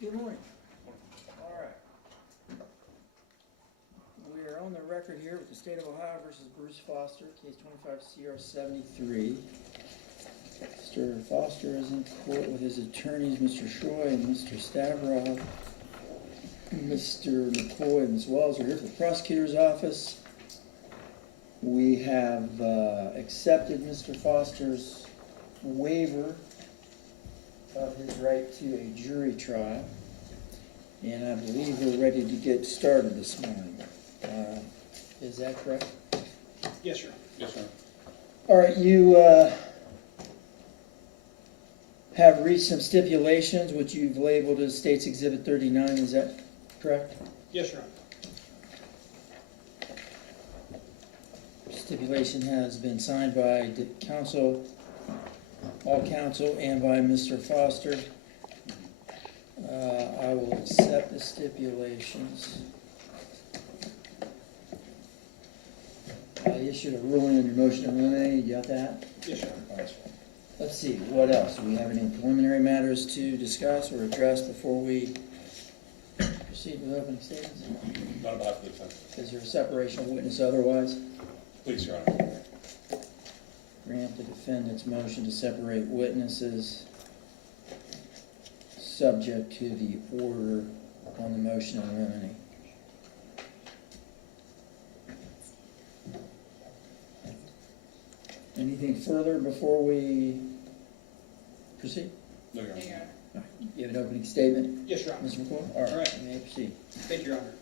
Good morning. All right. We are on the record here with the State of Ohio versus Bruce Foster, case 25 CR 73. Mr. Foster is in court with his attorneys, Mr. Shoy and Mr. Stavrov. Mr. McCoy and Ms. Wells are here from the prosecutor's office. We have accepted Mr. Foster's waiver of his right to a jury trial, and I believe we're ready to get started this morning. Is that correct? Yes, sir. Yes, sir. All right, you have reached some stipulations, which you've labeled as State's Exhibit 39. Is that correct? Yes, sir. Stipulation has been signed by the counsel, all counsel, and by Mr. Foster. I will accept the stipulations. I issued a ruling on your motion to eliminate. You got that? Yes, sir. All right. Let's see, what else? Do we have any preliminary matters to discuss or address before we proceed with opening statements? Not about the defense. Is there a separation of witness otherwise? Please, Your Honor. Grant the defendant's motion to separate witnesses subject to the order on the motion to eliminate. Anything further before we proceed? No, Your Honor. All right. You have an opening statement, Yes, Your Honor. Mr. McCoy? All right, you may proceed. Thank you, Your Honor.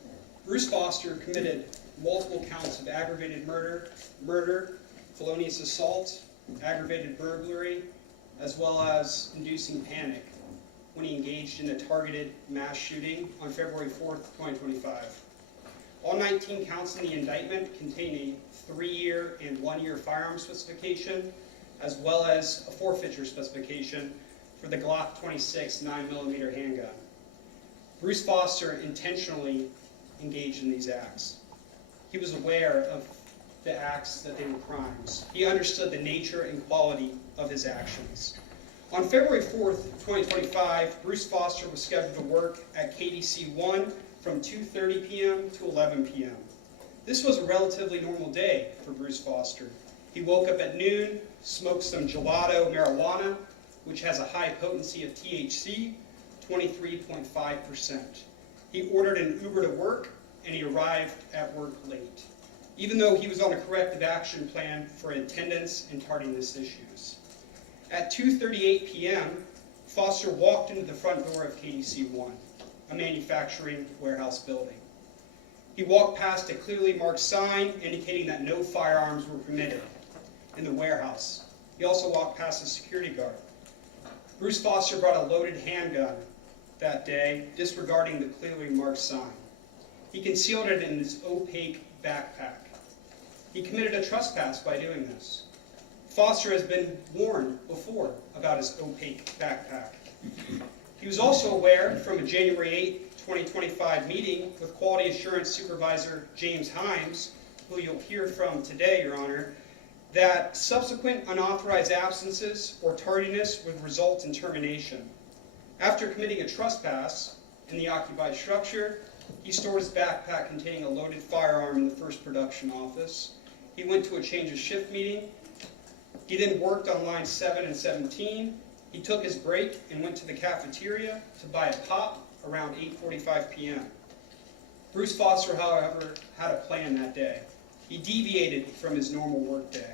Bruce Foster committed multiple counts of aggravated murder, felonious assault, aggravated burglary, as well as inducing panic when he engaged in a targeted mass shooting on February 4th, 2025. All 19 counts in the indictment contain a 3-year and 1-year firearm specification, as well as a forfeiture specification for the Glock 26 9mm handgun. Bruce Foster intentionally engaged in these acts. He was aware of the acts that they were crimes. He understood the nature and quality of his actions. On February 4th, 2025, Bruce Foster was scheduled to work at KDC 1 from 2:30 p.m. to 11 p.m. This was a relatively normal day for Bruce Foster. He woke up at noon, smoked some gelato marijuana, which has a high potency of THC, 23.5%. He ordered an Uber to work, and he arrived at work late, even though he was on a corrective action plan for attendance and tardiness issues. At 2:38 p.m., Foster walked into the front door of KDC 1, a manufacturing warehouse building. He walked past a clearly marked sign indicating that no firearms were permitted in the warehouse. He also walked past a security guard. Bruce Foster brought a loaded handgun that day, disregarding the clearly marked sign. He concealed it in his opaque backpack. He committed a trespass by doing this. Foster has been warned before about his opaque backpack. He was also aware from a January 8, 2025 meeting with Quality Assurance Supervisor James Himes, who you'll hear from today, Your Honor, that subsequent unauthorized absences or tardiness would result in termination. After committing a trespass in the occupied structure, he stored his backpack containing a loaded firearm in the first production office. He went to a change of shift meeting. He then worked on lines 7 and 17. He took his break and went to the cafeteria to buy a pop around 8:45 p.m. Bruce Foster, however, had a plan that day. He deviated from his normal work day.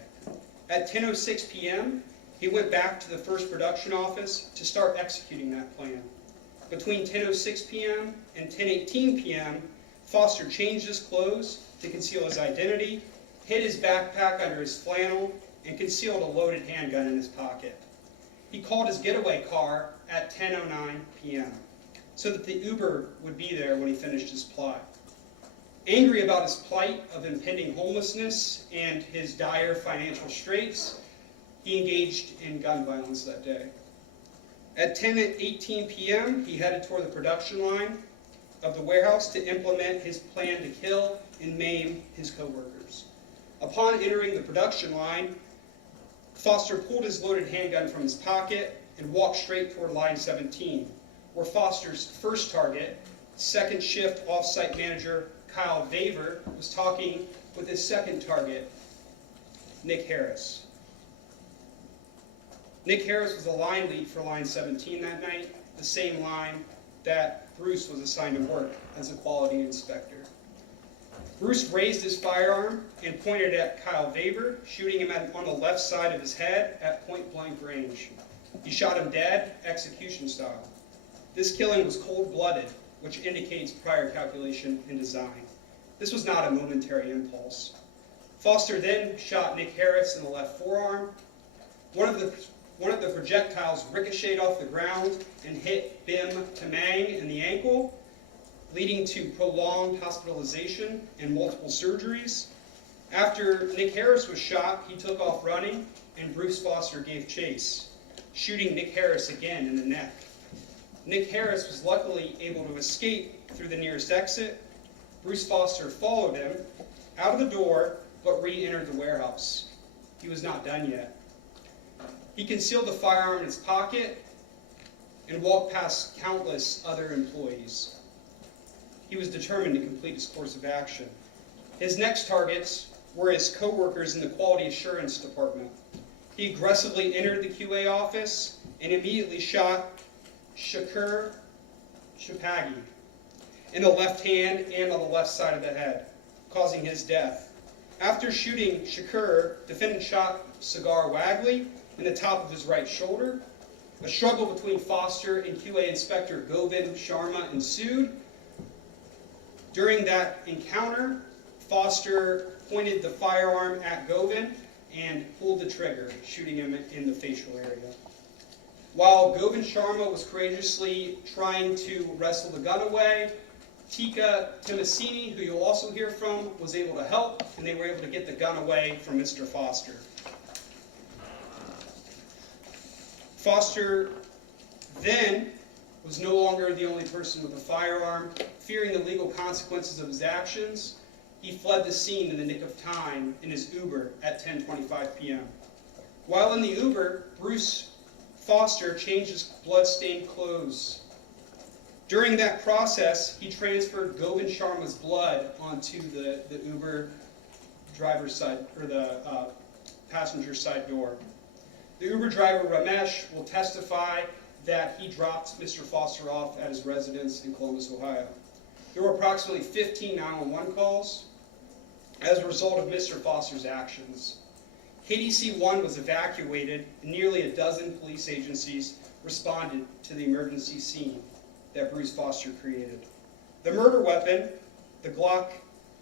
At 10:06 p.m., he went back to the first production office to start executing that plan. Between 10:06 p.m. and 10:18 p.m., Foster changed his clothes to conceal his identity, hid his backpack under his flannel, and concealed a loaded handgun in his pocket. He called his getaway car at 10:09 p.m. so that the Uber would be there when he finished his plot. Angry about his plight of impending homelessness and his dire financial straits, he engaged in gun violence that day. At 10:18 p.m., he headed toward the production line of the warehouse to implement his plan to kill and maim his coworkers. Upon entering the production line, Foster pulled his loaded handgun from his pocket and walked straight toward line 17, where Foster's first target, second shift off-site manager Kyle Vaver, was talking with his second target, Nick Harris. Nick Harris was the line lead for line 17 that night, the same line that Bruce was assigned to work as a quality inspector. Bruce raised his firearm and pointed at Kyle Vaver, shooting him on the left side of his head at point-blank range. He shot him dead, execution style. This killing was cold-blooded, which indicates prior calculation and design. This was not a momentary impulse. Foster then shot Nick Harris in the left forearm. One of the projectiles ricocheted off the ground and hit Bim Tamang in the ankle, leading to prolonged hospitalization and multiple surgeries. After Nick Harris was shot, he took off running, and Bruce Foster gave chase, shooting Nick Harris again in the neck. Nick Harris was luckily able to escape through the nearest exit. Bruce Foster followed him out of the door, but re-entered the warehouse. He was not done yet. He concealed the firearm in his pocket and walked past countless other employees. He was determined to complete his course of action. His next targets were his co-workers in the quality assurance department. He aggressively entered the QA office and immediately shot Shakur Shapagi in the left hand and on the left side of the head, causing his death. After shooting Shakur, defendant shot Sagar Wagley in the top of his right shoulder. A struggle between Foster and QA Inspector Govind Sharma ensued. During that encounter, Foster pointed the firearm at Govind and pulled the trigger, shooting him in the facial area. While Govind Sharma was courageously trying to wrestle the gun away, Tika Timasini, who you'll also hear from, was able to help, and they were able to get the gun away from Mr. Foster. Foster then was no longer the only person with a firearm. Fearing the legal consequences of his actions, he fled the scene in the nick of time in his Uber at 10:25 p.m. While in the Uber, Bruce Foster changed his blood-stained clothes. During that process, he transferred Govind Sharma's blood onto the Uber driver's side, or the passenger side door. The Uber driver, Ramesh, will testify that he dropped Mr. Foster off at his residence in Columbus, Ohio. There were approximately 15 911 calls as a result of Mr. Foster's actions. KDC 1 was evacuated, and nearly a dozen police agencies responded to the emergency scene that Bruce Foster created. The murder weapon, the Glock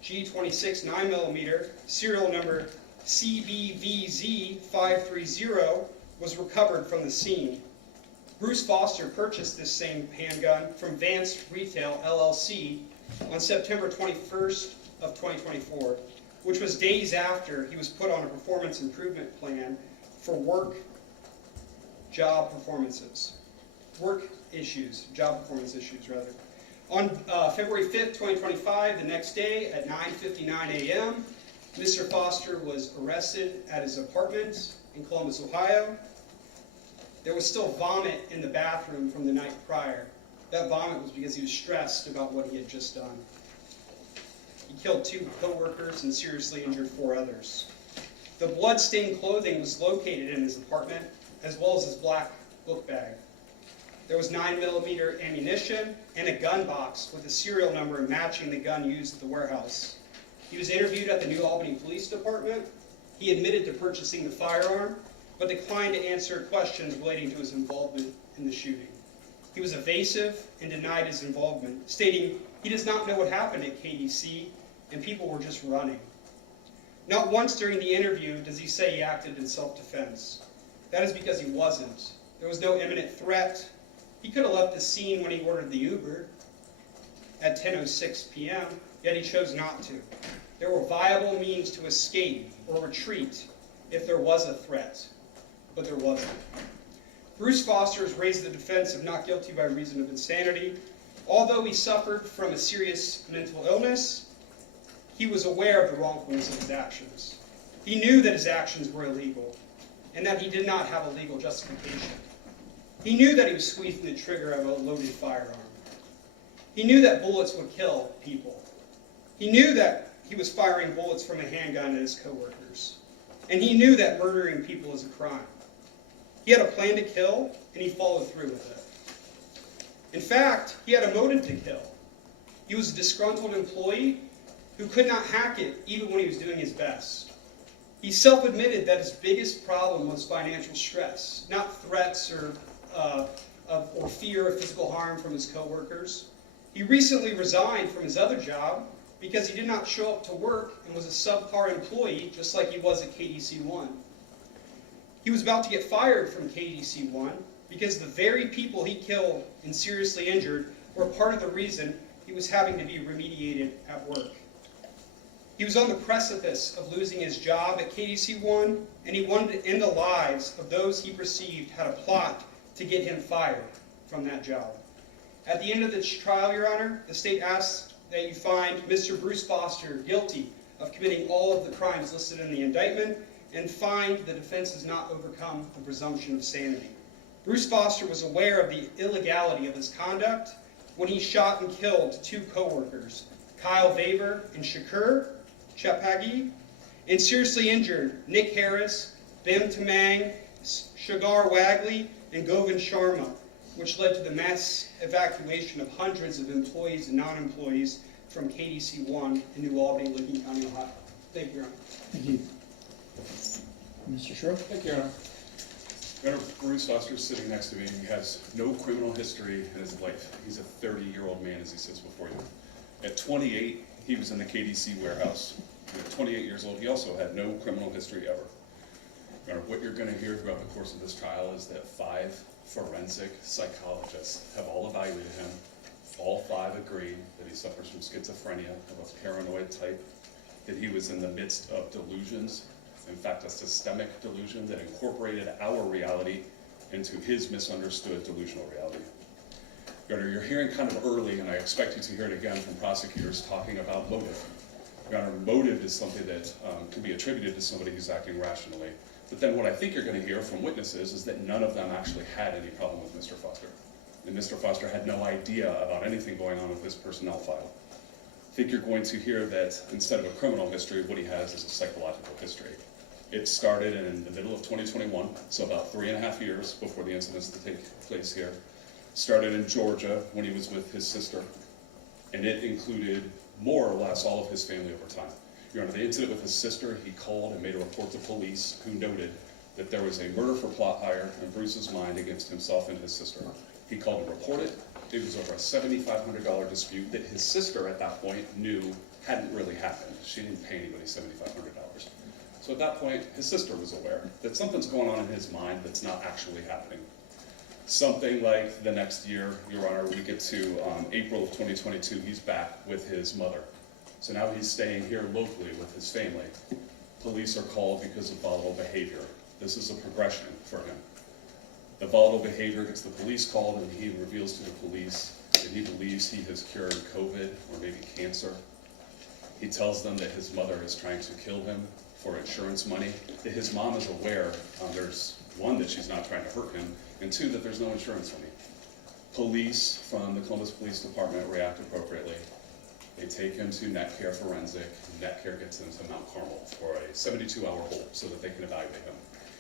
G26 9mm, serial number CBVZ530, was recovered from the scene. Bruce Foster purchased this same handgun from Vance Retail, LLC, on September 21st of 2024, which was days after he was put on a performance improvement plan for job performance issues. On February 5th, 2025, the next day at 9:59 a.m., Mr. Foster was arrested at his apartment in Columbus, Ohio. There was still vomit in the bathroom from the night prior. That vomit was because he was stressed about what he had just done. He killed 2 co-workers and seriously injured 4 others. The blood-stained clothing was located in his apartment, as well as his black book bag. There was 9mm ammunition and a gun box with a serial number matching the gun used at the warehouse. He was interviewed at the New Albany Police Department. He admitted to purchasing the firearm, but declined to answer questions relating to his involvement in the shooting. He was evasive and denied his involvement, stating he does not know what happened at KDC and people were just running. Not once during the interview does he say he acted in self-defense. That is because he wasn't. There was no imminent threat. He could have left the scene when he ordered the Uber at 10:06 p.m., yet he chose not to. There were viable means to escape or retreat if there was a threat, but there wasn't. Bruce Foster has raised the defense of not guilty by reason of insanity. Although he suffered from a serious mental illness, he was aware of the wrongfulness of his actions. He knew that his actions were illegal and that he did not have a legal justification. He knew that he was squeezing the trigger of a loaded firearm. He knew that bullets would kill people. He knew that he was firing bullets from a handgun at his coworkers. And he knew that murdering people is a crime. He had a plan to kill, and he followed through with it. In fact, he had a motive to kill. He was a disgruntled employee who could not hack it even when he was doing his best. He self-admitted that his biggest problem was financial stress, not threats or fear of physical harm from his coworkers. He recently resigned from his other job because he did not show up to work and was a subpar employee, just like he was at KDC-1. He was about to get fired from KDC-1 because the very people he killed and seriously injured were part of the reason he was having to be remediated at work. He was on the precipice of losing his job at KDC-1, and he wanted to end the lives of those he perceived had a plot to get him fired from that job. At the end of this trial, Your Honor, the state asks that you find Mr. Bruce Foster guilty of committing all of the crimes listed in the indictment and find the defense has not overcome the presumption of sanity. Bruce Foster was aware of the illegality of his conduct when he shot and killed two co-workers, Kyle Vaver and Shakur Chapagi, and seriously injured Nick Harris, Bim Tamang, Shagar Wagley, and Govind Sharma, which led to the mass evacuation of hundreds of employees and non-employees from KDC-1 in New Albany, Licking County, Ohio. Thank you, Your Honor. Thank you. Mr. Sherrill? Thank you, Your Honor. Your Honor, Bruce Foster is sitting next to me. He has no criminal history in his life. He's a 30-year-old man as he sits before you. At 28, he was in the KDC warehouse. And at 28 years old, he also had no criminal history ever. Your Honor, what you're going to hear throughout the course of this trial is that 5 forensic psychologists have all evaluated him. All 5 agree that he suffers from schizophrenia of a paranoid type, that he was in the midst of delusions, in fact, a systemic delusion that incorporated our reality into his misunderstood delusional reality. Your Honor, you're hearing kind of early, and I expect you to hear it again from prosecutors talking about motive. Your Honor, motive is something that can be attributed to somebody who's acting rationally. But then what I think you're going to hear from witnesses is that none of them actually had any problem with Mr. Foster. And Mr. Foster had no idea about anything going on with his personnel file. I think you're going to hear that instead of a criminal history, what he has is a psychological history. It started in the middle of 2021, so about 3.5 years before the incidents that take place here. Started in Georgia when he was with his sister, and it included more or less all of his family over time. Your Honor, the incident with his sister, he called and made a report to police who noted that there was a murder for plot hire in Bruce's mind against himself and his sister. He called to report it. It was over a $7,500 dispute that his sister at that point knew hadn't really happened. She didn't pay anybody $7,500. So at that point, his sister was aware that something's going on in his mind that's not actually happening. Something like the next year, Your Honor, we get to April of 2022, he's back with his mother. So now he's staying here locally with his family. Police are called because of volatile behavior. This is a progression for him. The volatile behavior gets the police called, and he reveals to the police that he believes he has cured COVID or maybe cancer. He tells them that his mother is trying to kill him for insurance money, that his mom is aware, there's 1, that she's not trying to hurt him, and 2, that there's no insurance money. Police from the Columbus Police Department react appropriately. They take him to Netcare Forensic, and Netcare gets him to Mount Carmel for a 72-hour hold so that they can evaluate him.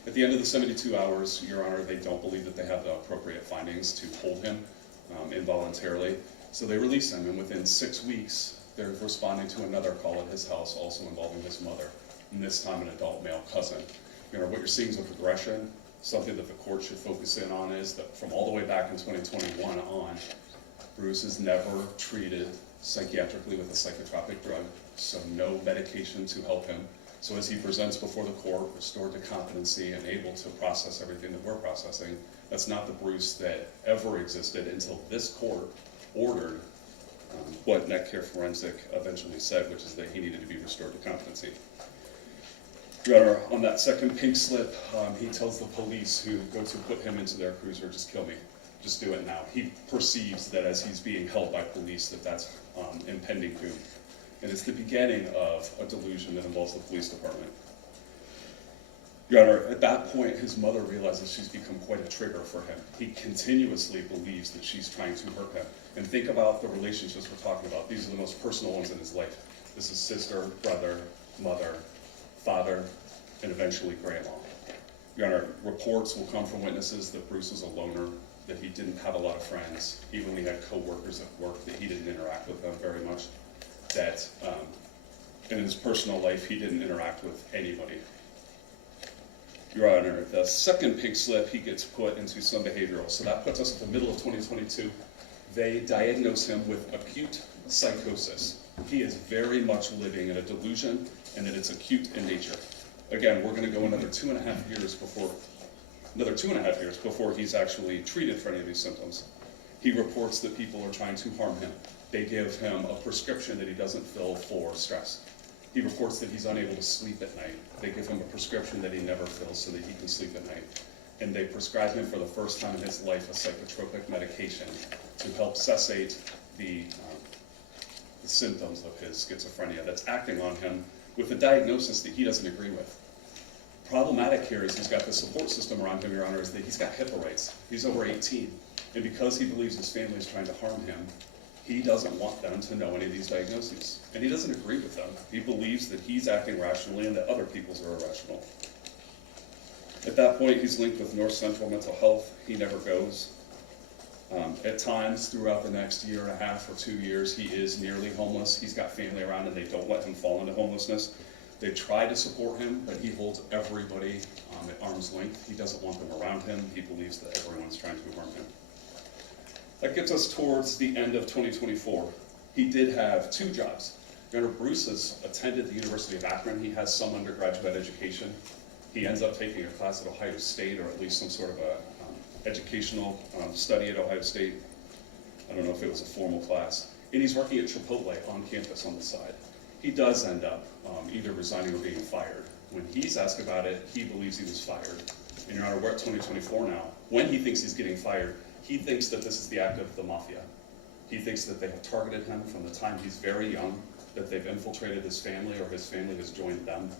At the end of the 72 hours, Your Honor, they don't believe that they have the appropriate findings to hold him involuntarily, so they release him, and within 6 weeks, they're responding to another call at his house, also involving his mother, and this time an adult male cousin. What you're seeing is a progression. Something that the court should focus in on is that from all the way back in 2021 on, Bruce is never treated psychiatrically with a psychotropic drug, so no medication to help him. So as he presents before the court, restored to competency and able to process everything that we're processing, that's not the Bruce that ever existed until this court ordered what Netcare Forensic eventually said, which is that he needed to be restored to competency. Your Honor, on that second pink slip, he tells the police who go to put him into their cruiser, just kill me, just do it now. He perceives that as he's being held by police that that's impending doom. And it's the beginning of a delusion that involves the police department. Your Honor, at that point, his mother realizes she's become quite a trigger for him. He continuously believes that she's trying to hurt him. And think about the relationships we're talking about. These are the most personal ones in his life. This is sister, brother, mother, father, and eventually grandma. Your Honor, reports will come from witnesses that Bruce was a loner, that he didn't have a lot of friends, even when he had co-workers at work, that he didn't interact with them very much, that in his personal life, he didn't interact with anybody. Your Honor, the second pink slip, he gets put into some behavioral. So that puts us at the middle of 2022. They diagnose him with acute psychosis. He is very much living in a delusion, and that it's acute in nature. Again, we're going to go another 2.5 years before he's actually treated for any of these symptoms. He reports that people are trying to harm him. They give him a prescription that he doesn't fill for stress. He reports that he's unable to sleep at night. They give him a prescription that he never fills so that he can sleep at night. And they prescribe him for the first time in his life a psychotropic medication to help cessate the symptoms of his schizophrenia that's acting on him with a diagnosis that he doesn't agree with. Problematic here is he's got the support system around him, Your Honor, is that he's got HIPAA rights. He's over 18. And because he believes his family is trying to harm him, he doesn't want them to know any of these diagnoses. And he doesn't agree with them. He believes that he's acting rationally and that other people's are irrational. At that point, he's linked with North Central Mental Health. He never goes. At times, throughout the next 1.5 or 2 years, he is nearly homeless. He's got family around and they don't let him fall into homelessness. They try to support him, but he holds everybody at arm's length. He doesn't want them around him. He believes that everyone's trying to harm him. That gets us towards the end of 2024. He did have 2 jobs. Your Honor, Bruce has attended the University of Akron. He has some undergraduate education. He ends up taking a class at Ohio State, or at least some sort of a educational study at Ohio State. I don't know if it was a formal class. And he's working at Chipotle on campus on the side. He does end up either resigning or being fired. When he's asked about it, he believes he was fired. And Your Honor, we're at 2024 now. When he thinks he's getting fired, he thinks that this is the act of the mafia. He thinks that they have targeted him from the time he's very young, that they've infiltrated his family or his family has joined them,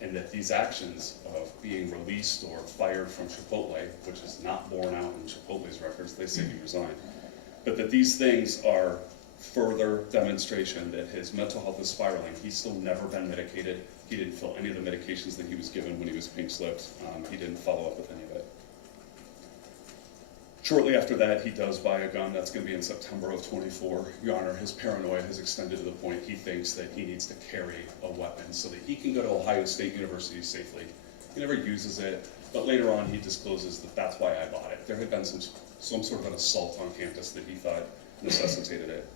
and that these actions of being released or fired from Chipotle, which is not borne out in Chipotle's records, they say he resigned, but that these things are further demonstration that his mental health is spiraling. He's still never been medicated. He didn't fill any of the medications that he was given when he was pink slipped. He didn't follow up with any of it. Shortly after that, he does buy a gun. That's going to be in September of 24. Your Honor, his paranoia has extended to the point he thinks that he needs to carry a weapon so that he can go to Ohio State University safely. He never uses it, but later on he discloses that that's why I bought it. There had been some sort of an assault on campus that he thought necessitated it.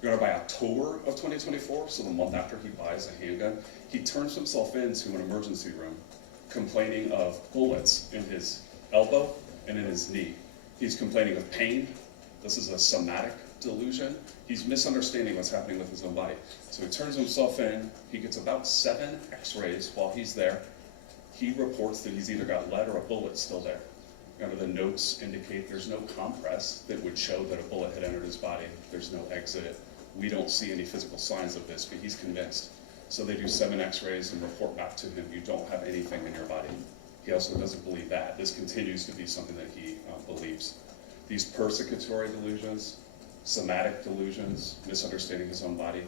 Your Honor, by October of 2024, so the month after he buys a handgun, he turns himself into an emergency room complaining of bullets in his elbow and in his knee. He's complaining of pain. This is a somatic delusion. He's misunderstanding what's happening with his own body. So he turns himself in. He gets about 7 x-rays while he's there. He reports that he's either got lead or a bullet still there. Remember, the notes indicate there's no compress that would show that a bullet had entered his body. There's no exit. We don't see any physical signs of this, but he's convinced. So they do 7 x-rays and report back to him, you don't have anything in your body. He also doesn't believe that. This continues to be something that he believes. These persecutory delusions, somatic delusions, misunderstanding his own body,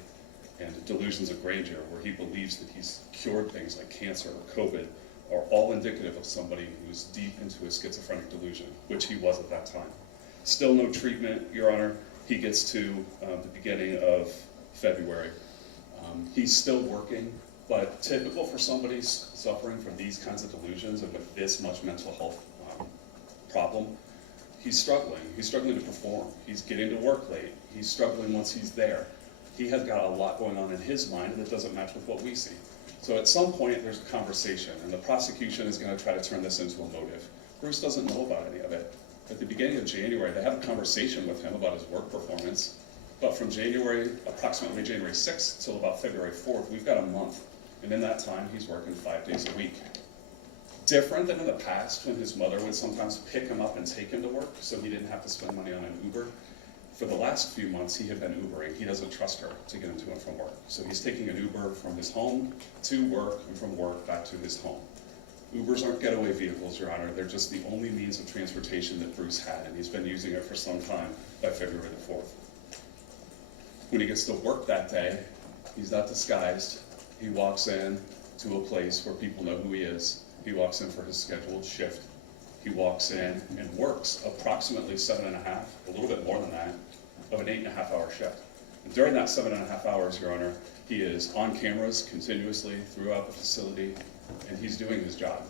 and delusions of grandeur, where he believes that he's cured things like cancer or COVID, are all indicative of somebody who's deep into a schizophrenic delusion, which he was at that time. Still no treatment, Your Honor. He gets to the beginning of February. He's still working, but typical for somebody suffering from these kinds of delusions and with this much mental health problem, he's struggling. He's struggling to perform. He's getting to work late. He's struggling once he's there. He has got a lot going on in his mind that doesn't match with what we see. So at some point, there's a conversation, and the prosecution is going to try to turn this into a motive. Bruce doesn't know about any of it. At the beginning of January, they have a conversation with him about his work performance, but from approximately January 6th till about February 4th, we've got a month. And in that time, he's working 5 days a week. Different than in the past when his mother would sometimes pick him up and take him to work so he didn't have to spend money on an Uber. For the last few months, he had been Ubering. He doesn't trust her to get him to and from work. So he's taking an Uber from his home to work and from work back to his home. Ubers aren't getaway vehicles, Your Honor. They're just the only means of transportation that Bruce had, and he's been using it for some time by February the 4th. When he gets to work that day, he's not disguised. He walks in to a place where people know who he is. He walks in for his scheduled shift. He walks in and works approximately 7.5, a little bit more than that, of an 8.5-hour shift. And during that 7.5 hours, Your Honor, he is on cameras continuously throughout the facility, and he's doing his job.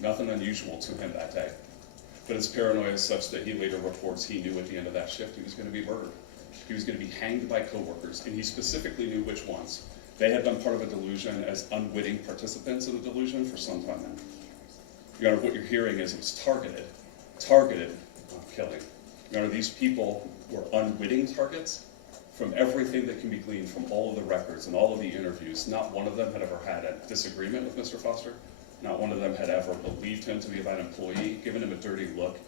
Nothing unusual to him that day. But his paranoia is such that he later reports he knew at the end of that shift he was going to be murdered. He was going to be hanged by coworkers, and he specifically knew which ones. They had been part of a delusion as unwitting participants in the delusion for some time now. Your Honor, what you're hearing is it was targeted killing. Your Honor, these people were unwitting targets. From everything that can be gleaned from all of the records and all of the interviews, not one of them had ever had a disagreement with Mr. Foster. Not one of them had ever believed him to be a bad employee, given him a dirty look.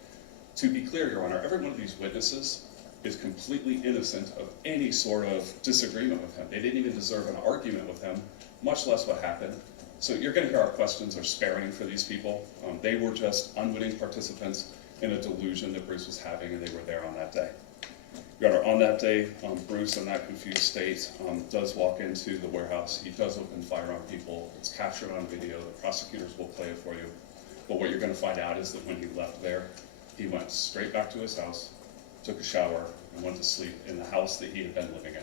To be clear, Your Honor, every one of these witnesses is completely innocent of any sort of disagreement with him. They didn't even deserve an argument with him, much less what happened. So you're going to hear our questions are sparing for these people. They were just unwitting participants in a delusion that Bruce was having, and they were there on that day. Your Honor, on that day, Bruce, in that confused state, does walk into the warehouse. He does open fire on people. It's captured on video. The prosecutors will play it for you. But what you're going to find out is that when he left there, he went straight back to his house, took a shower, and went to sleep in the house that he had been living in.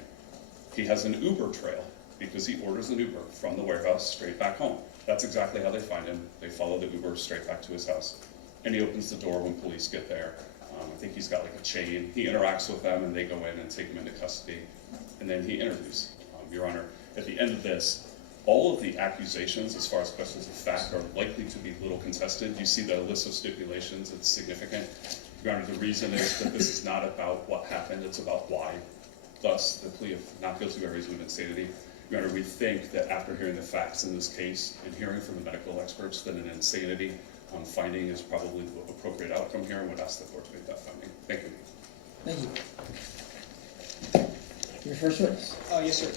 He has an Uber trail because he orders an Uber from the warehouse straight back home. That's exactly how they find him. They follow the Uber straight back to his house. And he opens the door when police get there. I think he's got like a chain. He interacts with them, and they go in and take him into custody. And then he interviews. Your Honor, at the end of this, all of the accusations, as far as questions of fact, are likely to be little contested. You see the list of stipulations. It's significant. Your Honor, the reason is that this is not about what happened. It's about why. Thus, the plea of not guilty by reason of insanity. Your Honor, we think that after hearing the facts in this case and hearing from the medical experts that an insanity finding is probably the appropriate outcome here, and would ask the court to make that finding. Thank you. Thank you. Your first witness. Yes, sir.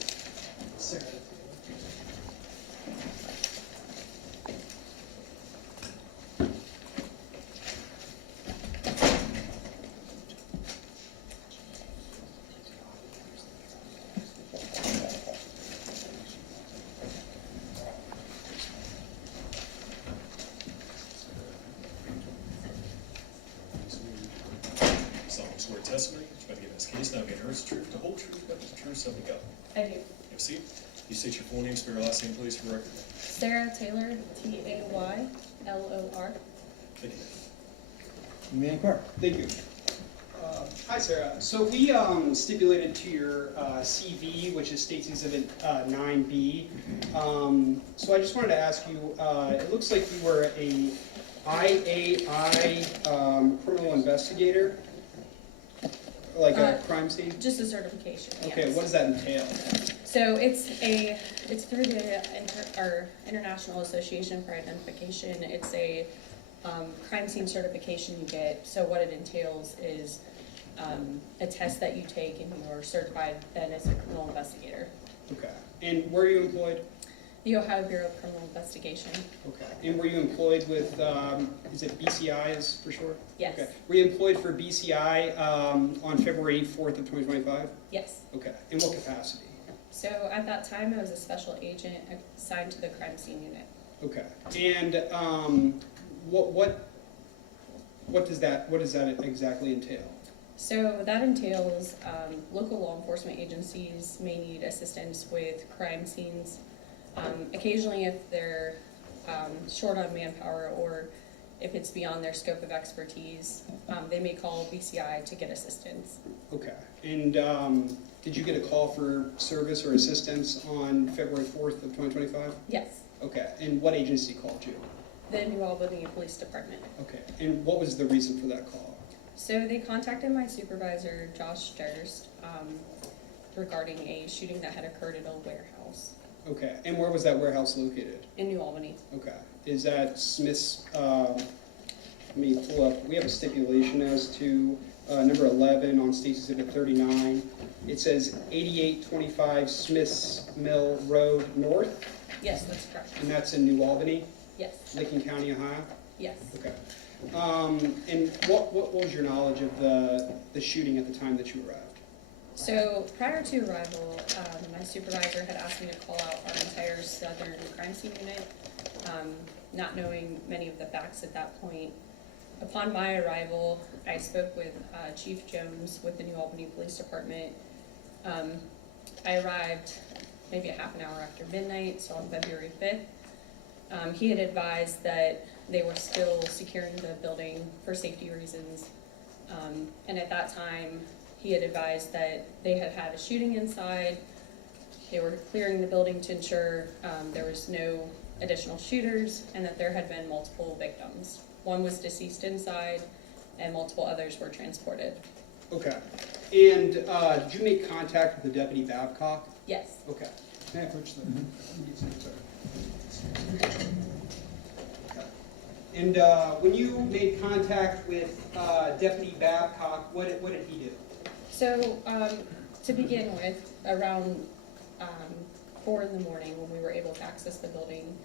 Sworn testimony, you're about to give this case, now get hers truth, the whole truth, but the truth, so we go. I do. See, you state your full name, spell your last name, please, for the record. Sarah Taylor, Taylor. Thank you. You may inquire. Thank you. Hi, Sarah. So we stipulated to your CV, which is State's Exhibit 9B. So I just wanted to ask you, it looks like you were a IAI criminal investigator, like a crime scene? Just a certification, Okay, yes. what does that entail? So it's through our International Association for Identification. It's a crime scene certification you get. So what it entails is a test that you take, and you're certified then as a criminal investigator. Okay. And were you employed? The Ohio Bureau of Criminal Investigation. Okay. And were you employed with, is it BCI is for sure? Yes. Okay. Were you employed for BCI on February 4th of 2025? Yes. Okay. In what capacity? So at that time, I was a special agent assigned to the crime scene unit. Okay. And what does that exactly entail? So that entails local law enforcement agencies may need assistance with crime scenes. Occasionally, if they're short on manpower or if it's beyond their scope of expertise, they may call BCI to get assistance. Okay. And did you get a call for service or assistance on February 4th of 2025? Yes. Okay. And what agency called you? The New Albany Police Department. Okay. And what was the reason for that call? So they contacted my supervisor, Josh Durst, regarding a shooting that had occurred at a warehouse. Okay, and where was that warehouse located? In New Albany. Okay, is that Smith's, let me pull up, we have a stipulation as to number 11 on State's Exhibit 39. It says 8825 Smith's Mill Road North? Yes, that's correct. And that's in New Albany? Yes, Licking County, Ohio? yes. Okay. And what was your knowledge of the shooting at the time that you arrived? So prior to arrival, my supervisor had asked me to call out our entire southern crime scene unit, not knowing many of the facts at that point. Upon my arrival, I spoke with Chief Jones with the New Albany Police Department. I arrived maybe a half an hour after midnight, so on February 5th. He had advised that they were still securing the building for safety reasons. And at that time, he had advised that they had had a shooting inside. They were clearing the building to ensure there was no additional shooters and that there had been multiple victims. One was deceased inside and multiple others were transported. Okay. And did you make contact with the Deputy Babcock? Yes. Okay. May I approach them? Okay. And when you made contact with Deputy Babcock, what did he do? So, to begin with, around 4 in the morning when we were able to access the building,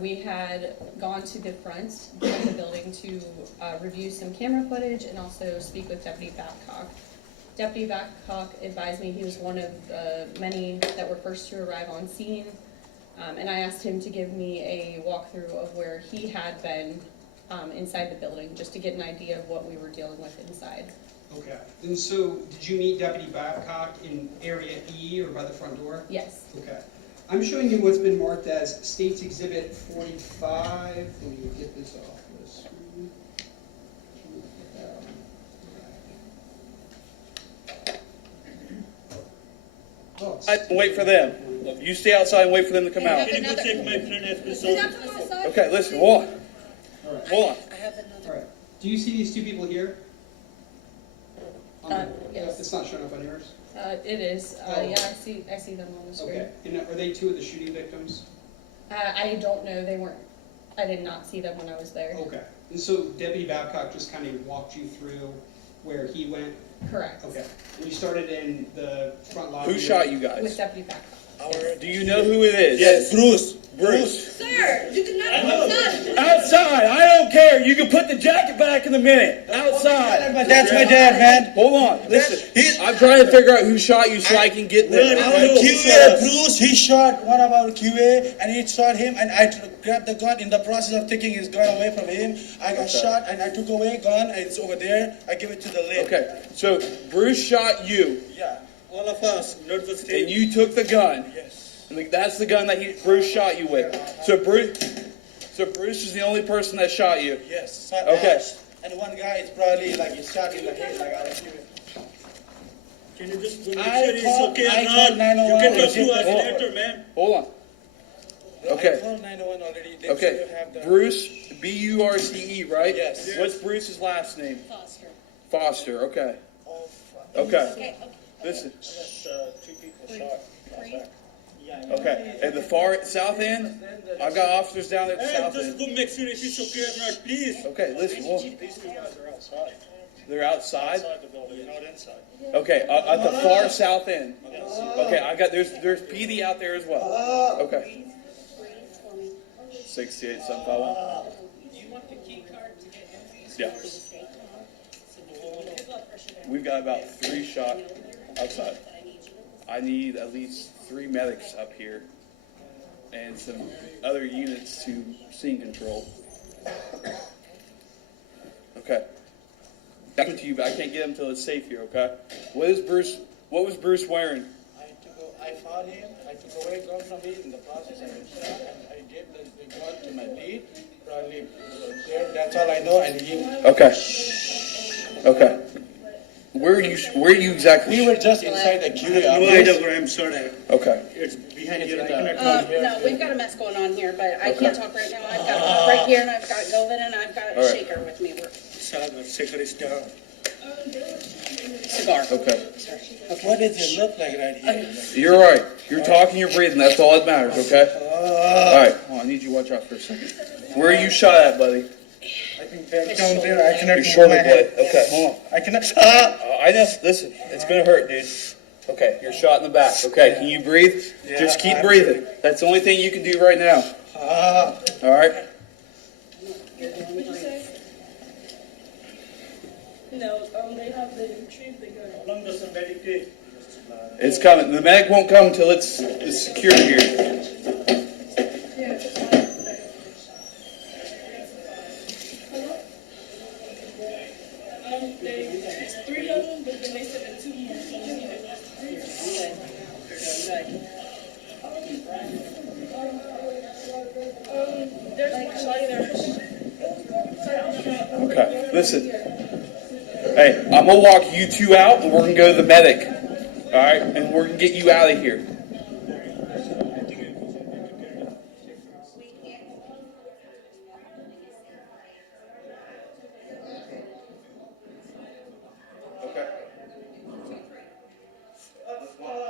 we had gone to the front of the building to review some camera footage and also speak with Deputy Babcock. Deputy Babcock advised me he was one of the many that were first to arrive on scene, and I asked him to give me a walkthrough of where he had been inside the building, just to get an idea of what we were dealing with inside. Okay. And so, did you meet Deputy Babcock in Area E or by the front door? Yes. Okay. I'm showing you what's been marked as States Exhibit 45. Let me get this off the screen. Oh, it's- Wait for them. You stay outside and wait for them to come out. Can you go check my friend episode? Okay, listen, hold on. all right. Hold on. I have another. All right. Do you see these two people here? Yes. It's not showing up on yours? It is. Oh. Yeah, I see them on the screen. Okay. And are they two of the shooting victims? I don't know. They weren't. I did not see them when I was there. Okay. And so Deputy Babcock just kind of walked you through where he went? Correct. Okay. And you started in the front lobby? Who shot you With guys? Deputy Babcock. Do you know who it is? Yes, Bruce. Bruce. Sir, you cannot go outside. Outside. I don't care. You can put the jacket back in a minute. Outside. But that's my dad, man. Hold on. Listen. He's I'm trying to figure out who shot you so I can get there. our QA, Bruce. He shot one of our QA, and he shot him. And I grabbed the gun. In the process of taking his gun away from him, I got shot, and I took away gun. And it's over there. I give it to the lady. Okay. So Bruce shot you, Yeah. All of us, not the and state. you took the gun. Yes. And that's the gun that Bruce shot you with. So Bruce is the only person that shot you. Yes. Okay. And one guy is probably like he shot in the head, like our QA. Can you just make I sure it's called- okay I or called not? You 911. can talk to us Hold on. later, man. Hold on. Okay. I called 911 already. They Okay, said you have the. Bruce, B-U-R-C-E, right? Yes. What's Bruce's last name? Foster. Foster, okay. Oh, fuck. Okay, Okay, listen, Two people shot. Three. okay. At the far south end, I've got officers down at the Hey, south just end. go make sure if it's okay or not, please. Okay, listen, hold on. These two guys are outside. They're outside? Outside the building, not inside. Okay, at the far south end. Okay, there's PD out there as well. Okay. 68751. You want the key card to get entries? Yeah. We've got about 3 shot outside. I need at least 3 medics up here and some other units to scene control. Okay. Back to you, but I can't get him until it's safe here, okay? What was Bruce wearing? I fought him. I took away gun from him in the process. I was shot, and I gave the gun to my lead. Probably there. That's all I know. And he. Okay. Okay. Where are you exactly? We were just inside the QA No office. idea where I'm sorry. Okay. It's behind It's you. in I the- cannot come here. No, we've got a mess going on here, but I Okay. can't talk right now. I've got a right here, and I've got Govin, and I've got All a right. shaker with me. Sir, the shaker is down. Cigar. Okay. What does it look like right here? You're right. You're talking, you're breathing. That's all that matters, okay? All right. Hold on, I need you to watch out for a second. Where are you shot at, buddy? I think they're down there. I cannot Your move shoulder my blade. head. Okay, hold on. I cannot. I know. Listen, it's gonna hurt, dude. Okay, you're shot in the back. Okay, can you breathe? Yeah, Just keep I'm breathing. That's the only thing you can do right now. All right. What'd you say? No, they have the retrieve the gun. How long does the medic take? It's coming. The medic won't come until it's secured here. Yeah. It's 3 of them, but then they said that 2 more, so we need at least 3 or 4. There's one later. Okay, listen. Hey, I'm gonna walk you two out, and we're gonna go to the medic. All right, and we're gonna get you out of here. Okay. I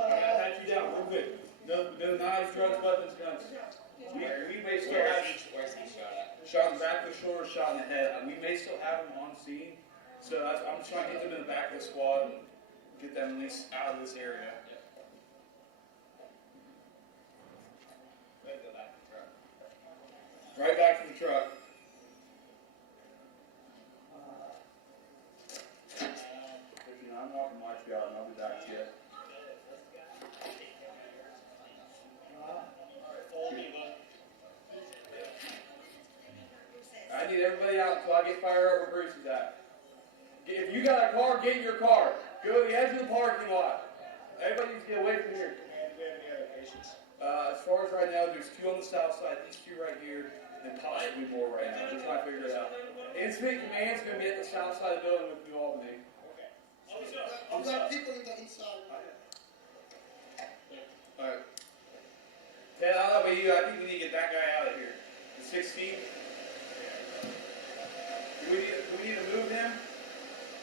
gotta pat you down real quick. No knives, drugs, weapons, guns. We may still have shot in the back of the shoulder, shot in the head. We may still have them on scene. So I'm just trying to get them in the back of the squad and get them at least out of this area. Right back to the truck. I'm walking my truck and I'll be back to you. I need everybody out until I get fire over Bruce's at. If you got a car, get in your car. Go to the edge of the parking lot. Everybody needs to get away from here. As far as right now, there's 2 on the south side, these 2 right here, and possibly more right now. We're trying to figure it out. Incident command's going to be at the south side of the building with New Albany. I've got people in the inside. Alright. Ted, I don't know about you, I think we need to get that guy out of here. The 16. Do we need to move him?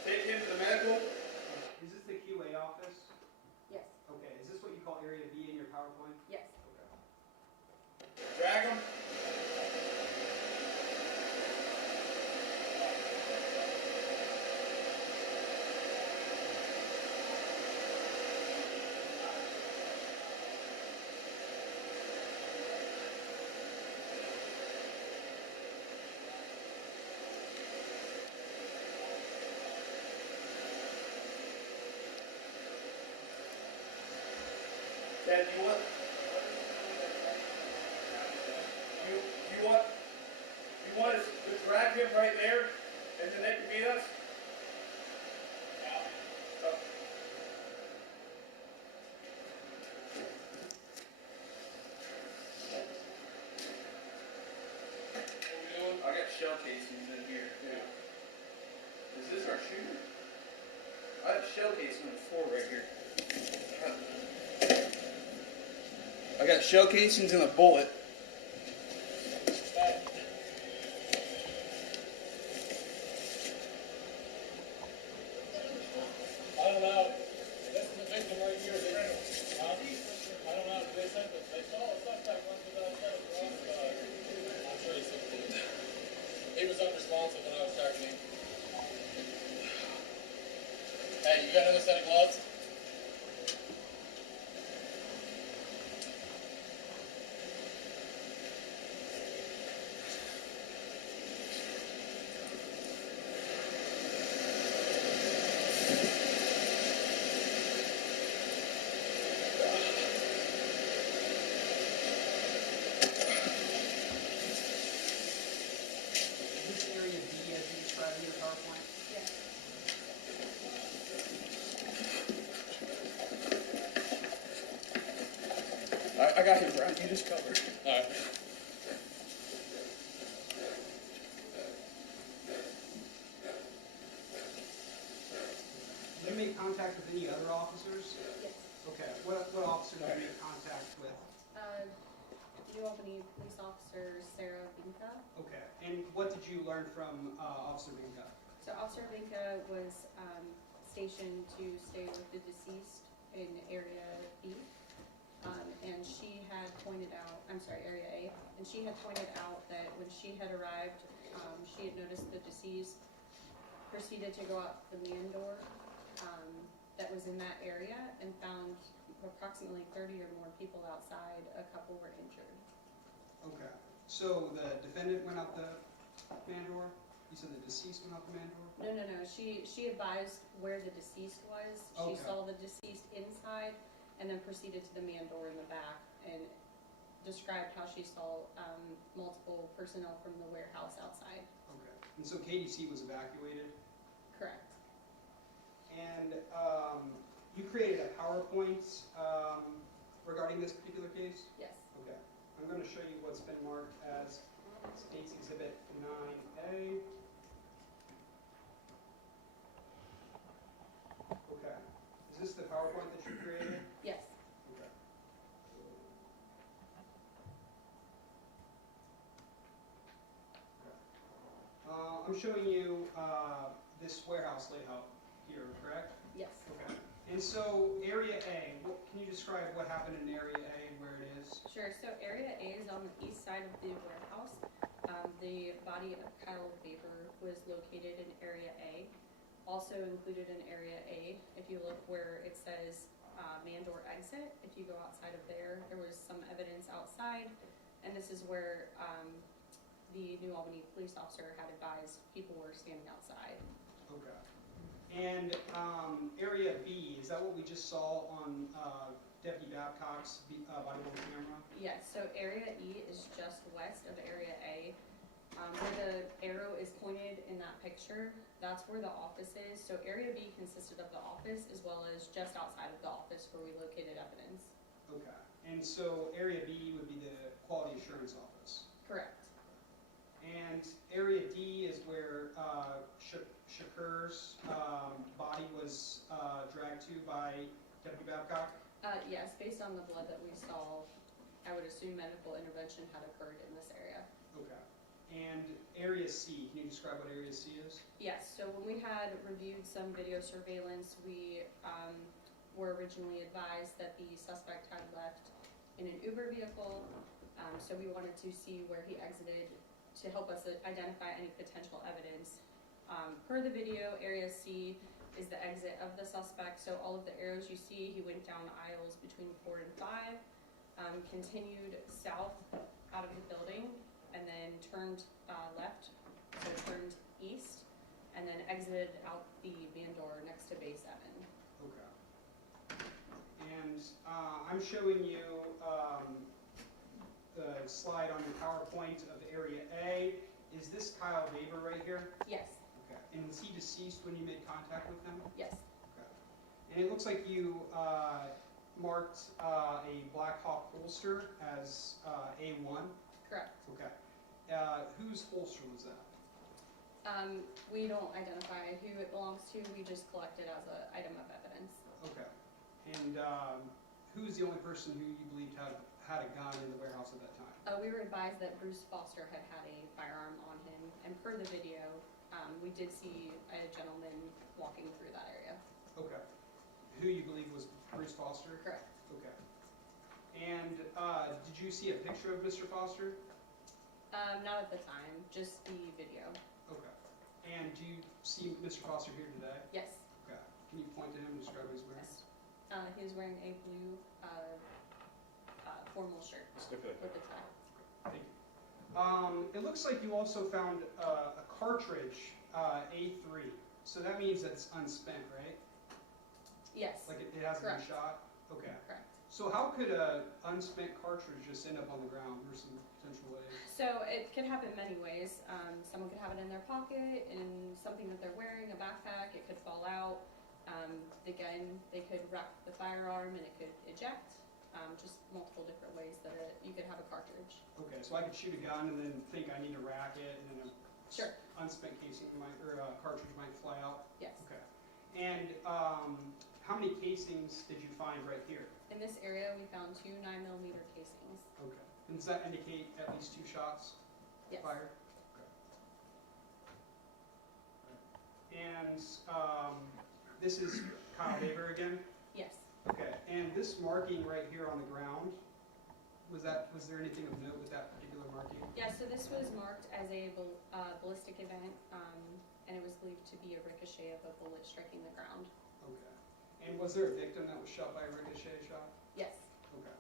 Take him to the medical? Is this the QA office? Yes. Okay, is this what you call Area B in your PowerPoint? Yes. Drag him. Ted, you want us to drag him right there, and then they can meet us? Oh. I got shell casings in here. Yeah. Is this our shooter? I have shell casings on the floor right here. I got shell casings and a bullet. I don't know. This is the victim right here. I don't know. They said that they saw a suspect once without a I'm sure he's 16. He was unresponsive when I was targeting. Hey, you got another set of gloves? Is this Area B as you described in your PowerPoint? Yes. I got him, Brian. You just covered. All right. Did you make contact with any other officers? Yes. Okay, what officer did you make contact with? New Albany Police Officer Sarah Binka. Okay, and what did you learn from Officer Binka? So Officer Binka was stationed to stay with the deceased in Area B. And she had pointed out, Area A, and she had pointed out that when she had arrived, she had noticed the deceased proceeded to go out the man door that was in that area and found approximately 30 or more people outside. A couple were injured. Okay, so the defendant went out the man door? You said the deceased went out the man door? No. She advised where the deceased was. She Okay. saw the deceased inside and then proceeded to the man door in the back and described how she saw multiple personnel from the warehouse outside. Okay. And so KDC was evacuated? Correct. And you created a PowerPoint regarding this particular case? Yes. Okay. I'm going to show you what's been marked as State's Exhibit 9A. Okay. Is this the PowerPoint that you created? Yes. Okay. I'm showing you this warehouse layout here, correct? Yes. Okay. And so Area A, can you describe what happened in Area A, where it is? Sure. So Area A is on the east side of the warehouse. The body of Kyle Baber was located in Area A. Also included in Area A, if you look where it says man door exit, if you go outside of there, there was some evidence outside, and this is where the New Albany police officer had advised people were standing outside. Okay. And Area B, is that what we just saw on Deputy Babcock's body worn camera? Yes, so Area E is just west of Area A. Where the arrow is pointed in that picture, that's where the office is. So Area B consisted of the office as well as just outside of the office where we located evidence. Okay. And so Area B would be the Quality Assurance Office? Correct. And Area D is where Shakur's body was dragged to by Deputy Babcock? Yes, based on the blood that we saw, I would assume medical intervention had occurred in this area. Okay. And Area C, can you describe what Area C is? Yes, so when we had reviewed some video surveillance, we were originally advised that the suspect had left in an Uber vehicle, so we wanted to see where he exited to help us identify any potential evidence. Per the video, Area C is the exit of the suspect, so all of the arrows you see, he went down aisles between 4 and 5, continued south out of the building, and then turned left, so turned east, and then exited out the van door next to Bay 7. Okay. And I'm showing you the slide on your PowerPoint of Area A. Is this Kyle Baber right here? Yes. Okay. And was he deceased when you made contact with him? Yes. Okay. And it looks like you marked a Black Hawk holster as A1? Correct. Okay. Whose holster was that? We don't identify who it belongs to, we just collect it as an item of evidence. Okay. And who's the only person who you believed had a gun in the warehouse at that time? We were advised that Bruce Foster had a firearm on him, and per the video, we did see a gentleman walking through that area. Okay. Who you believe was Bruce Foster? Correct. Okay. And did you see a picture of Mr. Foster? Not at the time, just the video. Okay. And do you see Mr. Foster here today? Yes. Okay. Can you point to him and describe what he's wearing? Yes. He was wearing a blue formal shirt Stipulate. with a tie. Thank you. It looks like you also found a cartridge, A3. So that means that it's unspent, right? Yes. Like it hasn't Correct. been shot? Okay. Correct. So how could a unspent cartridge just end up on the ground? There's some potential ways. So it could happen many ways. Someone could have it in their pocket, in something that they're wearing, a backpack. It could fall out. Again, they could wrap the firearm and it could eject. Just multiple different ways that you could have a cartridge. Okay, so I could shoot a gun and then think I need to rack it, and then a Sure. unspent casing might, or a cartridge might fly out. Yes. Okay. And how many casings did you find right here? In this area, we found 2 9mm casings. Okay. And does that indicate at least 2 shots Yes. fired? Okay. And this is Kyle Baber again? Yes. Okay. And this marking right here on the ground, was there anything of note with that particular marking? Yeah, so this was marked as a ballistic event, and it was believed to be a ricochet of a bullet striking the ground. Okay. And was there a victim that was shot by a ricochet shot? Yes. Okay.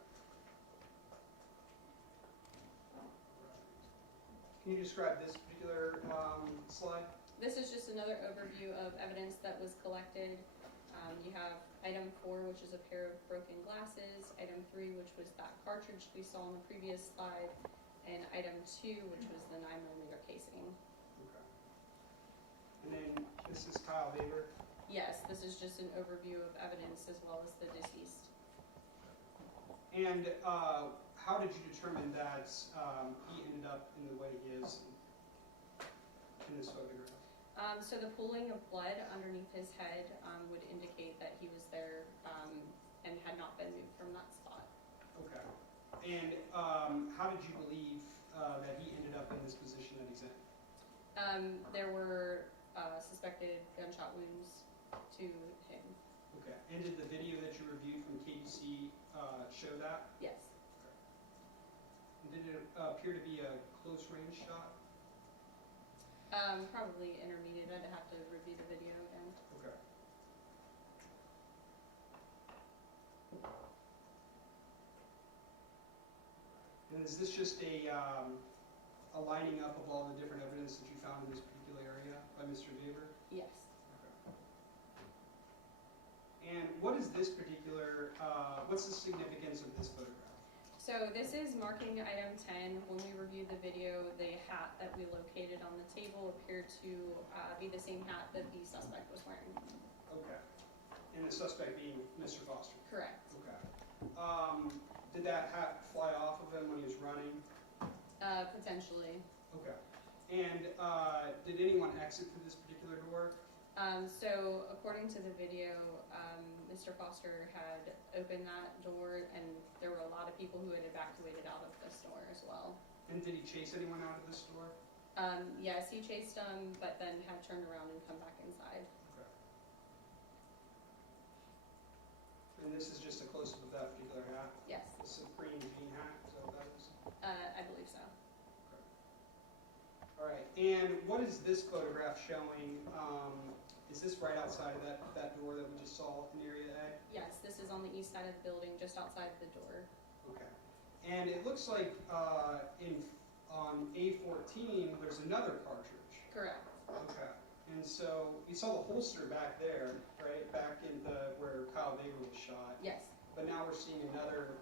Can you describe this particular particular slide? This is just another overview of evidence that was collected. You have item 4, which is a pair of broken glasses, item 3, which was that cartridge we saw on the previous slide, and item 2, which was the 9mm casing. Okay. And then this is Kyle Baber. Yes, this is just an overview of evidence as well as the deceased. And how did you determine that he ended up in the way he is in this photograph? So the pooling of blood underneath his head would indicate that he was there and had not been moved from that spot. Okay. And how did you believe that he ended up in this position that he's in? There were suspected gunshot wounds to him. Okay. And did the video that you reviewed from KDC show that? Yes. And did it appear to be a close range shot? Probably intermediate. I'd have to review the video again. Okay. And is this just a lining up of all the different evidence that you found in this particular area by Mr. Weber? Yes. Okay. And what is this particular, what's the significance of this photograph? So this is marking item 10. When we reviewed the video, the hat that we located on the table appeared to be the same hat that the suspect was wearing. Okay. And the suspect being Mr. Foster? Correct. Okay. Did that hat fly off of him when he was running? Potentially. Okay. And did anyone exit through this particular door? So according to the video, Mr. Foster had opened that door, and there were a lot of people who had evacuated out of this door as well. And did he chase anyone out of this door? Yes, he chased them, but then had turned around and come back inside. Okay. And this is just a close-up of that particular hat? Yes, The Supreme jean hat, is that what that is? I believe so. All right, and what is this photograph showing? Is this right outside of that door that we just saw in Area A? Yes, this is on the east side of the building, just outside the door. Okay. And it looks like on A14, there's another cartridge. Correct. Okay. And so we saw the holster back there, right? Back in where Kyle Baber was shot. Yes, But now we're seeing another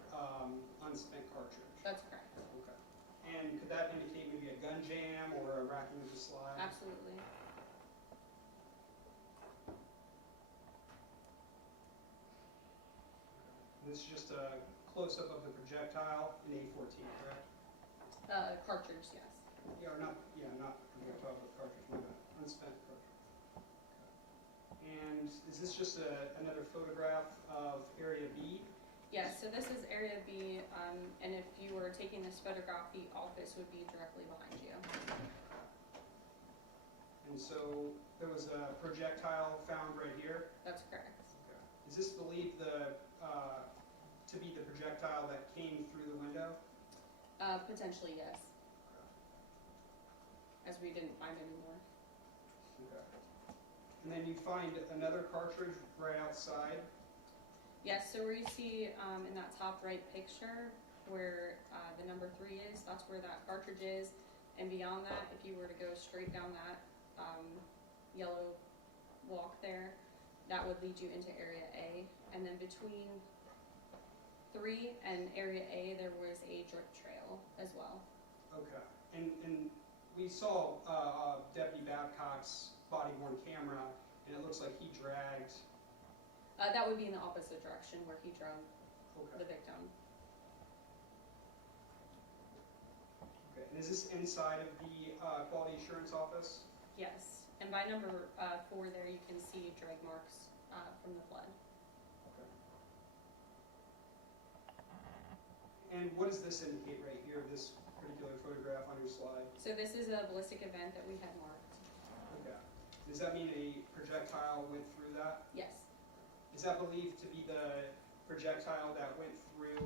unspent cartridge. that's correct. Okay. And could that indicate maybe a gun jam or a racking of the slide? Absolutely. This is just a close-up of the projectile in A14, correct? Cartridge, yes. Yeah, or not projectile, but cartridge, my bad. Unspent cartridge. Okay. And is this just another photograph of Area B? Yes, so this is Area B, and if you were taking this photograph, the office would be directly behind you. And so there was a projectile found right here? That's correct. Okay. Is this believed to be the projectile that came through the window? Potentially, yes. As we didn't find any more. Okay. And then you find another cartridge right outside? Yes, so where you see in that top right picture where the number 3 is, that's where that cartridge is. And beyond that, if you were to go straight down that yellow walk there, that would lead you into Area A. And then between 3 and Area A, there was a drip trail as well. Okay. And we saw Deputy Babcock's body-worn camera, and it looks like he dragged... That would be in the opposite direction where he drove the victim. Okay. And is this inside of the quality assurance office? Yes, and by number 4 there you can see drag marks from the blood. Okay. And what does this indicate right here, this particular photograph on your slide? So this is a ballistic event that we had marked. Okay. Does that mean a projectile went through that? Yes. Is that believed to be the projectile that went through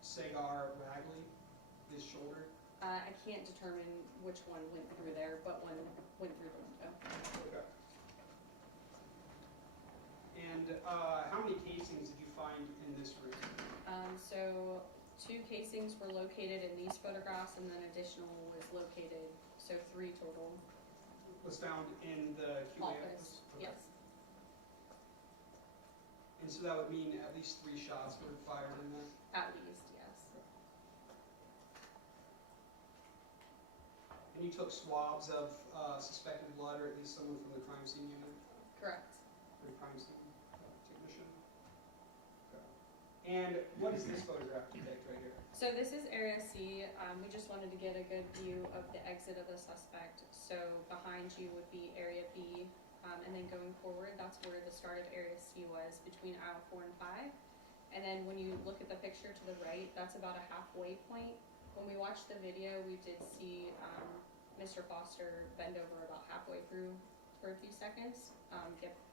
Sagar Ragley, his shoulder? I can't determine which one went through there, but one went through the window. Okay. And how many casings did you find in this room? So 2 casings were located in these photographs, and then additional was located, so 3 total. Was found in the QA Office, Okay. yes. And so that would mean at least 3 shots were fired in there? At least, yes. And you took swabs of suspected blood, or at least someone from the crime scene unit, Correct. or the crime scene technician? Okay. And what is this photograph depict right here? So this is Area C. We just wanted to get a good view of the exit of the suspect. So behind you would be Area B, and then going forward, that's where the start of Area C was, between aisle 4 and 5. And then when you look at the picture to the right, that's about a halfway point. When we watched the video, we did see Mr. Foster bend over about halfway through for a few seconds,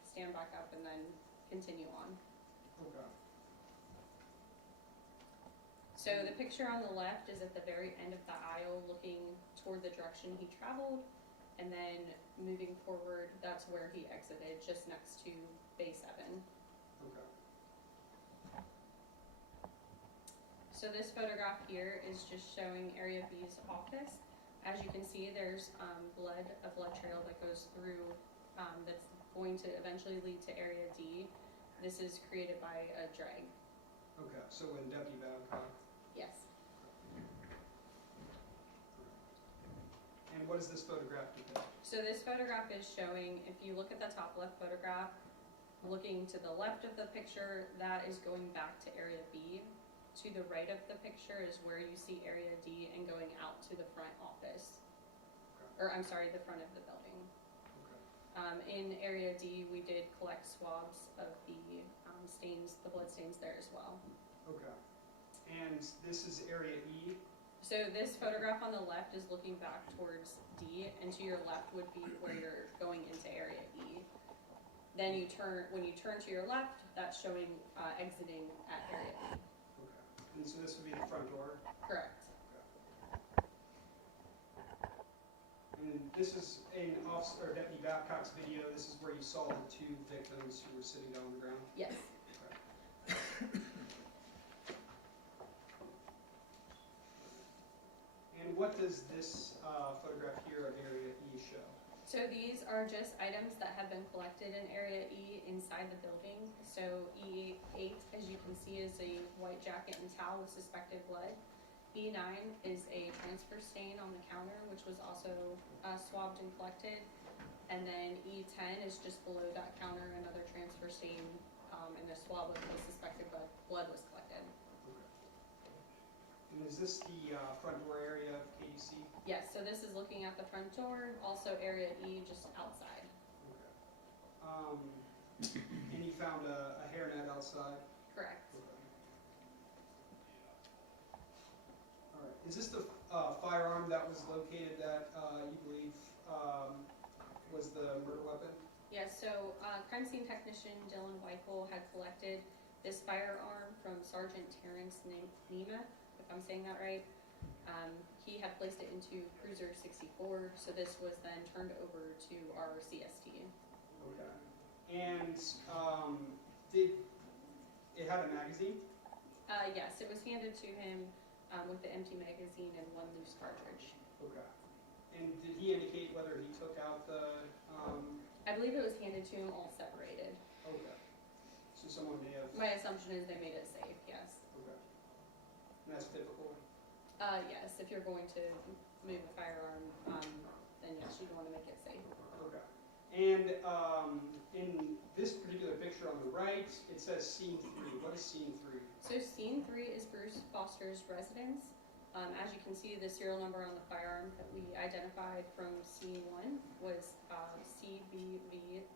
stand back up, and then continue on. Okay. So the picture on the left is at the very end of the aisle, looking toward the direction he traveled, and then moving forward, that's where he exited, just next to Bay 7. Okay. So this photograph here is just showing Area B's office. As you can see, there's a blood trail that goes through, that's going to eventually lead to Area D. This is created by a drag. Okay, so when Deputy Babcock. Yes. And what does this photograph depict? So this photograph is showing, if you look at the top left photograph, looking to the left of the picture, that is going back to Area B. To the right of the picture is where you see Area D and going out to the front office. Or, I'm sorry, the front of the building. Okay. In Area D, we did collect swabs of the stains, the blood stains there as well. Okay. And this is Area E? So this photograph on the left is looking back towards D, and to your left would be where you're going into Area E. Then you turn, when you turn to your left, that's showing exiting at Area E. Okay. And so this would be the front door? Correct. And this is in Officer or Deputy Babcock's video. This is where you saw the 2 victims who were sitting down on the ground? Yes. Okay. And what does this photograph here of Area E show? So these are just items that have been collected in Area E inside the building. So E8, as you can see, is a white jacket and towel with suspected blood. E9 is a transfer stain on the counter, which was also swabbed and collected. And then E10 is just below that counter, another transfer stain, and a swab of the suspected blood was collected. And is this the front door area of KDC? Yes, so this is looking at the front door, also Area E just outside. Okay. And you found a hairnet outside? Correct. Okay. All right. Is this the firearm that was located that you believe was the murder weapon? Yes, so crime scene technician Dylan Weichel had collected this firearm from Sergeant Terrence Nemeth, if I'm saying that right. He had placed it into Cruiser 64, so this was then turned over to our CST. Okay. And did it have a magazine? Yes, it was handed to him with the empty magazine and 1 loose cartridge. Okay. And did he indicate whether he took out the... I believe it was handed to him all separated. Okay. So someone may have... My assumption is they made it safe, yes. Okay. And that's typical? Yes, if you're going to move a firearm, then yes, you'd want to make it safe. Okay. And in this particular picture on the right, it says scene 3. What is scene 3? So scene 3 is Bruce Foster's residence. As you can see, the serial number on the firearm that we identified from scene 1 was CBVZ530.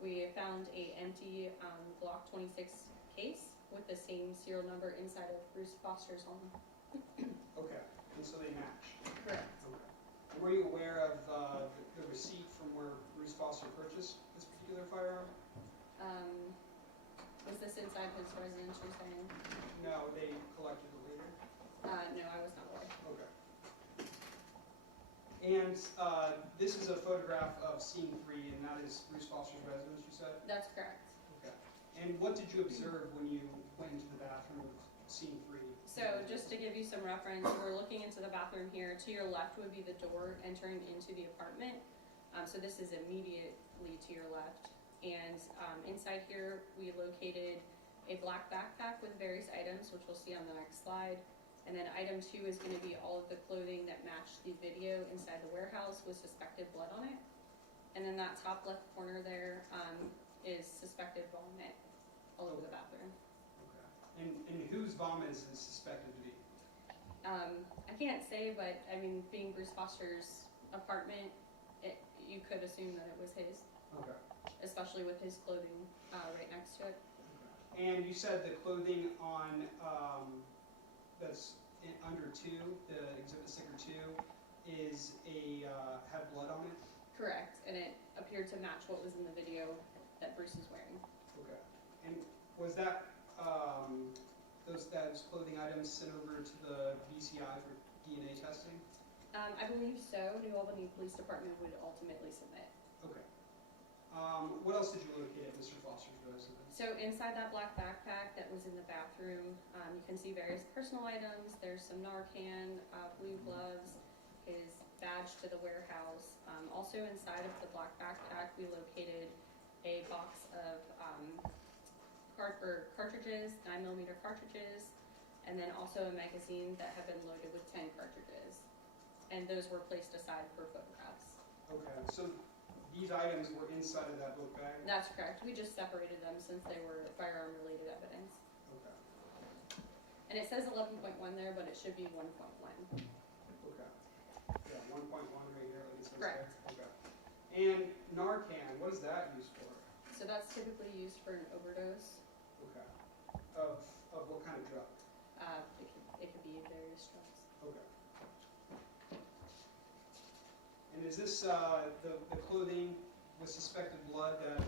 We found a empty Glock 26 case with the same serial number inside of Bruce Foster's home. Okay. And so they match? Correct. Okay. And were you aware of the receipt from where Bruce Foster purchased this particular firearm? Was this inside his residence, you're saying? No, they collected it later? No, I was not aware. Okay. And this is a photograph of scene 3, and that is Bruce Foster's residence, you said? That's correct. Okay. And what did you observe when you went into the bathroom of scene 3? So just to give you some reference, we're looking into the bathroom here. To your left would be the door entering into the apartment. So this is immediately to your left. And inside here, we located a black backpack with various items, which we'll see on the next slide. And then item 2 is going to be all of the clothing that matched the video inside the warehouse with suspected blood on it. And then that top left corner there is suspected vomit all over the bathroom. Okay. And whose vomit is this suspected to be? I can't say, but I mean, being Bruce Foster's apartment, you could assume that it was his. Okay. Especially with his clothing right next to it. Okay. And you said the clothing on that's under 2, the exhibit sticker 2, is had blood on it? Correct, and it appeared to match what was in the video that Bruce was wearing. Okay. And was that those clothing items sent over to the BCI for DNA testing? I believe so. New Albany Police Department would ultimately submit. Okay. What else did you locate at Mr. Foster's residence? So inside that black backpack that was in the bathroom, you can see various personal items. There's some Narcan, blue gloves, his badge to the warehouse. Also inside of the black backpack, we located a box of cartridges, 9mm cartridges, and then also a magazine that had been loaded with 10 cartridges. And those were placed aside for photographs. Okay, so these items were inside of that book bag? That's correct. We just separated them since they were firearm-related evidence. Okay. And it says 11.1 there, but it should be 1.1. Okay. Yeah, 1.1 right here, like it says Correct. there. Okay. And Narcan, what is that used for? So that's typically used for an overdose. Okay. Of what kind of drug? It could be various drugs. Okay. And is this the clothing with suspected blood that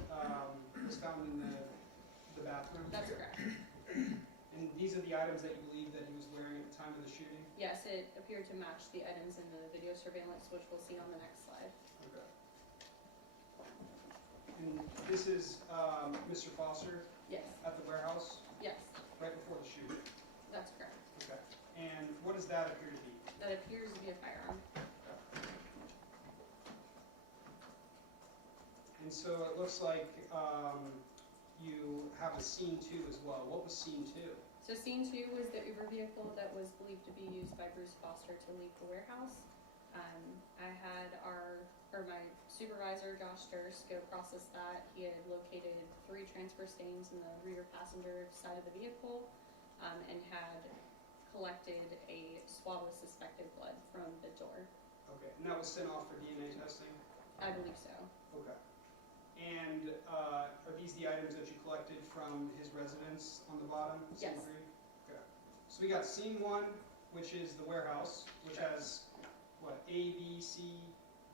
was found in the bathroom? That's correct. And these are the items that you believe that he was wearing at the time of the shooting? Yes, it appeared to match the items in the video surveillance, which we'll see on the next slide. Okay. And this is Mr. Foster? Yes. At the warehouse? Yes. Right before the shooting? That's correct. Okay. And what does that appear to be? That appears to be a firearm. And so it looks like you have a scene 2 as well. What was scene 2? So scene 2 was the Uber vehicle that was believed to be used by Bruce Foster to leave the warehouse. I had my supervisor, Josh Durst, go process that. He had located 3 transfer stains in the rear passenger side of the vehicle and had collected a swab of suspected blood from the door. Okay, and that was sent off for DNA testing? I believe so. Okay. And are these the items that you collected from his residence on the bottom? Yes. Scene 3? Okay. So we got scene 1, which is the warehouse, which has, what, A, B, C,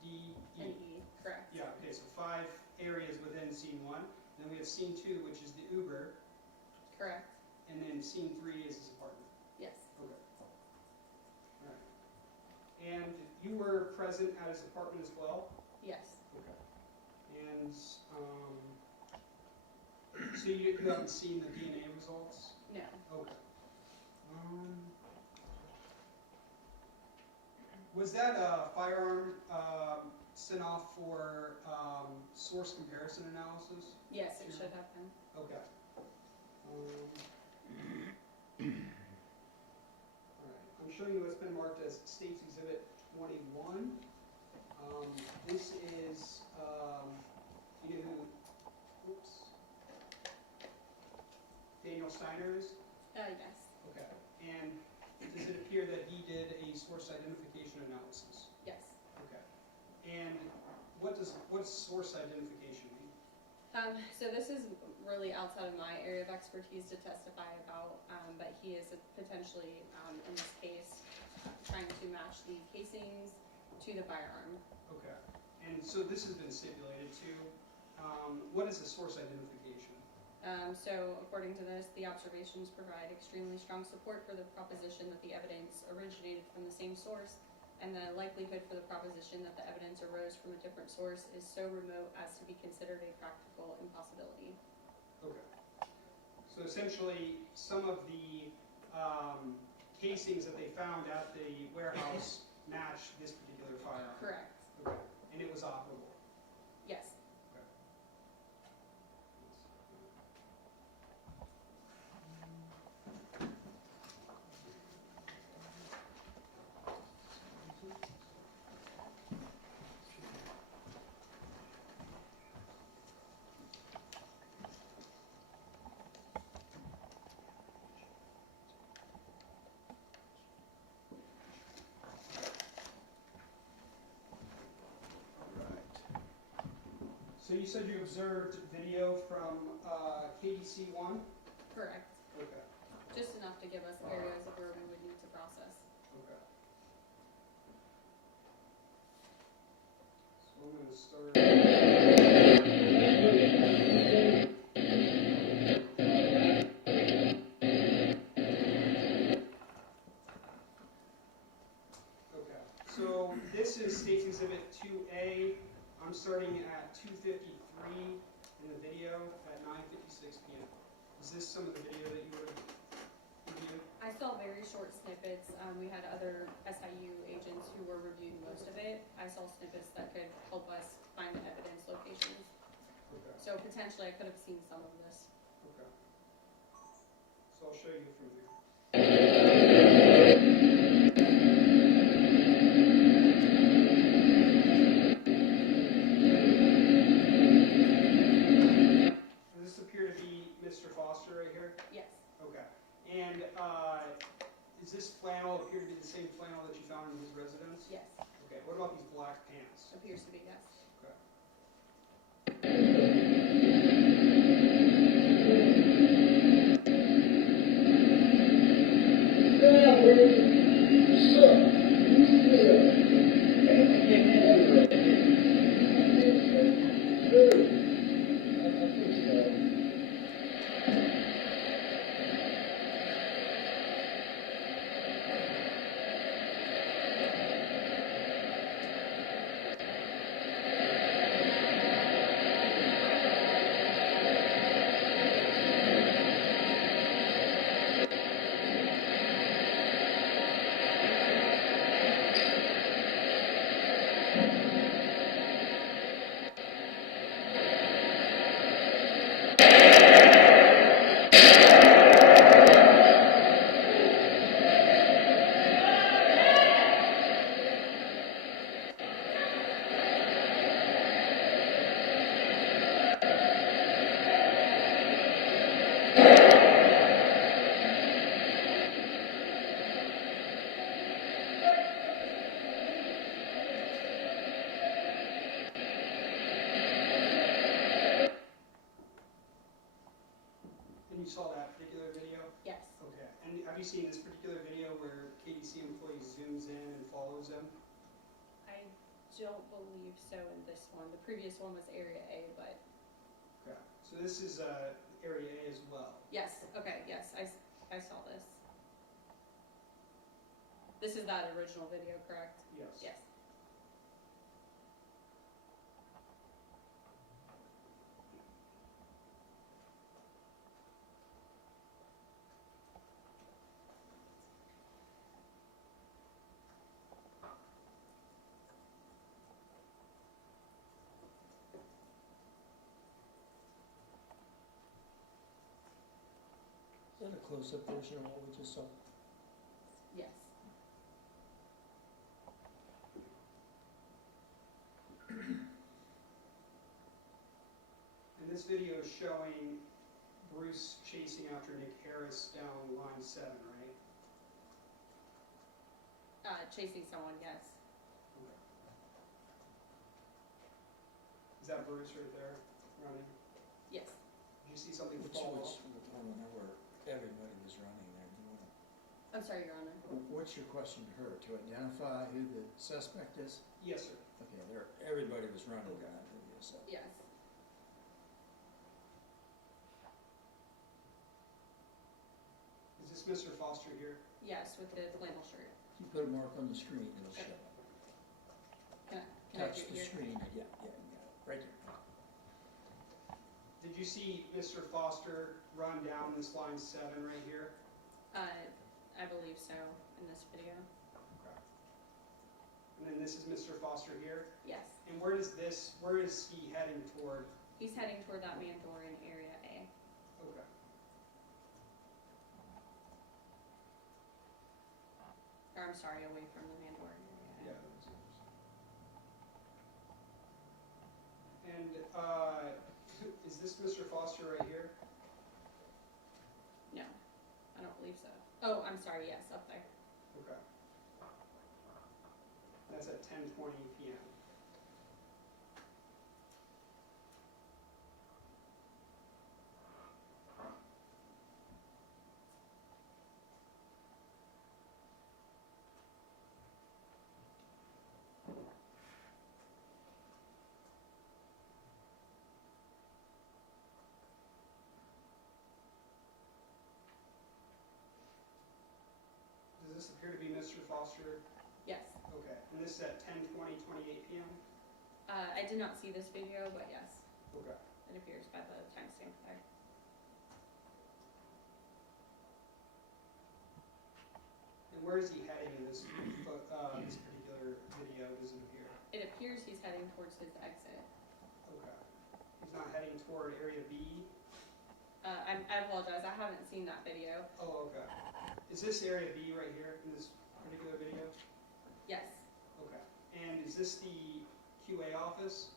D, E? And E, correct. Yeah, okay, so 5 areas within scene 1. Then we have scene 2, which is the Uber. Correct. And then scene 3 is his apartment. Yes. Okay. All right. And you were present at his apartment as well? Yes. Okay. And so you haven't seen the DNA results? No. Okay. Was that a firearm sent off for source comparison analysis? Yes, it should have been. Okay. All right. I'm showing you what's been marked as State's Exhibit 21. This is, you know who, oops, Daniel Steiner is? Yes. Okay. And does it appear that he did a source identification analysis? Yes. Okay. And what's source identification mean? So this is really outside of my area of expertise to testify about, but he is potentially, in this case, trying to match the casings to the firearm. Okay. And so this has been stipulated too. What is a source identification? So according to this, the observations provide extremely strong support for the proposition that the evidence originated from the same source, and the likelihood for the proposition that the evidence arose from a different source is so remote as to be considered a practical impossibility. Okay. So essentially, some of the casings that they found at the warehouse match this particular firearm? Correct. Okay, and it was operable? Yes. So you said you observed video from KDC 1? Correct. Okay. Just enough to give us areas of where we would need to process. Okay. So I'm going to start. Okay. So this is State's Exhibit 2A. I'm starting at 2:53 in the video at 9:56 p.m. Is this some of the video that you would have reviewed? I saw very short snippets. We had other SIU agents who were reviewing most of it. I saw snippets that could help us find the evidence locations. Okay. So potentially I could have seen some of this. Okay. So I'll show you from here. Does this appear to be Mr. Foster right here? Yes. Okay. And does this flannel appear to be the same flannel that you found in his residence? Yes. Okay. What about these black pants? Appears to be yes. Okay. And you saw that particular video? Yes. Okay. And have you seen this particular video where KDC employee zooms in and follows them? I don't believe so in this one. The previous one was Area A, but Okay. So this is Area A as well. yes. Okay. Yes, I saw this. This is that original video, correct? Yes. Yes. Is that a close-up version of what we just saw? Yes. And this video is showing Bruce chasing after Nick Harris down line 7, right? Chasing someone, yes. Okay. Is that Bruce right there running? Yes. Did you see something Which fall was off? the one where everybody was running there. I'm sorry, Your Honor. What's your question to her? To identify who the suspect is? Yes, sir. Okay, everybody was running in that video, so. Yes. Is this Mr. Foster here? Yes, with the flannel shirt. You put a mark on the screen, it'll show. Can I Touch do it the here? screen, yeah, right there. Did you see Mr. Foster run down this line 7 right here? I believe so, in this video. Okay. And then this is Mr. Foster here. Yes. And where is he heading toward? He's heading toward that man door in area A. Okay. Or I'm sorry, away from the man door in Yeah. area A. And is this Mr. Foster right here? No, I don't believe so. Oh, I'm sorry, yes, up there. Okay. That's at 10:20 p.m. Does this appear to be Mr. Foster? Yes. Okay. And this is at 10:20, 28 p.m.? I did not see this video, but yes, Okay. it appears by the timestamp there. And where is he heading in this particular video, does it appear? It appears he's heading towards his exit. Okay. He's not heading toward area B? I apologize, I haven't seen that video. Oh, okay. Is this area B right here in this particular video? Yes, Okay. And is this the QA office?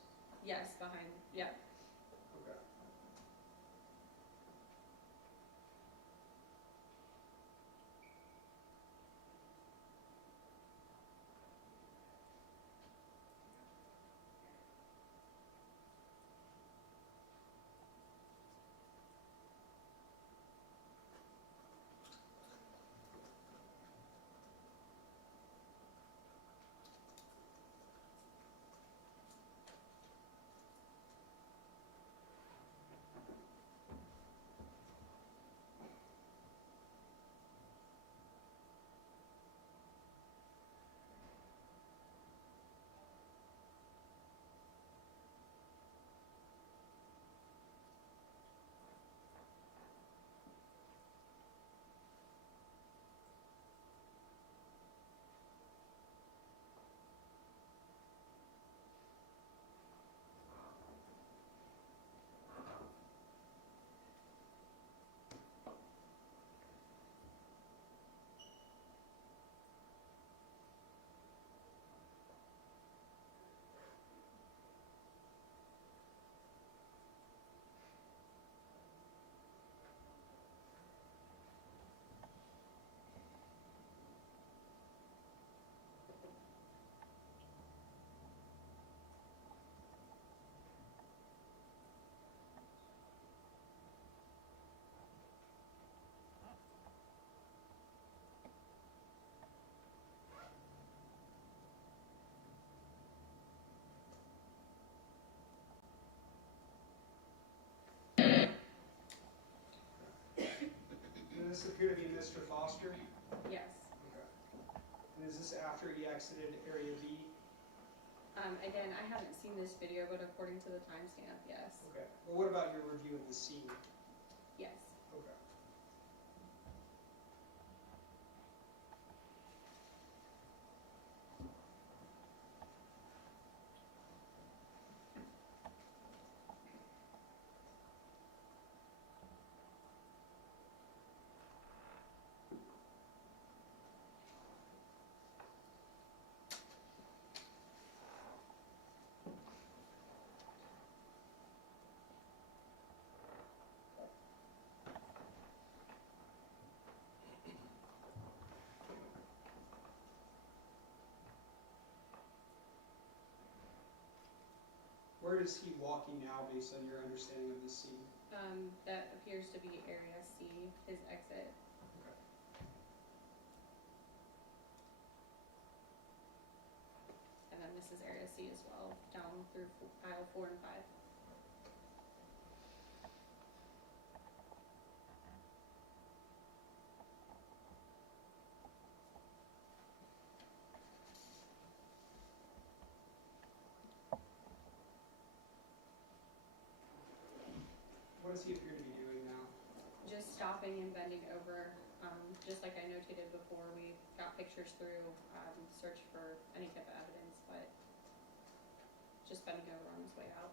yes, behind, yep. Okay. Does this appear to be Mr. Foster? Yes. Okay. And is this after he exited area B? Again, I haven't seen this video, but according to the timestamp, yes. Okay. Well, what about your review of the scene? Yes. Okay. Where is he walking now, based on your understanding of this scene? That appears to be area C, his exit. Okay. And then this is area C as well, down through aisle 4 and 5. What does he appear to be doing now? Just stopping and bending over, just like I notated before, we got pictures through, search for any type of evidence, but just bending over on his way out.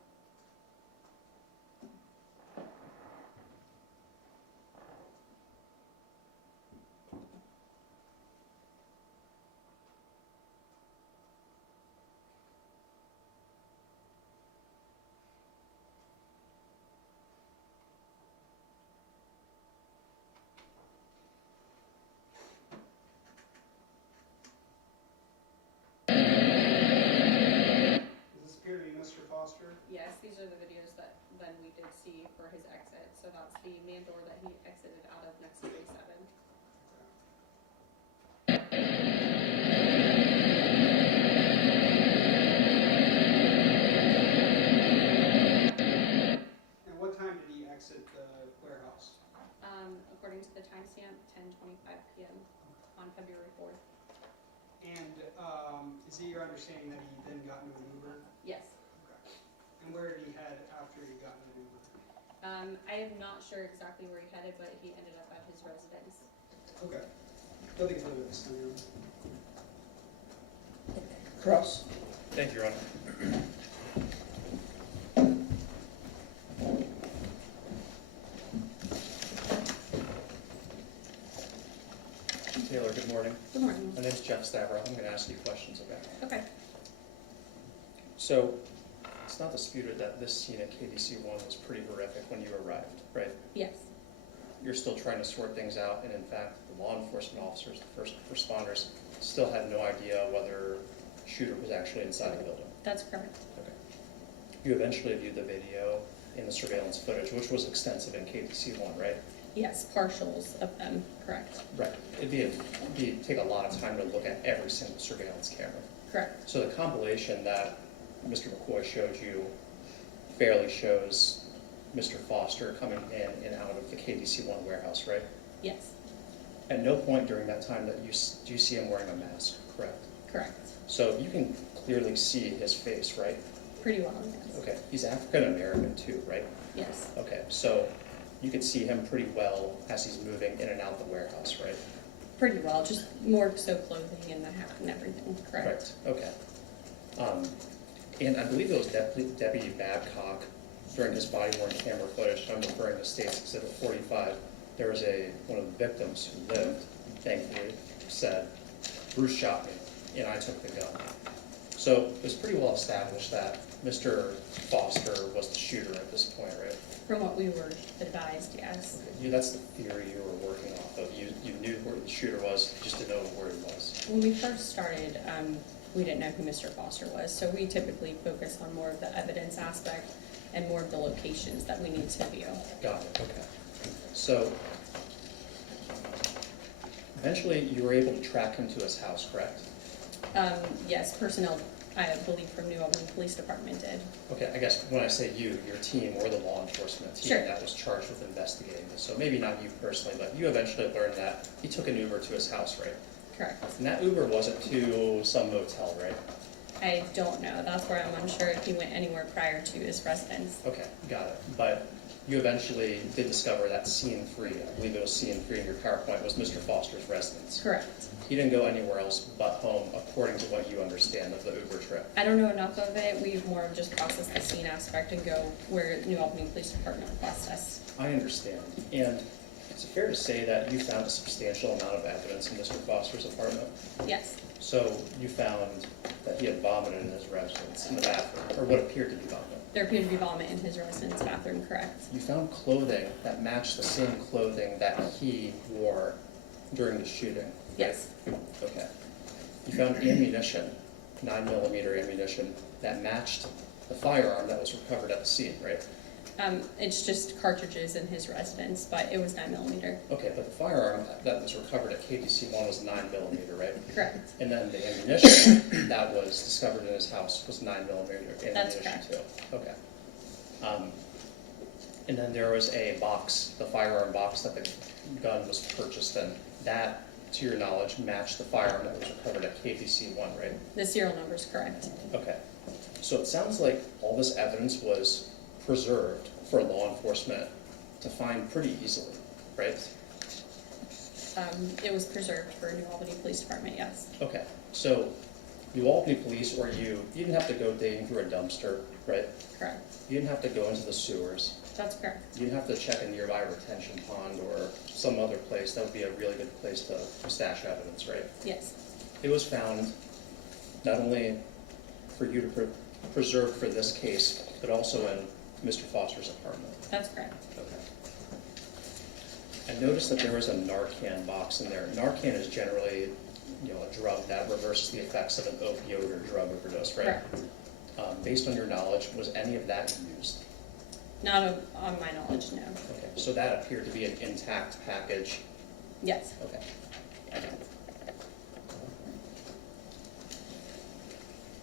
Yes, these are the videos that then we did see for his exit. So that's the main door that he exited out of next to A7. And what time did he exit the warehouse? According to the timestamp, 10:25 p.m. on February 4th. And is it your understanding that he then got into an Uber? Yes. And where did he head after he got into an Uber? I am not sure exactly where he headed, but he ended up at his residence. Okay. Nothing further this time. Cross. Thank you, Your Honor. Taylor, good morning. Good morning. My name is Jeff Stavro. I'm going to ask you questions about it. Okay. So, it's not disputed that this scene at KDC 1 was pretty horrific when you arrived, right? Yes. You're still trying to sort things out, and in fact, the law enforcement officers, the first responders, still had no idea whether the shooter was actually inside the building. That's correct. Okay. You eventually viewed the video in the surveillance footage, which was extensive in KDC 1, right? Yes, partials of them, correct. Right. It'd take a lot of time to look at every single surveillance camera. Correct. So the compilation that Mr. McCoy showed you fairly shows Mr. Foster coming in and out of the KDC 1 warehouse, right? Yes. At no point during that time that do you see him wearing a mask, correct? Correct. So you can clearly see his face, right? Pretty well, yes. Okay. He's African American too, right? Yes. Okay. So you can see him pretty well as he's moving in and out the warehouse, right? Pretty well, just more so clothing and the hat and everything, correct? Right. Okay. And I believe it was Deputy Babcock during his body-worn camera footage. I'm referring to State's Exhibit 45. There was one of the victims who lived, thankfully, said, "Bruce shot me, and I took the gun." So it was pretty well established that Mr. Foster was the shooter at this point, right? From what we were advised, yes. That's the theory you were working off of. You knew where the shooter was, just didn't know where he was. When we first started, we didn't know who Mr. Foster was, so we typically focus on more of the evidence aspect and more of the locations that we need to view. Got it, okay. So, eventually you were able to track him to his house, correct? Yes, personnel, I believe, from New Albany Police Department did. Okay, I guess when I say you, your team or the law enforcement team Sure. that was charged with investigating this. So maybe not you personally, but you eventually learned that he took an Uber to his house, right? Correct. And that Uber wasn't to some motel, right? I don't know. That's where I'm unsure if he went anywhere prior to his residence. Okay, got it. But you eventually did discover that scene 3, I believe it was scene 3 in your PowerPoint, was Mr. Foster's residence. Correct. He didn't go anywhere else but home, according to what you understand of the Uber trip. I don't know enough of it. We've more of just processed the scene aspect and go where New Albany Police Department requests us. I understand. And is it fair to say that you found a substantial amount of evidence in Mr. Foster's apartment? Yes. So you found that he had vomited in his residence, in the bathroom, or what appeared to be vomit. There appeared to be vomit in his residence bathroom, correct? You found clothing that matched the same clothing that he wore during the shooting. Yes. Okay. You found ammunition, 9mm ammunition, that matched the firearm that was recovered at the scene, right? It's just cartridges in his residence, but it was 9mm. Okay, but the firearm that was recovered at KDC 1 was 9mm, right? Correct. And then the ammunition that was discovered in his house was 9mm ammunition That's correct. too. Okay. And then there was a box, the firearm box that the gun was purchased in. That, to your knowledge, matched the firearm that was recovered at KDC 1, right? The serial number is correct. Okay. So it sounds like all this evidence was preserved for law enforcement to find pretty easily. right? It was preserved for New Albany Police Department, yes. Okay, so New Albany Police, or you didn't have to go digging through a dumpster, right? Correct. You didn't have to go into the sewers. That's correct. You didn't have to check a nearby retention pond or some other place. That would be a really good place to stash evidence, right? Yes. It was found not only for you to preserve for this case, but also in Mr. Foster's apartment. That's correct. Okay. I noticed that there was a Narcan box in there. Narcan is generally, a drug that reverses the effects of an opioid or drug overdose, right? Correct. Based on your knowledge, was any of that used? Not on my knowledge, no. Okay, so that appeared to be an intact package. Yes. Okay.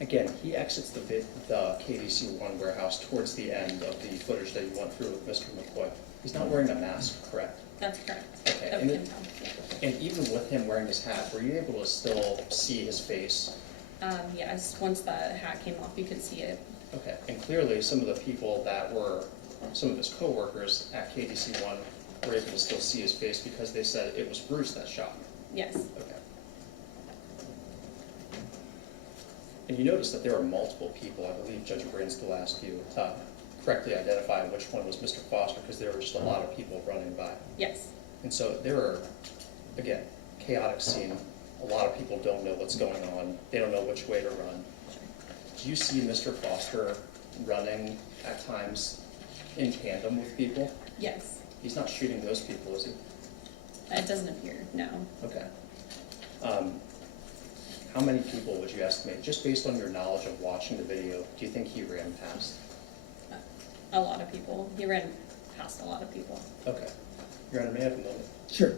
Again, he exits the KDC 1 warehouse towards the end of the footage that you went through with Mr. McCoy. He's not wearing a mask, correct? That's correct. Okay, That we can tell, yeah. And even with him wearing his hat, were you able to still see his face? Yes, once the hat came off, you could see it. Okay, and clearly some of the people that were, some of his coworkers at KDC 1 were able to still see his face because they said it was Bruce that shot him. Yes. Okay. And you notice that there are multiple people. I believe Judge Bransdell asked you to correctly identify which one was Mr. Foster because there were just a lot of people running by. Yes. And so there are, again, chaotic scene. A lot of people don't know what's going on. They don't know which way to run. Do you see Mr. Foster running at times in tandem with people? Yes. He's not shooting those people, is he? It doesn't appear, no. Okay. How many people would you estimate, just based on your knowledge of watching the video, do you think he ran past? A lot of people. He ran past a lot of people. Okay. Your Honor, may I have a moment? Sure.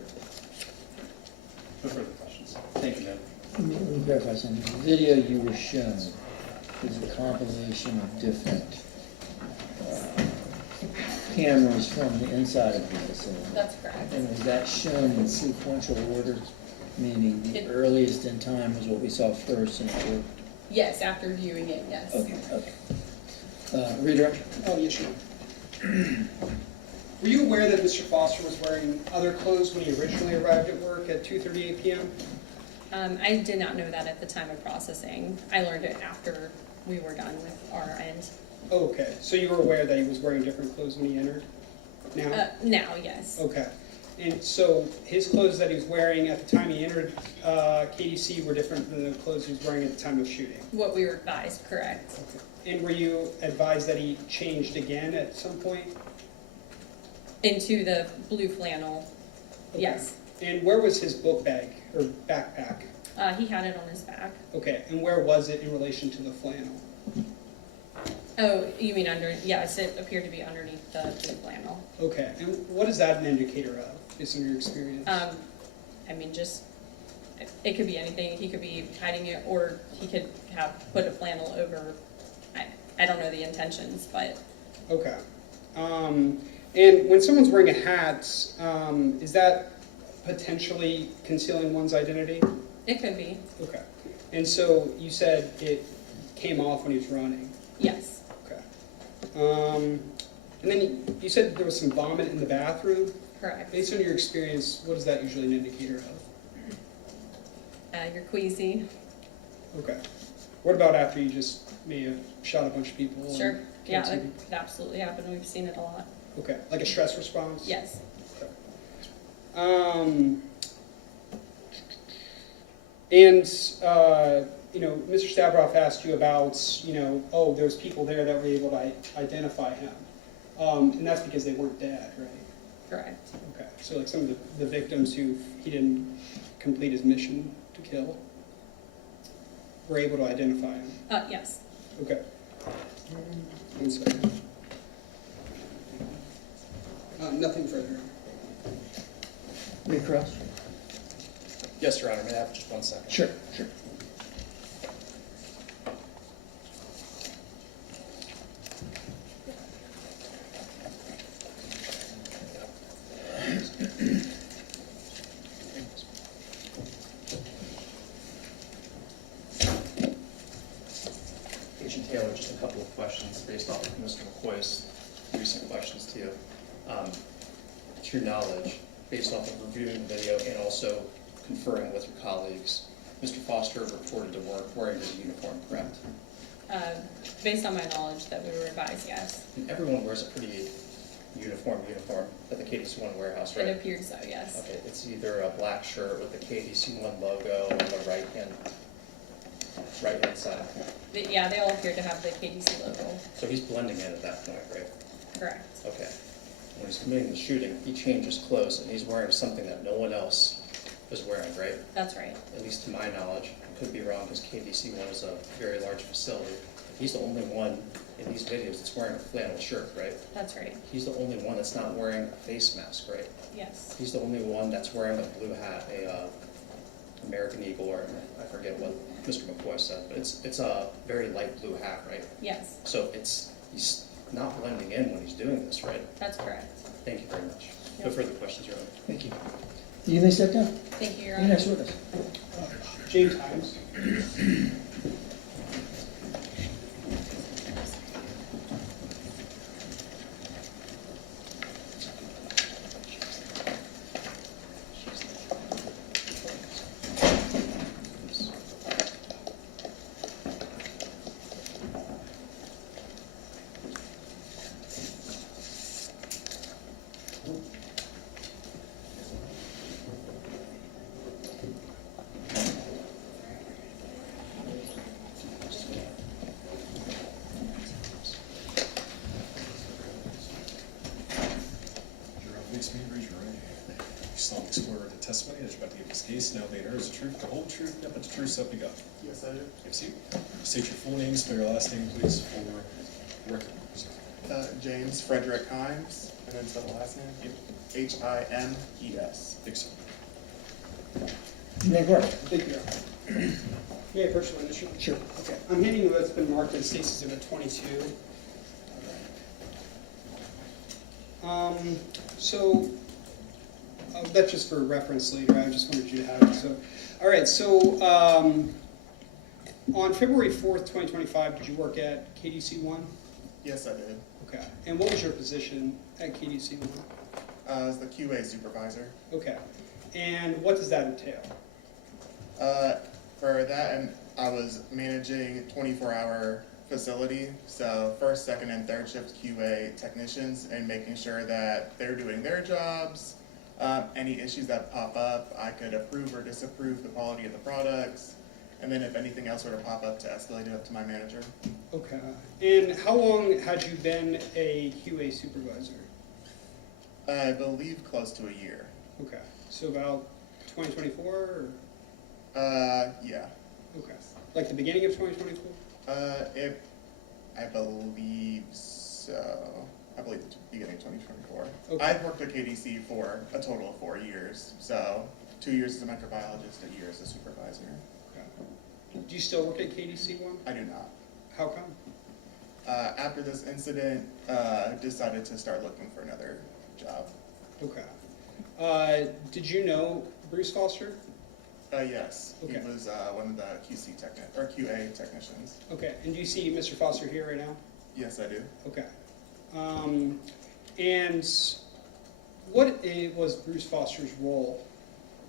No further questions. Thank you, ma'am. Let me clarify something. The video you were shown is a compilation of different cameras from the inside of the facility. That's correct. And was that shown in sequential order? Meaning the earliest in time was what we saw first and it worked? Yes, after viewing it, yes. Okay. Redirect? Oh, yes, sure. Were you aware that Mr. Foster was wearing other clothes when he originally arrived at work at 2:38 p.m.? I did not know that at the time of processing. I learned it after we were done with our end. Okay, so you were aware that he was wearing different clothes when he entered? Now? Now, yes. Okay. And so his clothes that he was wearing at the time he entered KDC were different than the clothes he was wearing at the time of shooting? What we were advised, correct. Okay. And were you advised that he changed again at some point? Into the blue flannel, Okay. yes. And where was his book bag or backpack? He had it on his back. Okay, and where was it in relation to the flannel? Oh, you mean under, yes, it appeared to be underneath the blue flannel. Okay, and what is that an indicator of, based on your experience? I mean, just, it could be anything. He could be hiding it, or he could have put a flannel over. I don't know the intentions, but. Okay. And when someone's wearing a hat, is that potentially concealing one's identity? It could be. Okay. And so you said it came off when he was running? Yes. Okay. And then you said there was some vomit in the bathroom? Correct. Based on your experience, what is that usually an indicator of? You're queasy. Okay. What about after you just may have shot a bunch of people? and Sure. Yeah, killed some that could absolutely happen. We've seen it a lot. people? Okay, like a stress response? Yes. Mr. Stavroff asked you about, oh, there's people there that were able to identify him. And that's because they weren't dead, right? Correct. Okay, so like some of the victims who he didn't complete his mission to kill were able to identify him? Yes. Okay. 1 second. Nothing further. Recross? Yes, Your Honor, may I have just 1 second? Sure, sure. Agent Taylor, just a couple of questions based off of Mr. McCoy's recent questions to you. To your knowledge, based off of reviewing the video and also conferring with your colleagues, Mr. Foster reported to work wearing his uniform, correct? Based on my knowledge that we were advised, yes. And everyone wears a pretty uniform at the KDC-1 warehouse, right? It appears so, yes. Okay, it's either a black shirt with the KDC-1 logo on the right-hand side. Yeah, they all appear to have the KDC logo. So he's blending in at that point, right? Correct. Okay. When he's committing the shooting, he changes clothes and he's wearing something that no one else is wearing, right? That's right. At least to my knowledge. I could be wrong because KDC-1 is a very large facility. He's the only one in these videos that's wearing a flannel shirt, right? That's right. He's the only one that's not wearing a face mask, right? Yes. He's the only one that's wearing a blue hat, American Eagle, or I forget what Mr. McCoy said, but it's a very light blue hat, right? Yes. So he's not blending in when he's doing this, right? That's correct. Thank you very much. No Yep. further questions, Your Honor. Thank you. You may step down. Thank you, Your You're Honor. next witness. James Himes. Raise your right hand. You solemnly swear the testimony that you're about to give this case now being heard is the truth, the whole truth, nothing but the truth, so help you God. Yes, I do. Yes, you. State your full name, spell your last name, please, for the record. James Frederick Himes, and then spell the last name. Himes. Thanks, sir. You may go. Thank you, Your Honor. May I approach the witness? Sure. Okay, I'm handing you what's been marked as State's Exhibit 22. That's just for reference later, I just wanted you to have it, so. All right, so, on February 4th, 2025, did you work at KDC-1? Yes, I did. Okay, and what was your position at KDC-1? I was the QA supervisor. Okay, and what does that entail? For that, and I was managing 24-hour facility, so first, second, and third shift QA technicians, and making sure that they're doing their jobs. Any issues that pop up, I could approve or disapprove the quality of the products, and then if anything else were to pop up, to escalate it up to my manager. Okay, and how long had you been a QA supervisor? I believe close to a year. Okay, so about 2024, or? Yeah. Okay, like the beginning of 2024? I believe so. I believe the beginning of 2024. Okay. I've worked at KDC for a total of 4 years. So 2 years as a microbiologist, a year as a supervisor. Okay. Do you still work at KDC-1? I do not. How come? After this incident, decided to start looking for another job. Okay. Did you know Bruce Foster? Yes. Okay. He was one of the QA technicians. Okay, and do you see Mr. Foster here right now? Yes, I do. Okay. And what was Bruce Foster's role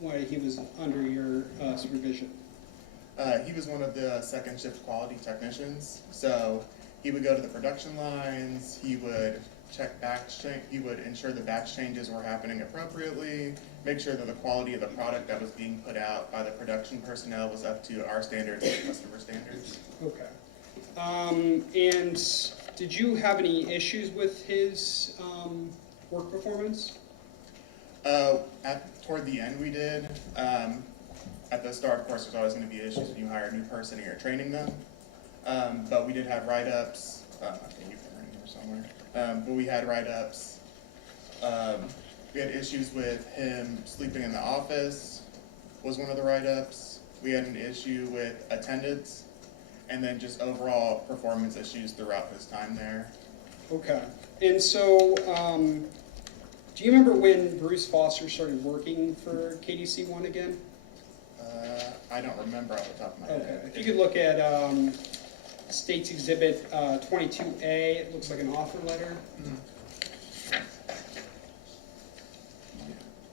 when he was under your supervision? He was one of the second shift quality technicians. So he would go to the production lines, he would check batch change, he would ensure the batch changes were happening appropriately, make sure that the quality of the product that was being put out by the production personnel was up to our standards and customer standards. Okay. And did you have any issues with his work performance? Toward the end we did. At the start, of course, there's always going to be issues when you hire a new person and you're training them. But we did have write-ups. I think you've been in here somewhere. But we had write-ups. We had issues with him sleeping in the office was one of the write-ups. We had an issue with attendance, and then just overall performance issues throughout his time there. Okay. And so, do you remember when Bruce Foster started working for KDC-1 again? I don't remember off the top of my head. Okay. If you could look at State's Exhibit 22A, it looks like an offer letter.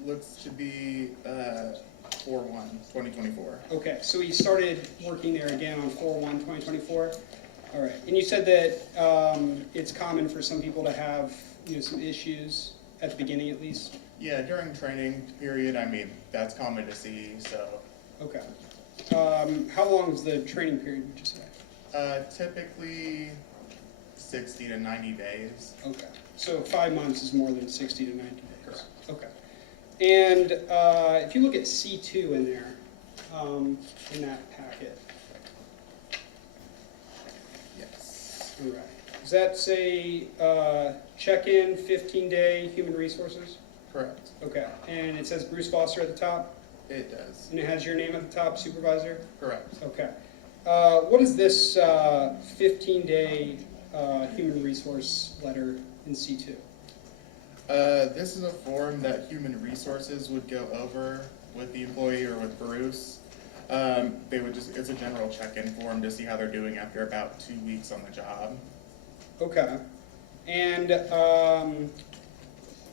looks to be 4/1/2024. Okay, so he started working there again on 4/1/2024? All right, and you said that it's common for some people to have, some issues at the beginning at least? Yeah, during training period, I mean, that's common to see, so. Okay. How long is the training period, would you say? Typically 60 to 90 days. Okay, so 5 months is more than 60 to 90 days? Correct. Okay. And if you look at C2 in there, in that packet, Yes. all right. Does that say check-in, 15-day human resources? Correct. Okay, and it says Bruce Foster at the top? It does. And it has your name at the top, supervisor? Correct. Okay. What is this 15-day human resource letter in C2? This is a form that Human Resources would go over with the employee or with Bruce. They would it's a general check-in form to see how they're doing after about 2 weeks on the job. Okay. And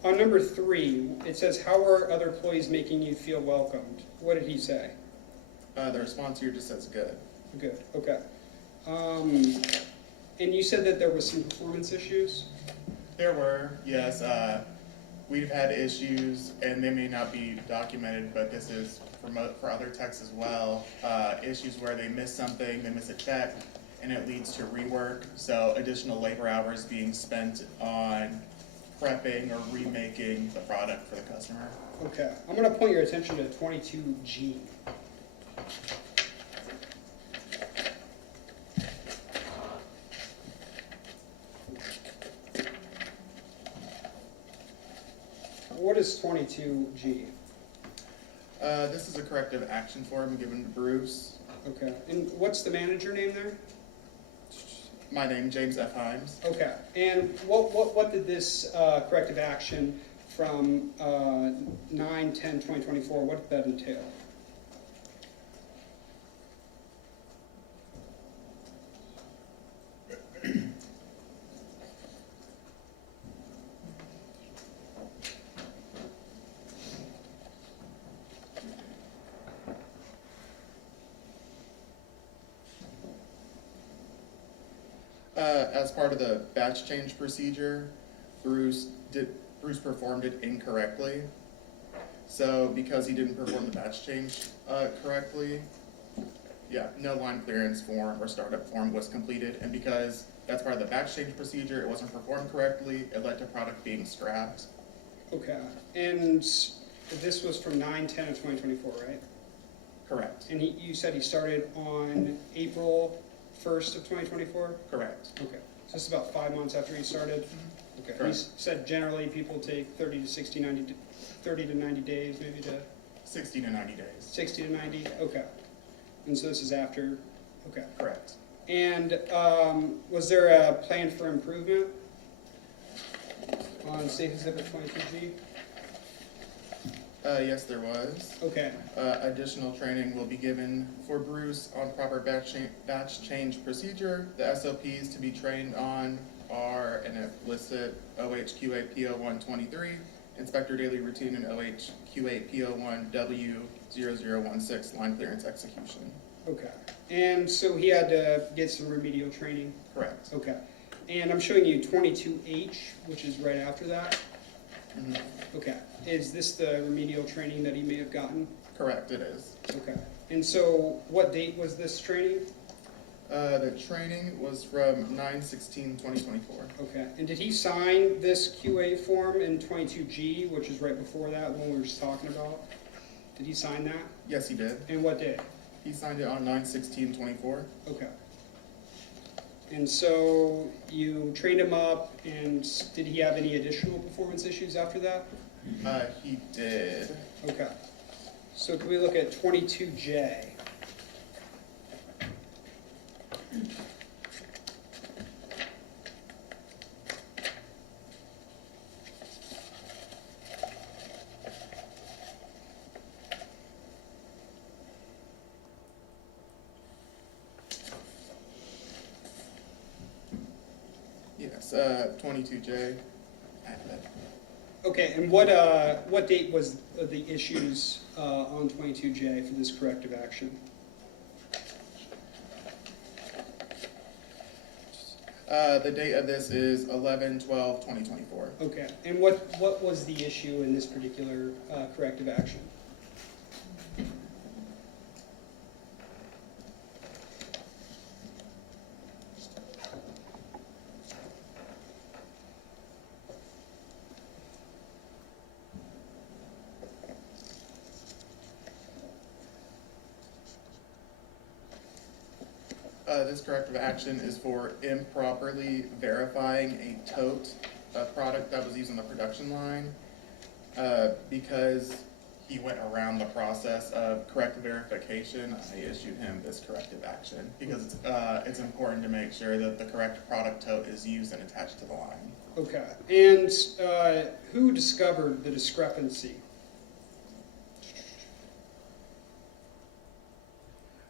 on number 3, it says, how are other employees making you feel welcomed? What did he say? The response here just says good. Good, okay. And you said that there was some performance issues? There were, yes. We've had issues, and they may not be documented, but this is for other techs as well. Issues where they miss something, they miss a check, and it leads to rework. So additional labor hours being spent on prepping or remaking the product for the customer. Okay. I'm going to point your attention to 22G. What is 22G? This is a corrective action form given to Bruce. Okay. And what's the manager name there? My name, James F. Himes. Okay. And what did this corrective action from 9/10/2024, what did that entail? As part of the batch change procedure, Bruce performed it incorrectly. So because he didn't perform the batch change correctly, no line clearance form or startup form was completed. And because that's part of the batch change procedure, it wasn't performed correctly, it led to product being scrapped. Okay. And this was from 9/10/2024, right? Correct. And you said he started on April 1st of 2024? Correct. Okay. So this is about 5 months after he started? Okay. Correct. He said generally people take 30 to 90 days maybe to... 60 to 90 days. 60 to 90? Okay. And so this is after? Okay. Correct. And was there a plan for improvement on Safe Exhibit 22G? Yes, there was. Okay. Additional training will be given for Bruce on proper batch change procedure. The SOPs to be trained on are, and it listed OHQA P0123, Inspector Daily Routine, and OHQA P01W0016, Line Clearance Execution. Okay. And so he had to get some remedial training? Correct. Okay. And I'm showing you 22H, which is right after that? Mm-hmm. Okay. Is this the remedial training that he may have gotten? Correct, it is. Okay. And so what date was this training? The training was from 9/16/2024. Okay. And did he sign this QA form in 22G, which is right before that one we were just talking about? Did he sign that? Yes, he did. And what day? He signed it on 9/16/24. Okay. And so you trained him up, and did he have any additional performance issues after that? He did. Okay. So can we look at 22J? Yes, 22J. Okay, and what date was the issues on 22J for this corrective action? The date of this is 11/12/2024. Okay, and what was the issue in this particular corrective action? This corrective action is for improperly verifying a tote, a product that was used on the production line, because he went around the process of corrective verification. I issued him this corrective action because it's important to make sure that the correct product tote is used and attached to the line. Okay, and who discovered the discrepancy?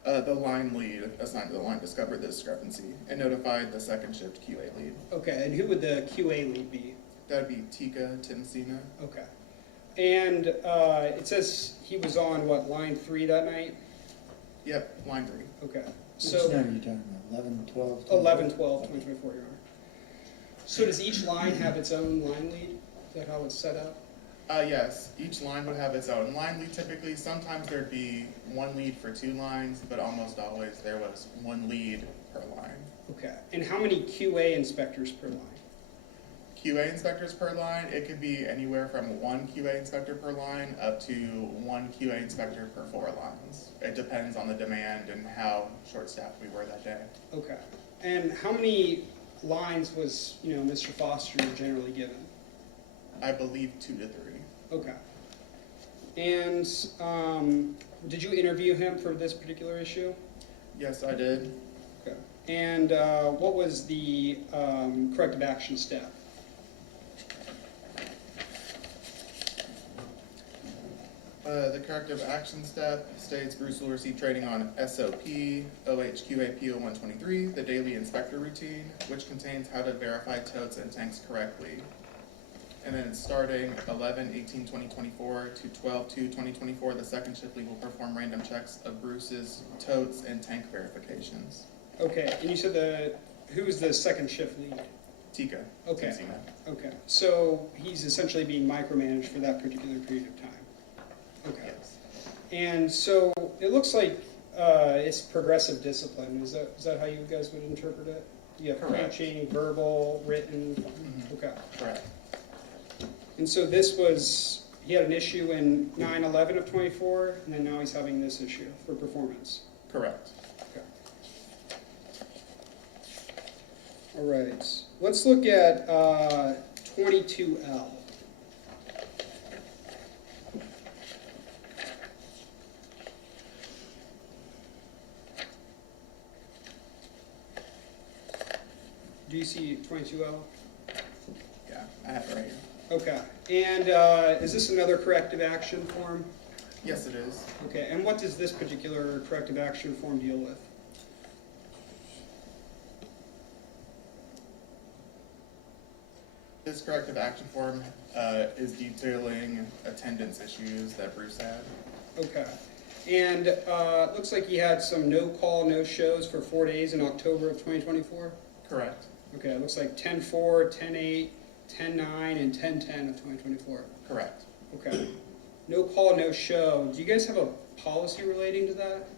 The line lead assigned to the line discovered the discrepancy and notified the second shift QA lead. Okay, and who would the QA lead be? That'd be Tika Tensina. Okay. And it says he was on, what, line 3 that night? Yep, line 3. Okay. Which number are you talking about, 11/12? 11/12/2024, Your Honor. So does each line have its own line lead? Is that how it's set up? Yes, each line would have its own line lead typically. Sometimes there'd be one lead for 2 lines, but almost always there was one lead per line. Okay. And how many QA inspectors per line? QA inspectors per line, it could be anywhere from 1 QA inspector per line up to 1 QA inspector per 4 lines. It depends on the demand and how short-staffed we were that day. Okay. And how many lines was, Mr. Foster generally given? I believe 2 to 3. Okay. And did you interview him for this particular issue? Yes, I did. Okay. And what was the corrective action step? The corrective action step states Bruce will receive training on SOP, OHQA PO123, the daily inspector routine, which contains how to verify totes and tanks correctly. And then starting 11/18/2024 to 12/2/2024, the second shift lead will perform random checks of Bruce's totes and tank verifications. Okay, and you said who was the second shift lead? Tika. Okay. Tensina. Okay, so he's essentially being micromanaged for that particular period of time. Okay. Yes. And so it looks like it's progressive discipline. Is that how you guys would interpret it? You have Correct. coaching, verbal, written. Mhm. Okay. Correct. And so he had an issue in 9/11/24, and then now he's having this issue for performance. Correct. Okay. All right, let's look at 22L. Do you see 22L? Yeah, I have it right here. Okay, and is this another corrective action form? Yes, it is. Okay, and what does this particular corrective action form deal with? This corrective action form is detailing attendance issues that Bruce had. Okay, and it looks like he had some no-call, no-shows for 4 days in October of 2024? Correct. Okay, it looks like 10/4, 10/8, 10/9, and 10/10 of 2024. Correct. Okay. No call, no show. Do you guys have a policy relating to that?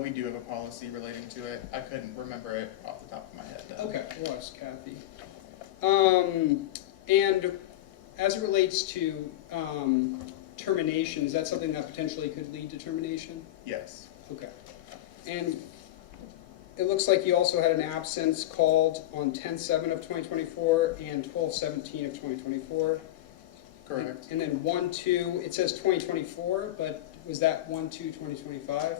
We do have a policy relating to it. I couldn't remember it off the top of my head, though. Okay, well, ask Kathy. And as it relates to termination, is that something that potentially could lead to termination? Yes. Okay. And it looks like you also had an absence called on 10/7 of 2024 and 12/17 of 2024. Correct. And then 1/2, it says 2024, but was that 1/2/2025?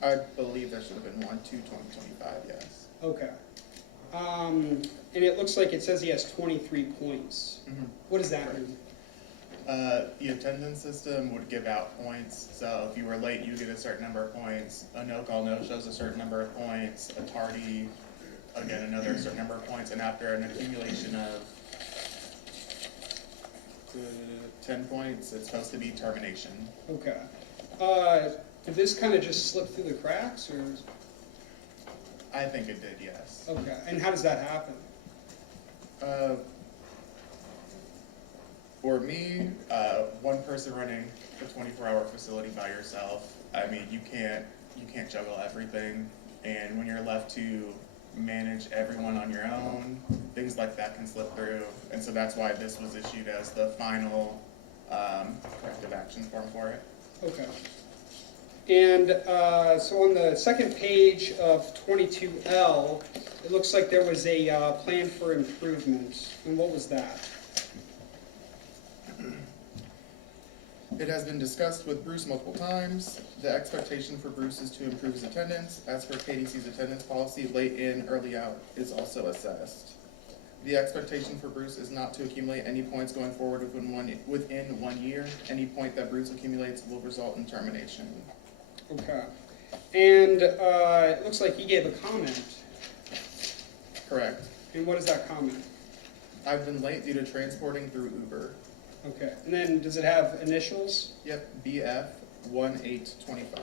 I believe that should have been 1/2/2025, yes. Okay. And it looks like it says he has 23 points. Mm-hmm. What does that mean? The attendance system would give out points, so if you were late, you get a certain number of points. A no-call, no-shows a certain number of points. A tardy, again, another certain number of points. And after an accumulation of to 10 points, it's supposed to be termination. Okay. Did this kind of just slip through the cracks, or? I think it did, yes. Okay, and how does that happen? For me, one person running a 24-hour facility by yourself, I mean, you can't juggle everything, and when you're left to manage everyone on your own, things like that can slip through, and so that's why this was issued as the final corrective action form for it. Okay. And so on the second page of 22L, it looks like there was a plan for improvement. And what was that? It has been discussed with Bruce multiple times. The expectation for Bruce is to improve his attendance. As per KDC's attendance policy, late in, early out is also assessed. The expectation for Bruce is not to accumulate any points going forward within 1 year. Any point that Bruce accumulates will result in termination. Okay. And it looks like he gave a comment. Correct. And what is that comment? I've been late due to transporting through Uber. Okay. And then does it have initials? Yep, BF 1825.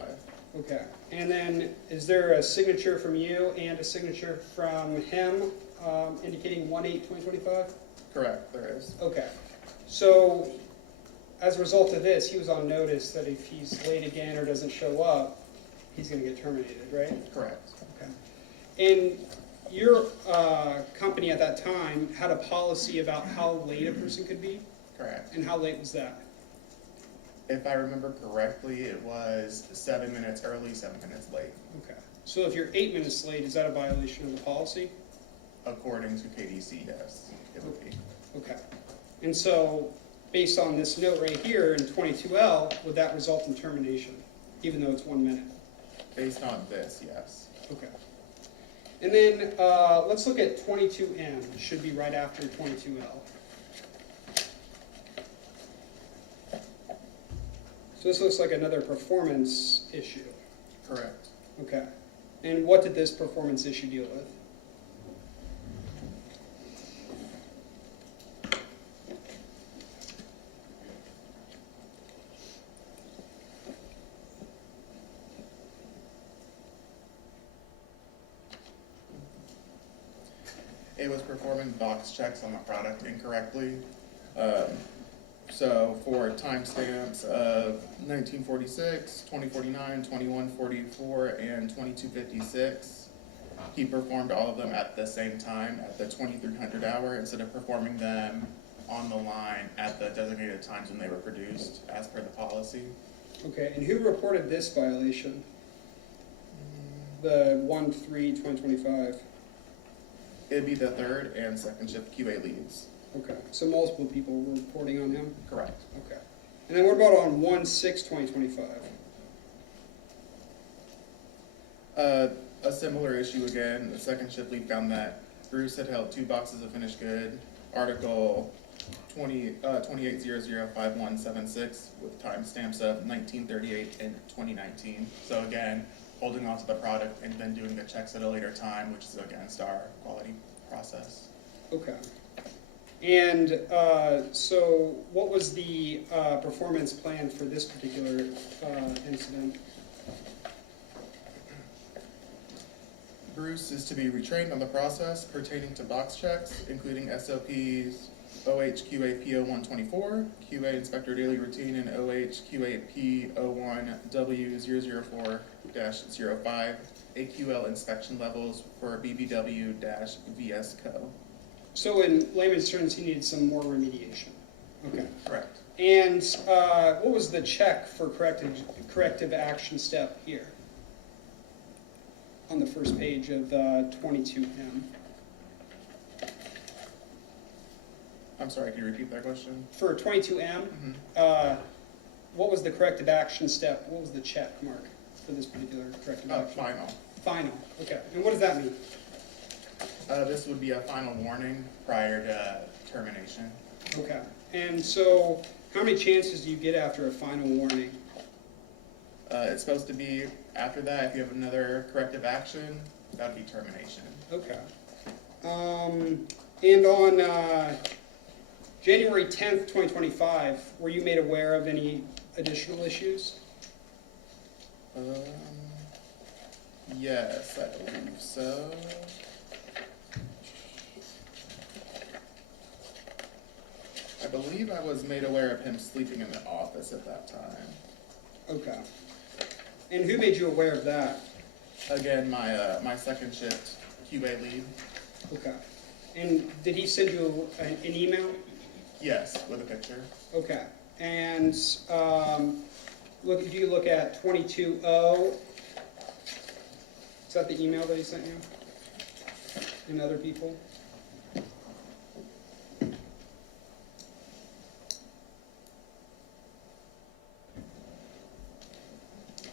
Okay. And then is there a signature from you and a signature from him indicating 1/8/2025? Correct, there is. Okay. So as a result of this, he was on notice that if he's late again or doesn't show up, he's going to get terminated, right? Correct. Okay. And your company at that time had a policy about how late a person could be? Correct. And how late was that? If I remember correctly, it was 7 minutes early, 7 minutes late. Okay. So if you're 8 minutes late, is that a violation of the policy? According to KDC, yes, it would be. Okay. And so, based on this note right here in 22L, would that result in termination, even though it's 1 minute? Based on this, yes. Okay. And then let's look at 22M. It should be right after 22L. So this looks like another performance issue. Correct. Okay. And what did this performance issue deal with? It was performing box checks on the product incorrectly. So for timestamps of 1946, 2049, 2144, and 2256, he performed all of them at the same time at the 2300 hour instead of performing them on the line at the designated times when they were produced as per the policy. Okay, and who reported this violation? The 1/3/2025. It'd be the third and second shift QA leads. Okay, so multiple people were reporting on him? Correct. Okay. And then what about on 1/6/2025? A similar issue again. The second shift lead found that Bruce had held 2 boxes of finished good, article 28005176 with timestamps of 1938 and 2019. So again, holding on to the product and then doing the checks at a later time, which is against our quality process. Okay. And so what was the performance plan for this particular incident? Bruce is to be retrained on the process pertaining to box checks, including SOPs OHQAP0124, QA Inspector Daily Routine, and OHQAP01W004-05, AQL inspection levels for BBW-VS Co. So in layman's terms, he needed some more remediation. Okay. Correct. And what was the check for corrective action step here? On the first page of 22M. I'm sorry, can you repeat that question? For 22M, what was the corrective action step? What was the check mark for this particular corrective action? Final. Final, okay. And what does that mean? This would be a final warning prior to termination. Okay. And so how many chances do you get after a final warning? It's supposed to be after that, if you have another corrective action, that would be termination. Okay. And on January 10th, 2025, were you made aware of any additional issues? Yes, I believe so. I believe I was made aware of him sleeping in the office at that time. Okay. And who made you aware of that? Again, my second shift QA lead. Okay. And did he send you an email? Yes, with a picture. Okay. And do you look at 22O? Is that the email that he sent you? And other people?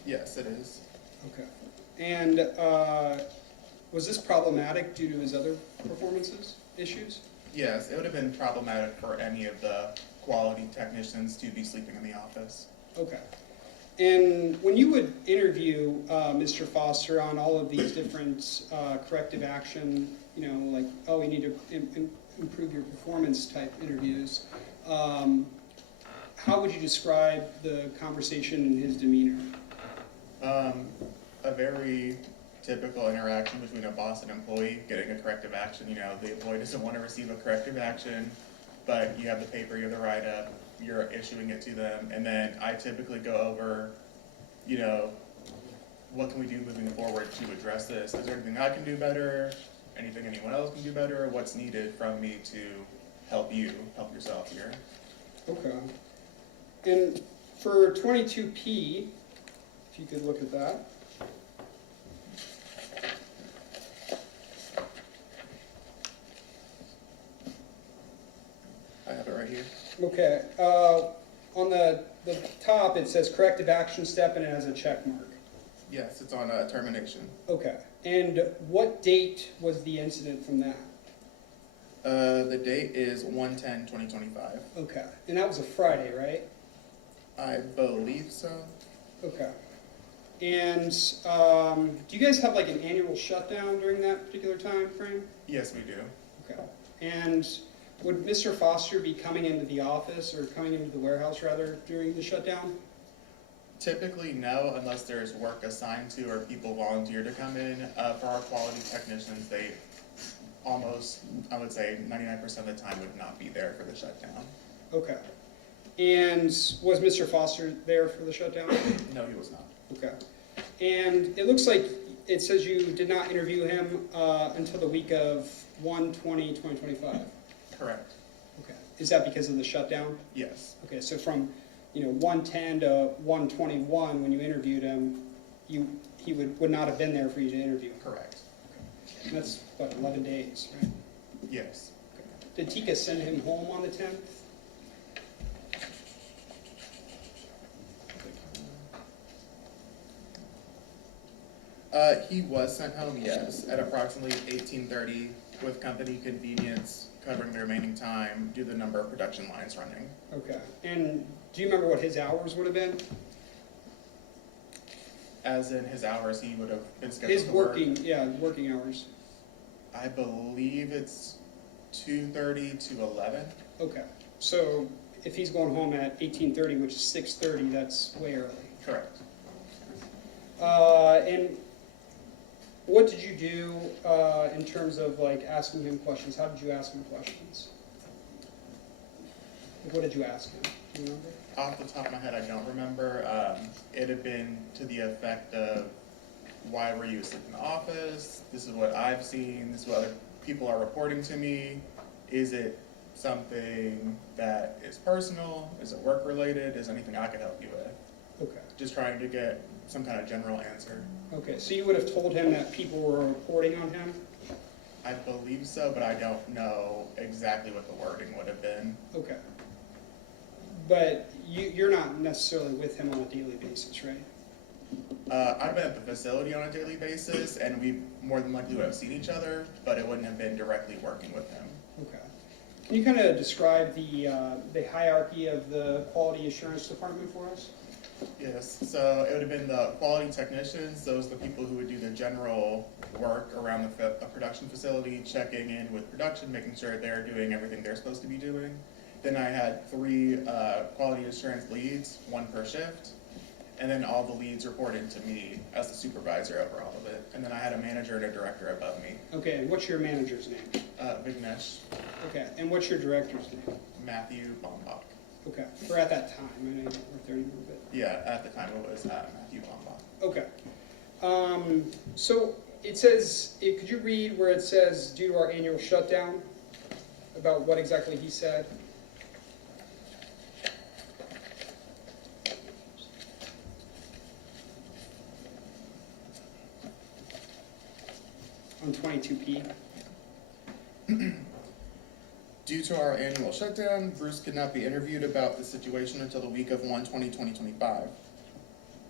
Yes, it is. Okay. And was this problematic due to his other performances, issues? Yes, it would have been problematic for any of the quality technicians to be sleeping in the office. Okay. And when you would interview Mr. Foster on all of these different corrective action, you know, like, oh, we need to improve your performance type interviews, how would you describe the conversation and his demeanor? A very typical interaction between a boss and employee getting a corrective action. You know, the employee doesn't want to receive a corrective action, but you have the paper, you have the write-up, you're issuing it to them, and then I typically go over, you know, what can we do moving forward to address this? Is there anything I can do better? Anything anyone else can do better? What's needed from me to help you, help yourself here? Okay. And for 22P, if you could look at that. I have it right here. Okay. On the top, it says corrective action step, and it has a check mark. Yes, it's on termination. Okay. And what date was the incident from that? The date is 1/10/2025. Okay. And that was a Friday, right? I believe so. Okay. And do you guys have like an annual shutdown during that particular time frame? Yes, we do. Okay. And would Mr. Foster be coming into the office or coming into the warehouse rather during the shutdown? Typically, no, unless there's work assigned to or people volunteer to come in. For our quality technicians, they almost, I would say 99% of the time would not be there for the shutdown. Okay. And was Mr. Foster there for the shutdown? No, he was not. Okay. And it looks like it says you did not interview him until the week of 1/20/2025. Correct. Okay. Is that because of the shutdown? Yes. Okay, so from 1/10 to 1/21, when you interviewed him, he would not have been there for you to interview him. Correct. Okay. And that's what, 11 days, right? Yes. Okay. Did Tika send him home on the 10th? He was sent home, yes, at approximately 18:30 with company convenience covering the remaining time due to the number of production lines running. Okay. And do you remember what his hours would have been? As in his hours, he would have been scheduled His to work. working hours. I believe it's 2:30 to 11. Okay. So if he's going home at 18:30, which is 6:30, that's way early. Correct. And what did you do in terms of like asking him questions? How did you ask him questions? Like, what did you ask him? Do you remember? Off the top of my head, I don't remember. It had been to the effect of, why were you asleep in the office? This is what I've seen. This is what other people are reporting to me. Is it something that is personal? Is it work related? Is there anything I could help you with? Okay. Just trying to get some kind of general answer. Okay. So you would have told him that people were reporting on him? I believe so, but I don't know exactly what the wording would have been. Okay. But you're not necessarily with him on a daily basis, right? I've been at the facility on a daily basis, and we more than likely would have seen each other, but it wouldn't have been directly working with him. Okay. Can you kind of describe the hierarchy of the quality assurance department for us? Yes, so it would have been the quality technicians. Those are the people who would do the general work around the production facility, checking in with production, making sure they're doing everything they're supposed to be doing. Then I had 3 quality assurance leads, 1 per shift. And then all the leads reported to me as the supervisor over all of it. And then I had a manager and a director above me. Okay, and what's your manager's name? Vignesh, Okay, and what's your director's name? Matthew Bombach. Okay, or at that time, I know you don't work there anymore, but. Yeah, at the time it was Matthew Bombach. Okay. So it says, could you read where it says, due to our annual shutdown, about what exactly he said? On 22P. Due to our annual shutdown, Bruce could not be interviewed about the situation until the week of 1/20/2025.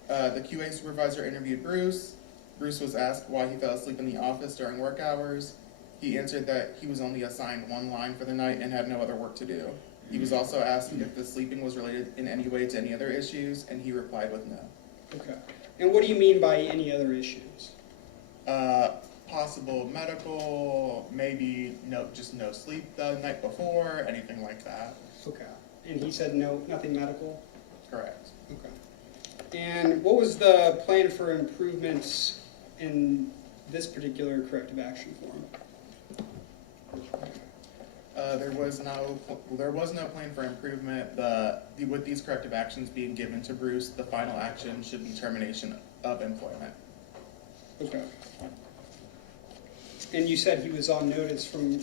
The QA supervisor interviewed Bruce. Bruce was asked why he fell asleep in the office during work hours. He answered that he was only assigned 1 line for the night and had no other work to do. He was also asked if the sleeping was related in any way to any other issues, and he replied with no. Okay. And what do you mean by any other issues? Possible medical, maybe just no sleep the night before, anything like that. Okay. And he said no, nothing medical? Correct. Okay. And what was the plan for improvements in this particular corrective action form? There was no plan for improvement. With these corrective actions being given to Bruce, the final action should be termination of employment. Okay. And you said he was on notice from,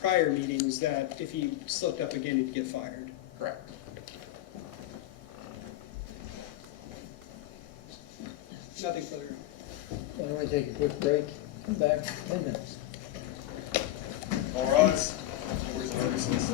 prior meetings that if he slipped up again, he'd get fired. Correct. Nothing further. Why don't we take a quick break, come back, 10 minutes. All rise. Where's the notices?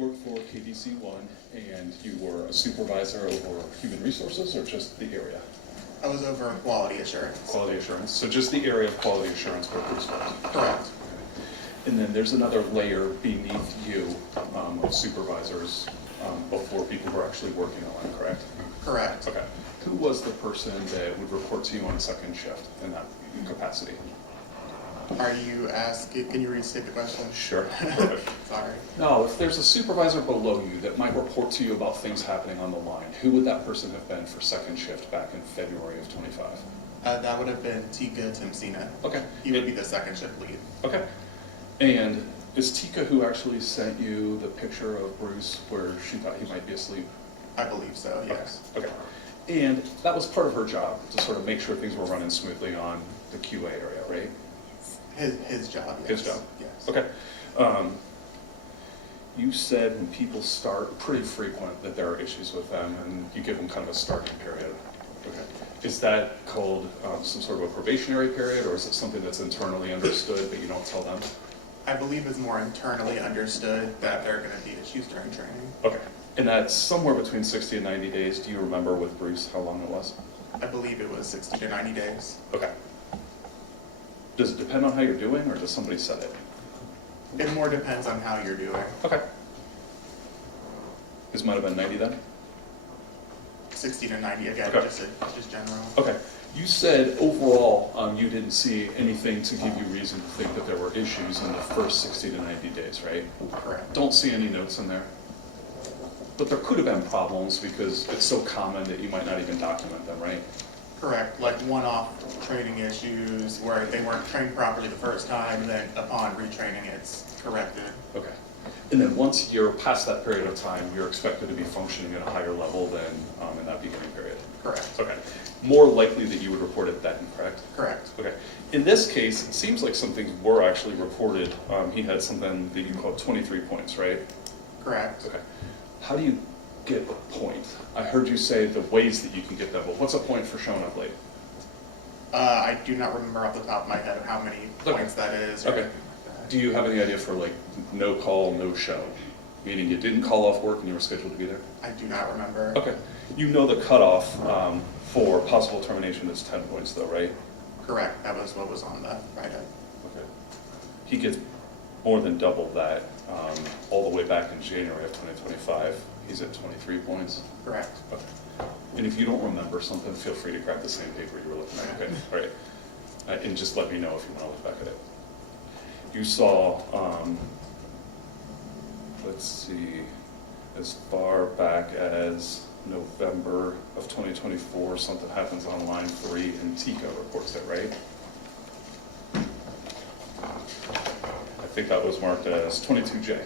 worked for KDC-1 and you were a supervisor over human resources or just the area? I was over quality assurance. Quality assurance, so just the area of quality assurance where Bruce was? Correct. And then there's another layer beneath you of supervisors before people who are actually working on it, correct? Correct. Okay. Who was the person that would report to you on second shift in that capacity? Are you can you restate the question? Sure. Perfect. Sorry. No, if there's a supervisor below you that might report to you about things happening on the line, who would that person have been for second shift back in February of 25? That would have been Tika Timsina. Okay. He would be the second shift lead. Okay. And is Tika who actually sent you the picture of Bruce where she thought he might be asleep? I believe so, yes. Okay. And that was part of her job, to sort of make sure things were running smoothly on the QA area, right? His job, yes. His job? Yes. Okay. You said when people start, pretty frequent that there are issues with them, and you give them kind of a starting period. Okay. Is that called some sort of a probationary period, or is it something that's internally understood but you don't tell them? I believe it's more internally understood that there are going to be issues during training. Okay. And that's somewhere between 60 and 90 days. Do you remember with Bruce how long it was? I believe it was 60 to 90 days. Okay. Does it depend on how you're doing, or does somebody set it? It more depends on how you're doing. Okay. This might have been 90 then? 60 to 90, again, Okay. just general. Okay. You said overall you didn't see anything to give you reason to think that there were issues in the first 60 to 90 days, right? Correct. Don't see any notes in there. But there could have been problems because it's so common that you might not even document them, right? Correct, like one-off training issues where they weren't trained properly the first time, and then upon retraining it's corrected. Okay. And then once you're past that period of time, you're expected to be functioning at a higher level than in that beginning period. Correct. Okay. More likely that you would report it then, correct? Correct. Okay. In this case, it seems like some things were actually reported. He had something that you called 23 points, right? Correct. Okay. How do you get a point? I heard you say the ways that you can get them, but what's a point for showing up late? I do not remember off the top of my head how many points that is. Okay. Do you have any idea for like no call, no show? Meaning you didn't call off work and you were scheduled to be there? I do not remember. Okay. You know the cutoff for possible termination is 10 points though, right? Correct. That was what was on the write-up. Okay. He gets more than double that all the way back in January of 2025. He's at 23 points. Correct. Okay. And if you don't remember something, feel free to grab the same paper you were looking at, okay? All right. And just let me know if you want to look back at it. You saw, let's see, as far back as November of 2024, something happens on line 3 and Tika reports it, right? I think that was marked as 22J.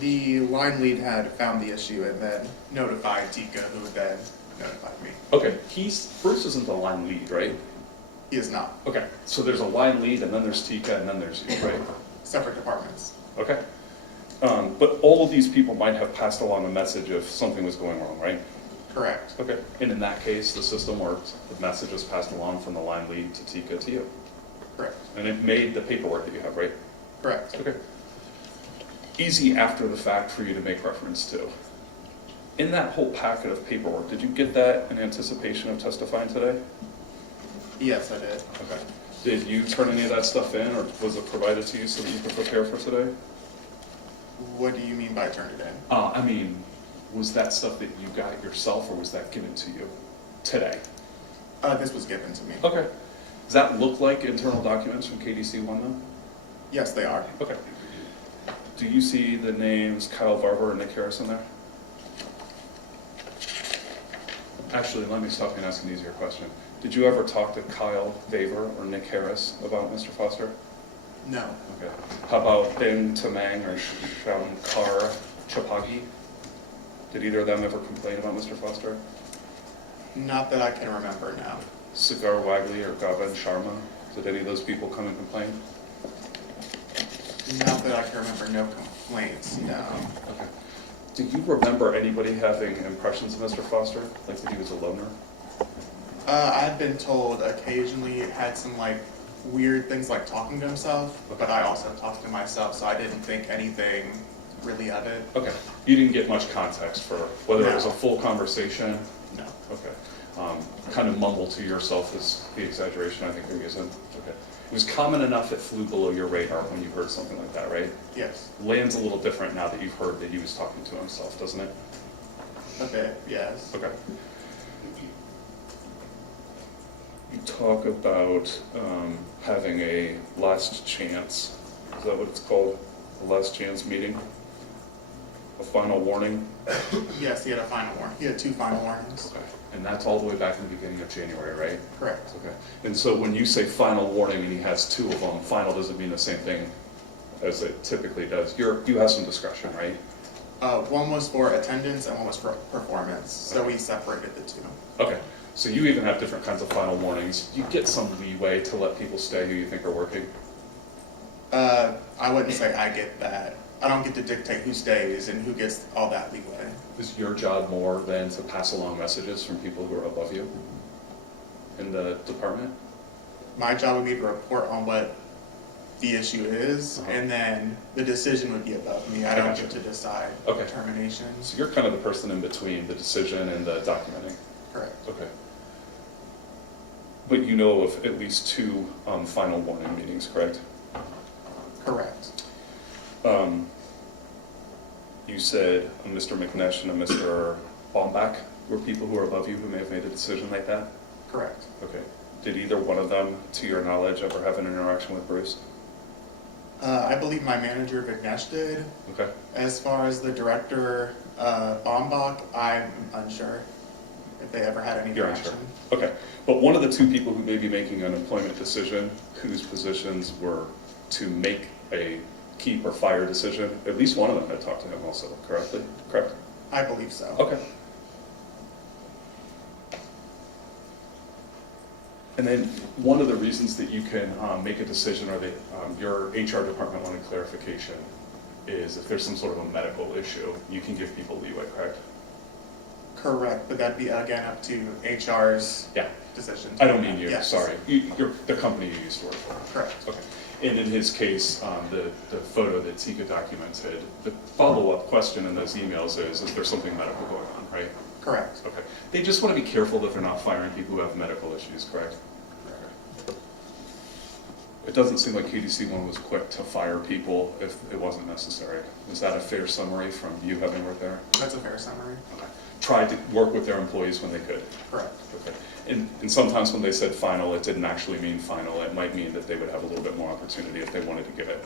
The line lead had found the issue and then notified Tika, who would then notified me. Okay, Bruce isn't the line lead, right? He is not. Okay, so there's a line lead, and then there's Tika, and then there's you, right? Separate departments. Okay. But all of these people might have passed along a message if something was going wrong, right? Correct. Okay, and in that case, the system worked. The message was passed along from the line lead to Tika to you. Correct. And it made the paperwork that you have, right? Correct. Okay. Easy after the fact for you to make reference to. In that whole packet of paperwork, did you get that in anticipation of testifying today? Yes, I did. Okay. Did you turn any of that stuff in, or was it provided to you so that you could prepare for today? What do you mean by turned it in? I mean, was that stuff that you got yourself, or was that given to you today? This was given to me. Okay. Does that look like internal documents from KDC-1 though? Yes, they are. Okay. Do you see the names Kyle Barber and Nick Harris in there? Actually, let me stop you and ask an easier question. Did you ever talk to Kyle Vaver or Nick Harris about Mr. Foster? No. Okay. How about Ben Tamang or Shankar Chapagi? Did either of them ever complain about Mr. Foster? Not that I can remember now. Cigar Wagley or Gavan Sharma? Did any of those people come and complain? Not that I can remember. No complaints, no. Okay. Do you remember anybody having impressions of Mr. Foster? Like that he was a loner? I've been told occasionally it had some like weird things like talking to himself, but I also talked to myself, so I didn't think anything really of it. Okay. You didn't get much context for whether it was a No. full conversation? No. Okay. Kind of mumble to yourself is the exaggeration I think you're using. Okay. It was common enough it flew below your radar when you heard something like that, right? Yes. Land's a little different now that you've heard that he was talking to himself, doesn't it? A bit, yes. Okay. You talk about having a last chance. Is that what it's called? A last chance meeting? A final warning? Yes, he had a final warning. He had 2 final warnings. Okay. And that's all the way back in the beginning of January, right? Correct. Okay. And so when you say final warning and he has 2 of them, final doesn't mean the same thing as it typically does. You have some discretion, right? One was for attendance and one was for performance, so we separated the 2. Okay. So you even have different kinds of final warnings. You get some leeway to let people stay who you think are working? I wouldn't say I get that. I don't get to dictate who stays and who gets all that leeway. Is your job more than to pass along messages from people who are above you in the department? My job would be to report on what the issue is, and then the decision would be above me. I don't get to decide terminations. So you're kind of the person in between the decision and the documenting? Correct. Okay. But you know of at least 2 final warning meetings, correct? Correct. You said a Mr. McNesh and a Mr. Baumbach were people who are above you who may have made a decision like that? Correct. Okay. Did either one of them, to your knowledge, ever have an interaction with Bruce? I believe my manager, Vignesh, did. Okay. As far as the director, Baumbach, I'm unsure if they ever had any You're interaction. unsure. Okay. But one of the 2 people who may be making an employment decision, whose positions were to make a keep or fire decision, at least one of them had talked to him also, correct? I believe so. Okay. And then one of the reasons that you can make a decision, or that your HR department wanted clarification, is if there's some sort of a medical issue, you can give people leeway, correct? Correct, but that'd be again up to HR's decision. I don't mean you, Yes. sorry. You're the company you used to work for. Correct. Okay. And in his case, the photo that Tika documented, the follow-up question in those emails is there something medical going on, right? Correct. Okay. They just want to be careful that they're not firing people who have medical issues, correct? It doesn't seem like KDC one was quick to fire people if it wasn't necessary. Is that a fair summary from you having worked there? That's a fair summary. Okay. Tried to work with their employees when they could? Correct. Okay. And sometimes when they said final, it didn't actually mean final. It might mean that they would have a little bit more opportunity if they wanted to give it.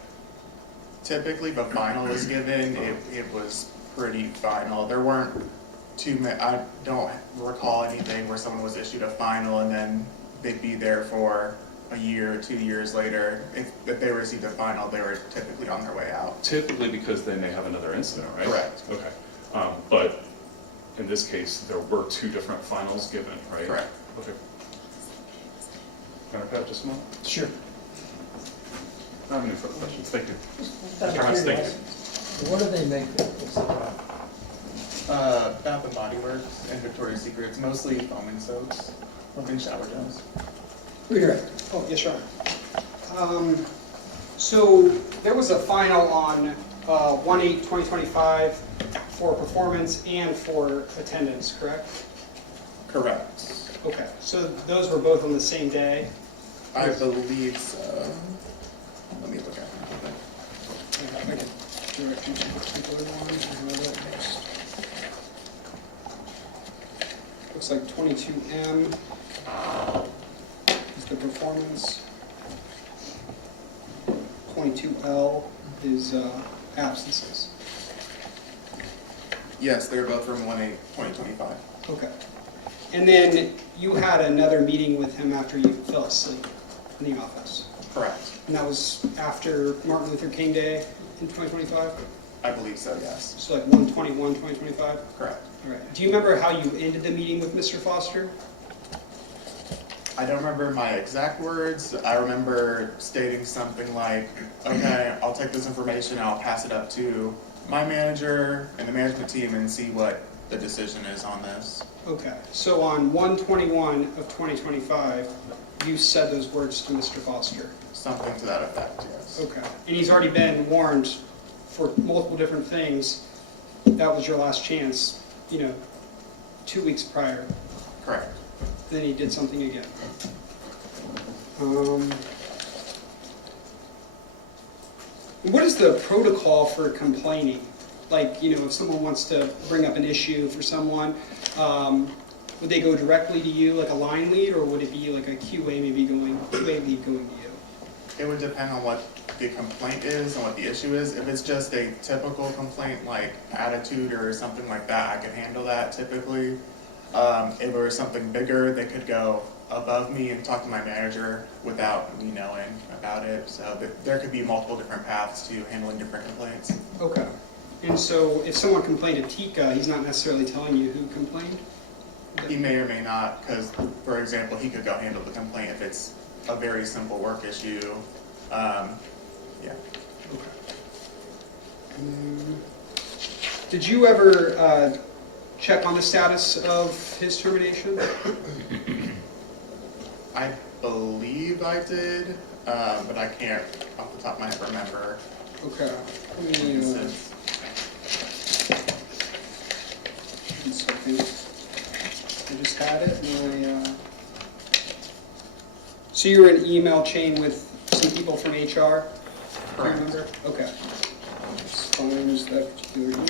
Typically, the final was given, it was pretty final. There weren't too many, I don't recall anything where someone was issued a final and then they'd be there for a year or 2 years later. If they received a final, they were typically on their way out. Typically because they may have another incident, right? Correct. Okay. But in this case, there were 2 different finals given, right? Correct. Okay. Can I have just a moment? Sure. I have any further questions. Thank you. Out of Mr. Hunt, thank you. curiosity, what do they make? What's the product? Bath and Body Works and Victoria's Secret, mostly foaming soaps and shower gels. Redirect. Oh, yes, sure. So there was a final on 1/8/2025 for performance and for attendance, correct? Correct. Okay, so those were both on the same day? I believe so. Let me look at it. I can direct you to the particular ones. I know that next. Looks like 22M is the performance. 22L is absences. Yes, they're both from 1/8/2025. Okay. And then you had another meeting with him after you fell asleep in the office? Correct. And that was after Martin Luther King Day in 2025? I believe so, yes. So like 1/21/2025? Correct. All right. Do you remember how you ended the meeting with Mr. Foster? I don't remember my exact words. I remember stating something like, okay, I'll take this information and I'll pass it up to my manager and the management team and see what the decision is on this. Okay, so on 1/21 of 2025, you said those words to Mr. Foster? Something to that effect, yes. Okay, and he's already been warned for multiple different things. That was your last chance, 2 weeks prior. Correct. Then he did something again. What is the protocol for complaining? Like, if someone wants to bring up an issue for someone, would they go directly to you, like a line lead, or would it be like a QA lead going to you? It would depend on what the complaint is and what the issue is. If it's just a typical complaint like attitude or something like that, I could handle that typically. If it was something bigger, they could go above me and talk to my manager without me knowing about it. So there could be multiple different paths to handling different complaints. Okay. And so if someone complained of Tika, he's not necessarily telling you who complained? He may or may not, because, for example, he could go handle the complaint if it's a very simple work issue. Yeah. Okay. Did you ever check on the status of his termination? I believe I did, but I can't off the top of my head remember. Okay. One second. I just had it. So you were in email chain with some people from HR? Do you remember? Okay. Let's find that particular email.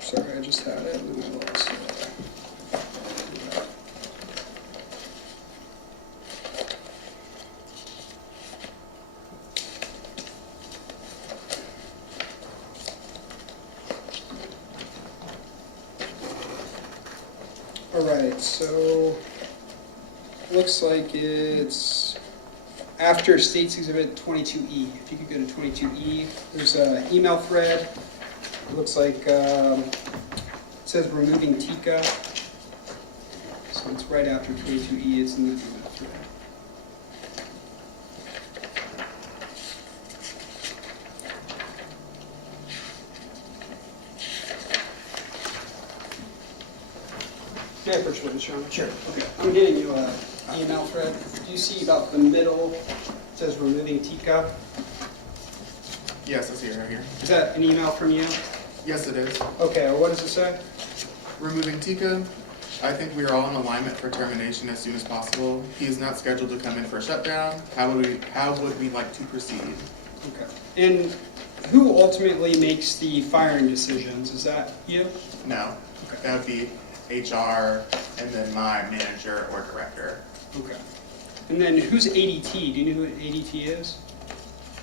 Sorry, I just had it and then I lost it. All right, so looks like it's after States Exhibit 22E. If you could go to 22E, there's an email thread. It looks like it says removing Tika. So it's right after 22E. It's in the email thread. Can I approach with Sean? Sure. Okay. I'm getting you an email thread. Do you see about the middle? It says removing Tika. Yes, I see it right here. Is that an email from you? Yes, it is. Okay. What does it say? Removing Tika. I think we are all in alignment for termination as soon as possible. He is not scheduled to come in for a shutdown. How would we like to proceed? Okay. And who ultimately makes the firing decisions? Is that you? No. Okay. That would be HR and then my manager or director. Okay. And then who's ADT? Do you know who ADT is?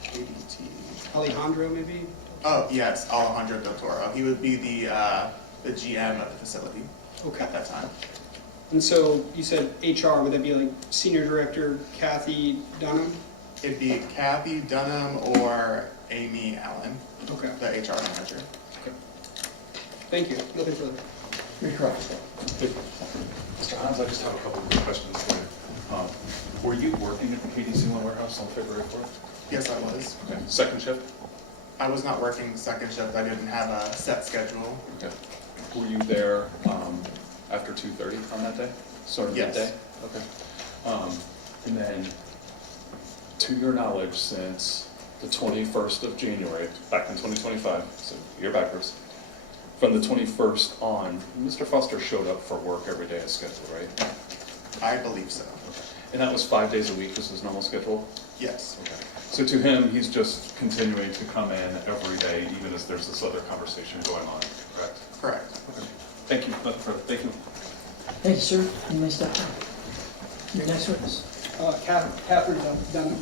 ADT. Alejandro, maybe? Oh, yes, Alejandro Del Toro. He would be the GM of the facility at that time. And so you said HR, would that be like Senior Director Kathy Dunham? It'd be Kathy Dunham or Amy Allen, Okay. the HR manager. Okay. Thank you. Nothing further. Mr. Hans, I just have a couple of questions for you. Were you working at the KDC warehouse on February 4th? Yes, I was. Okay. Second shift? I was not working second shift. I didn't have a set schedule. Okay. Were you there after 2:30 on that day? Sort of Yes. midday? Okay. And then, to your knowledge, since the 21st of January, back in 2025, so you're backwards, from the 21st on, Mr. Foster showed up for work every day as scheduled, right? I believe so. And that was 5 days a week, was his normal schedule? Yes. Okay. So to him, he's just continuing to come in every day, even as there's this other conversation going on, correct? Correct. Okay. Thank you. Nothing further. Thank you. Thank you, sir. You may step down. Your next witness. Catherine Dunham.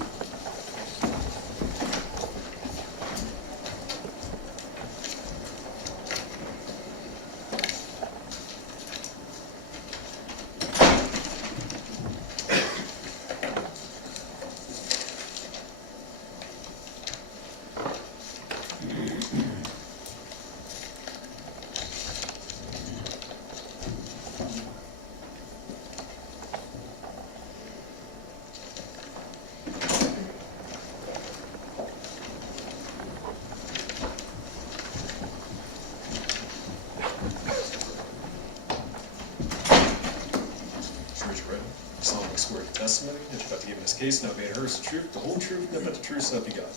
testimony that you're about to give in this case, now being heard is the truth, the whole truth, nothing but the truth, so help you God.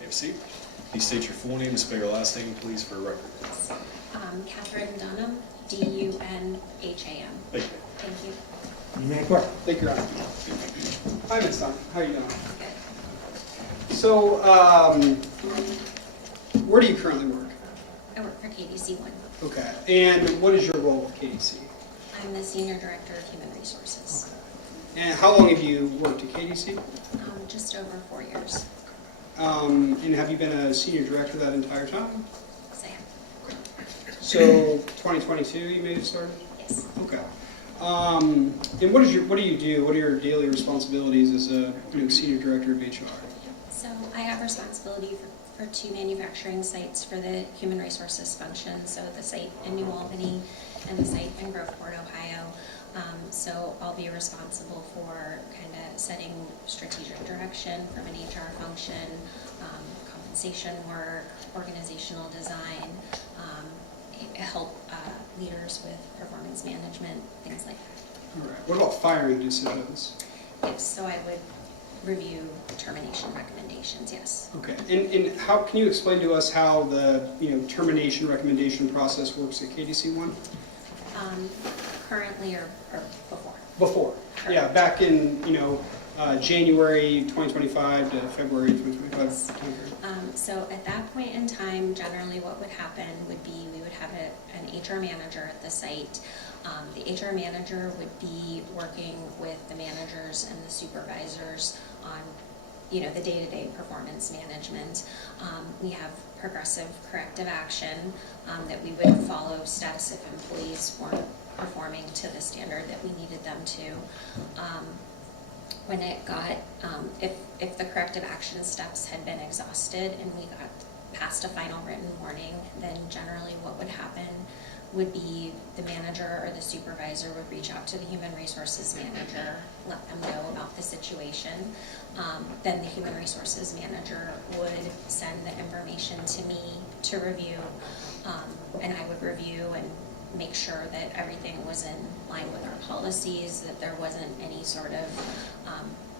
May I proceed? Please state your full name and spell your last name, please, for a record. Catherine Dunham, Dunham. Thank you. Thank you. You may report. Thank you, Your Honor. Hi, Ms. Dunn. How are you doing? Good. So, where do you currently work? I work for KDC 1. Okay. And what is your role with KDC? I'm the Senior Director of Human Resources. And how long have you worked at KDC? Just over 4 years. And have you been a senior director that entire time? Yes, I am. So 2022 you may have started? Yes. Okay. And what do you do? What are your daily responsibilities as a senior director of HR? So I have responsibility for 2 manufacturing sites for the human resources function. So the site in New Albany and the site in Groveport, Ohio. So I'll be responsible for kind of setting strategic direction from an HR function, compensation work, organizational design, help leaders with performance management, things like that. All right. What about firing decisions? Yes, so I would review termination recommendations, yes. Okay. And how can you explain to us how the termination recommendation process works at KDC-1? Currently or before? Before. Correct. Yeah, back in January 2025 to February 2025. So at that point in time, generally what would happen would be we would have an HR manager at the site. The HR manager would be working with the managers and the supervisors on the day-to-day performance management. We have progressive corrective action that we would follow steps if employees weren't performing to the standard that we needed them to. When it got, if the corrective action steps had been exhausted and we got past a final written warning, then generally what would happen would be the manager or the supervisor would reach out to the human resources manager, let them know about the situation. Then the human resources manager would send the information to me to review, and I would review and make sure that everything was in line with our policies, that there wasn't any sort of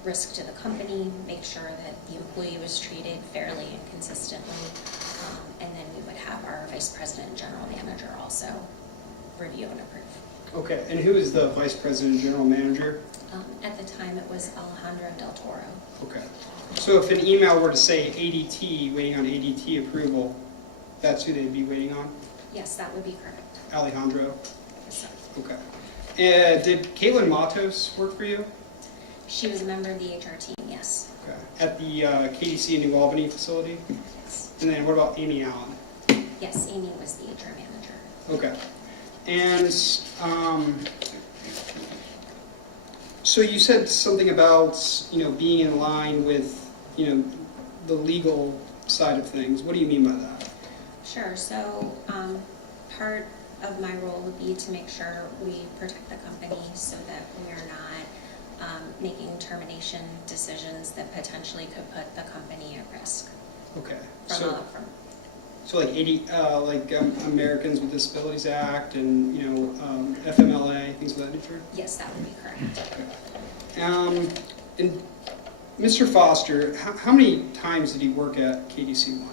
risk to the company, make sure that the employee was treated fairly and consistently, and then we would have our vice president and general manager also review and approve. Okay, and who is the vice president and general manager? At the time, it was Alejandro Del Toro. Okay. So if an email were to say ADT, waiting on ADT approval, that's who they'd be waiting on? Yes, that would be correct. Alejandro? Yes, sir. Okay. And did Caitlin Matos work for you? She was a member of the HR team, yes. Okay. At the KDC New Albany facility? Yes. And then what about Amy Allen? Yes, Amy was the HR manager. Okay. And so you said something about, being in line with, the legal side of things. What do you mean by that? Sure. So part of my role would be to make sure we protect the company so that we are not making termination decisions that potentially could put the company at risk. Okay. From So like Americans with Disabilities Act and FMLA, things of that nature? Yes, that would be correct. Okay. And Mr. Foster, how many times did he work at KDC-1?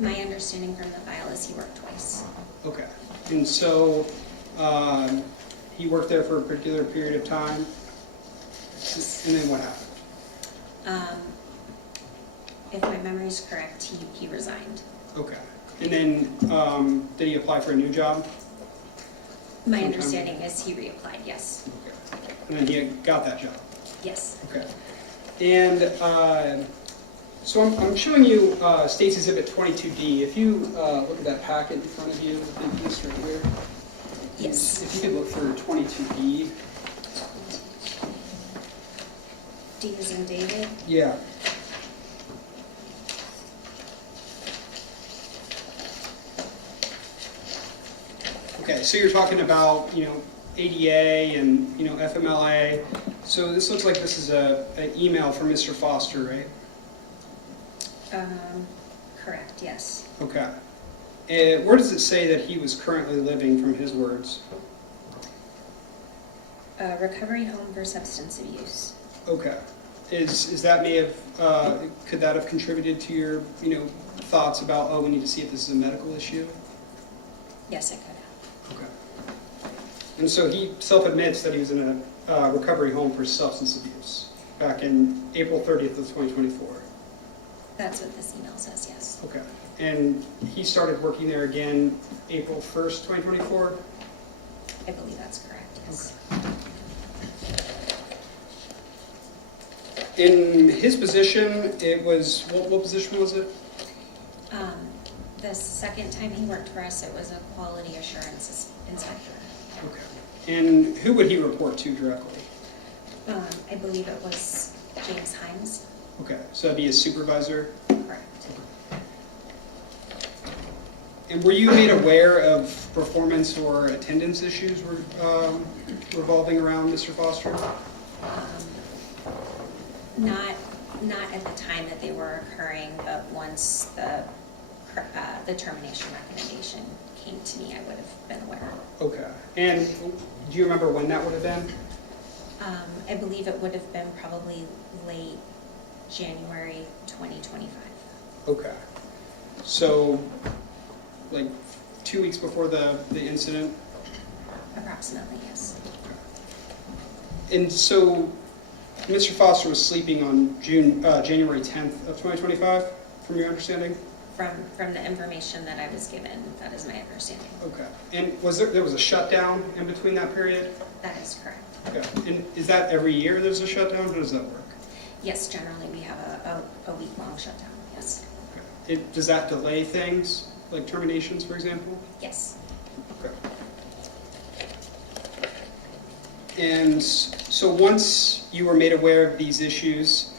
My understanding from the file is he worked twice. Okay. And so he worked there for a particular period of time? And then what happened? If my memory is correct, he resigned. Okay. And then did he apply for a new job? My understanding is he reapplied, yes. Okay. And then he got that job? Yes. Okay. And so I'm showing you State's Exhibit 22D. If you look at that packet in front of you, this right here. Yes. If you could look for 22D. D as in David? Yeah. Okay, so you're talking about, ADA and, FMLA. So this looks like this is an email from Mr. Foster, right? Correct, yes. Okay. And where does it say that he was currently living from his words? Recovery home for substance abuse. Okay. Is that could that have contributed to your, thoughts about, oh, we need to see if this is a medical issue? Yes, it could have. Okay. And so he self-admits that he was in a recovery home for substance abuse back in April 30th of 2024. That's what this email says, yes. Okay. And he started working there again April 1st, 2024? I believe that's correct, yes. In his position, it was, what position was it? The second time he worked for us, it was a quality assurance inspector. Okay. And who would he report to directly? I believe it was James Himes. Okay, so that'd be a supervisor? Correct. And were you made aware of performance or attendance issues revolving around Mr. Foster? Not at the time that they were occurring, but once the termination recommendation came to me, I would have been aware. Okay. And do you remember when that would have been? I believe it would have been probably late January 2025. Okay. So, like 2 weeks before the incident? Approximately, yes. And so, Mr. Foster was sleeping on January 10th of 2025, from your understanding? From the information that I was given, that is my understanding. Okay. And there was a shutdown in between that period? That is correct. Okay. And is that every year there's a shutdown? How does that work? Yes, generally we have a week-long shutdown, yes. Okay. Does that delay things, like terminations, for example? Yes. Okay. And so once you were made aware of these issues,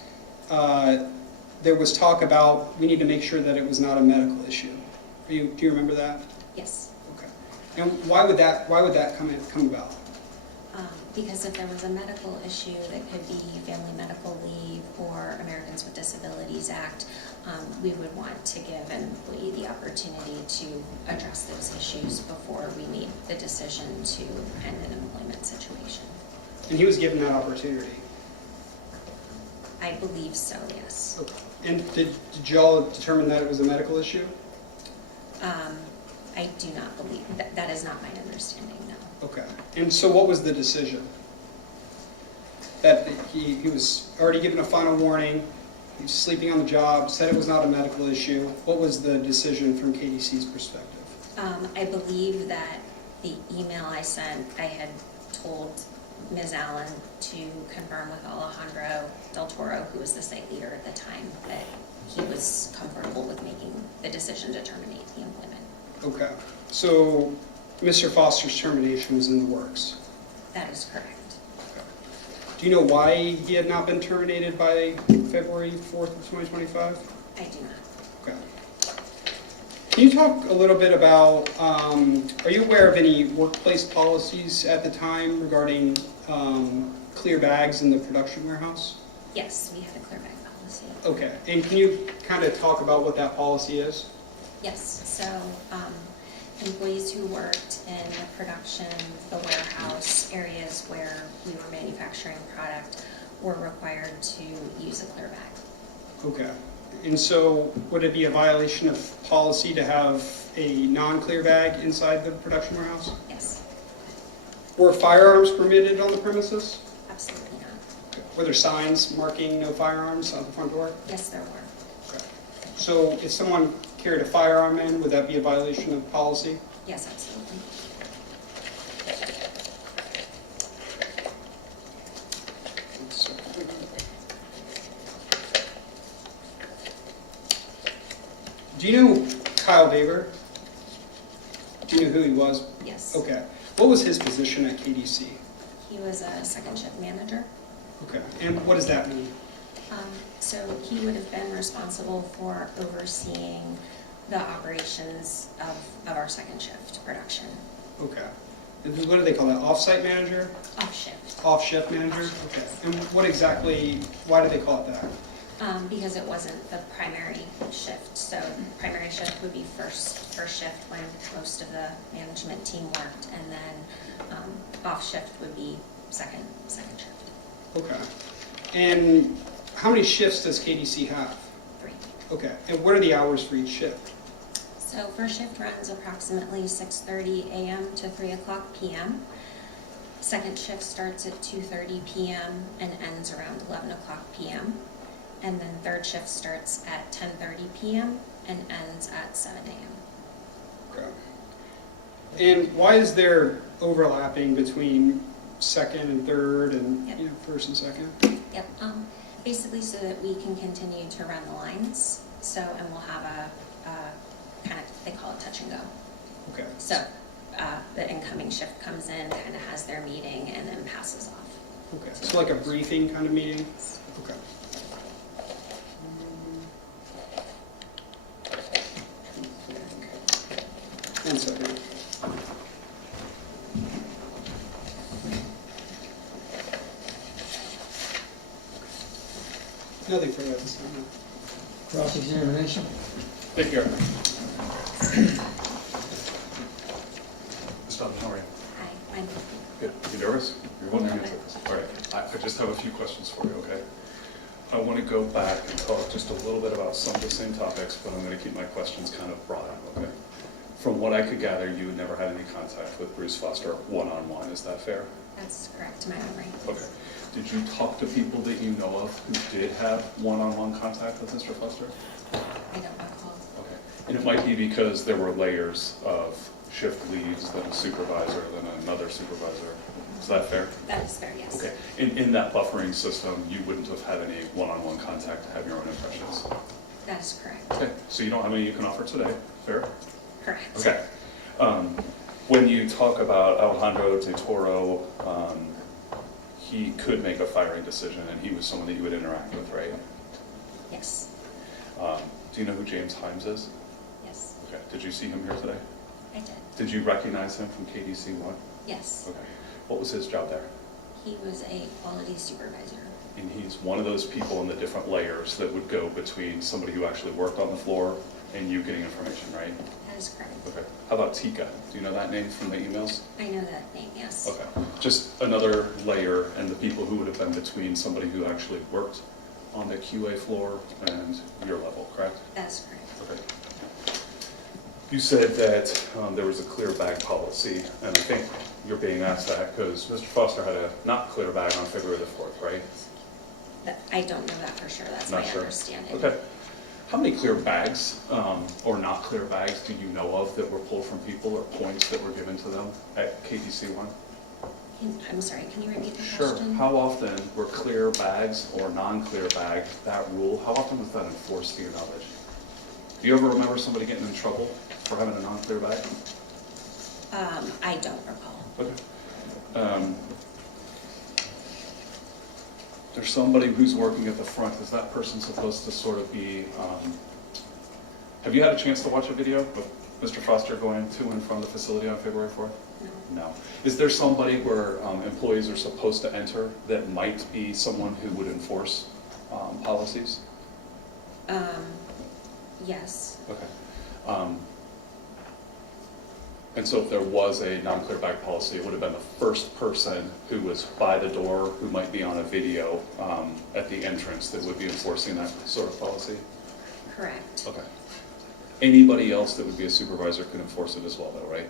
there was talk about, we need to make sure that it was not a medical issue. Do you remember that? Yes. Okay. And why would that come about? Because if there was a medical issue, that could be Family Medical Leave or Americans with Disabilities Act, we would want to give an employee the opportunity to address those issues before we made the decision to end an employment situation. And he was given that opportunity? I believe so, yes. Okay. And did y'all determine that it was a medical issue? I do not believe, that is not my understanding, no. Okay. And so what was the decision? That he was already given a final warning, he was sleeping on the job, said it was not a medical issue. What was the decision from KDC's perspective? I believe that the email I sent, I had told Ms. Allen to confirm with Alejandro Del Toro, who was the site leader at the time, that he was comfortable with making the decision to terminate the employment. Okay. So Mr. Foster's termination was in the works? That is correct. Do you know why he had not been terminated by February 4th of 2025? I do not. Okay. Can you talk a little bit about, are you aware of any workplace policies at the time regarding clear bags in the production warehouse? Yes, we had a clear bag policy. Okay. And can you kind of talk about what that policy is? Yes, so employees who worked in the production, the warehouse areas where we were manufacturing product were required to use a clear bag. Okay. And so would it be a violation of policy to have a non-clear bag inside the production warehouse? Yes. Were firearms permitted on the premises? Absolutely not. Okay. Were there signs marking no firearms on the front door? Yes, there were. Okay. So if someone carried a firearm in, would that be a violation of policy? Yes, absolutely. Do you know Kyle Baber? Do you know who he was? Yes. Okay. What was his position at KDC? He was a second shift manager. Okay. And what does that mean? So he would have been responsible for overseeing the operations of our second shift production. Okay. And what do they call that? Off-site manager? Off shift. Off-shift manager? Okay. And what exactly, why do they call it that? Because it wasn't the primary shift. So primary shift would be first shift when most of the management team worked, and then off shift would be second shift. Okay. And how many shifts does KDC have? 3. Okay. And what are the hours for each shift? So first shift runs approximately 6:30 a.m. to 3 o'clock p.m. Second shift starts at 2:30 p.m. and ends around 11 o'clock p.m. And then third shift starts at 10:30 p.m. and ends at 7 a.m. Okay. And why is there overlapping between second and third and Yep. first and second? Yep, basically so that we can continue to run the lines. So, and we'll have a kind of, they call it touch and go. Okay. So, the incoming shift comes in, kind of has their meeting, and then passes off. Okay. So like a briefing kind of meeting? Okay. One second. Nothing for this. Cross-examination? Take care. Stop, how are you? Hi, I'm Good. You nervous? You're wondering answer this. All right. I just have a few questions for you, okay? I want to go back and talk just a little bit about some of the same topics, but I'm going to keep my questions kind of broad, okay? From what I could gather, you never had any contact with Bruce Foster one-on-one. Is that fair? That's correct to my memory. Okay. Did you talk to people that you know of who did have one-on-one contact with Mr. Foster? I don't recall. Okay. And it might be because there were layers of shift leads, then a supervisor, then another supervisor. Is that fair? That is fair, yes. Okay. In that buffering system, you wouldn't have had any one-on-one contact to have your own impressions? That is correct. Okay. So you don't have any you can offer today, fair? Correct. Okay. When you talk about Alejandro de Toro, he could make a firing decision, and he was someone that you would interact with, right? Yes. Do you know who James Himes is? Yes. Okay. Did you see him here today? I did. Did you recognize him from KDC 1? Yes. Okay. What was his job there? He was a quality supervisor. And he's one of those people in the different layers that would go between somebody who actually worked on the floor and you getting information, right? That is correct. Okay. How about Tika? Do you know that name from the emails? I know that name, yes. Okay. Just another layer and the people who would have been between somebody who actually worked on the QA floor and your level, correct? That's correct. Okay. You said that there was a clear bag policy, and I think you're being asked that because Mr. Foster had a not clear bag on February the 4th, right? I don't know that for sure. That's Not my sure. understanding. Okay. How many clear bags or not clear bags do you know of that were pulled from people or points that were given to them at KDC 1? I'm sorry, can you repeat the Sure. question? How often were clear bags or non-clear bags, that rule, how often was that enforced to your knowledge? Do you ever remember somebody getting in trouble for having a non-clear bag? I don't recall. Okay. There's somebody who's working at the front. Is that person supposed to sort of be, have you had a chance to watch a video of Mr. Foster going to and from the facility on February 4th? No. No. Is there somebody where employees are supposed to enter that might be someone who would enforce policies? Yes. Okay. And so if there was a non-clear bag policy, it would have been the first person who was by the door, who might be on a video at the entrance that would be enforcing that sort of policy? Correct. Okay. Anybody else that would be a supervisor could enforce it as well though, right?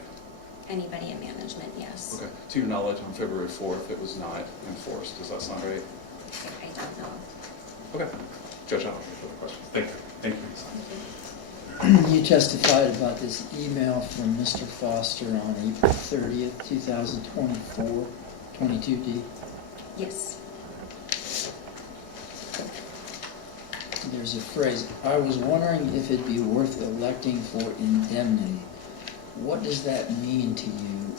Anybody in management, yes. Okay. To your knowledge, on February 4th, it was not enforced. Does that sound right? I don't know. Okay. Judge, I don't have any further questions. Thank you. Thank you. You testified about this email from Mr. Foster on April 30th, 2024, 22D. Yes. There's a phrase, I was wondering if it'd be worth electing for indemnity. What does that mean to you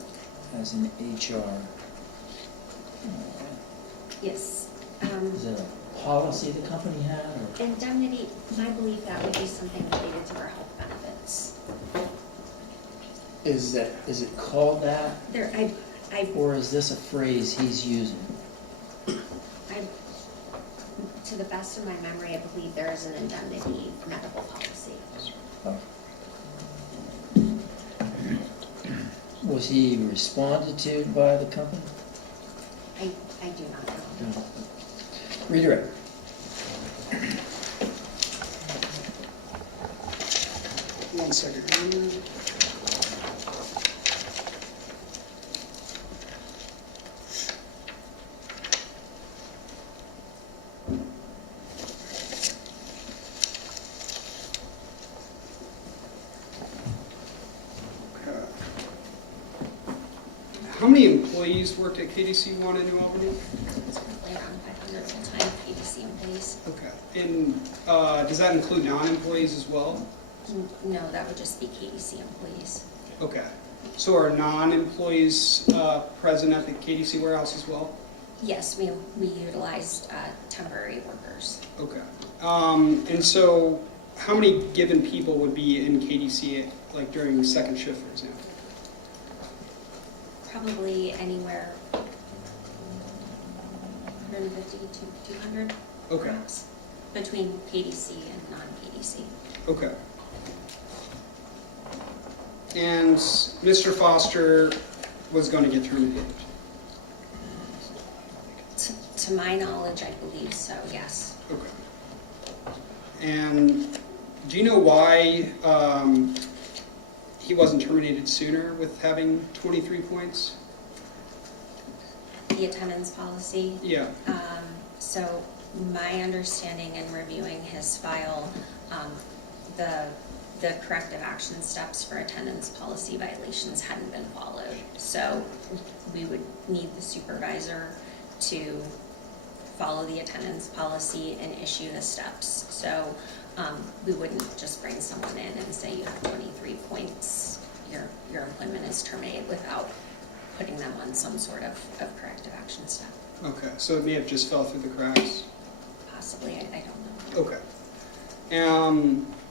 as an HR? Yes. Is it a policy the company had? Or? Indemnity, I believe that would be something related to our health benefits. Is it called that? Or is this a phrase he's using? To the best of my memory, I believe there is an indemnity medical policy. Oh. Was he responded to by the company? I do not know. Redirect. One second. How many employees worked at KDC 1 in New Albany? It's roughly around 500 full-time KDC employees. Okay. And does that include non-employees as well? No, that would just be KDC employees. Okay. So are non-employees present at the KDC warehouse as well? Yes, we utilized temporary workers. Okay. And so how many given people would be in KDC, like during the second shift, for example? Probably anywhere 150 to 200. Okay. Perhaps, between KDC and non-KDC. Okay. And Mr. Foster was going to get terminated? To my knowledge, I believe so, yes. Okay. And do you know why he wasn't terminated sooner with having 23 points? The attendance policy? Yeah. So my understanding in reviewing his file, the corrective action steps for attendance policy violations hadn't been followed. So we would need the supervisor to follow the attendance policy and issue the steps. So we wouldn't just bring someone in and say you have 23 points, your employment is terminated without putting them on some sort of corrective action step. Okay, so it may have just fell through the cracks? Possibly, I don't know. Okay.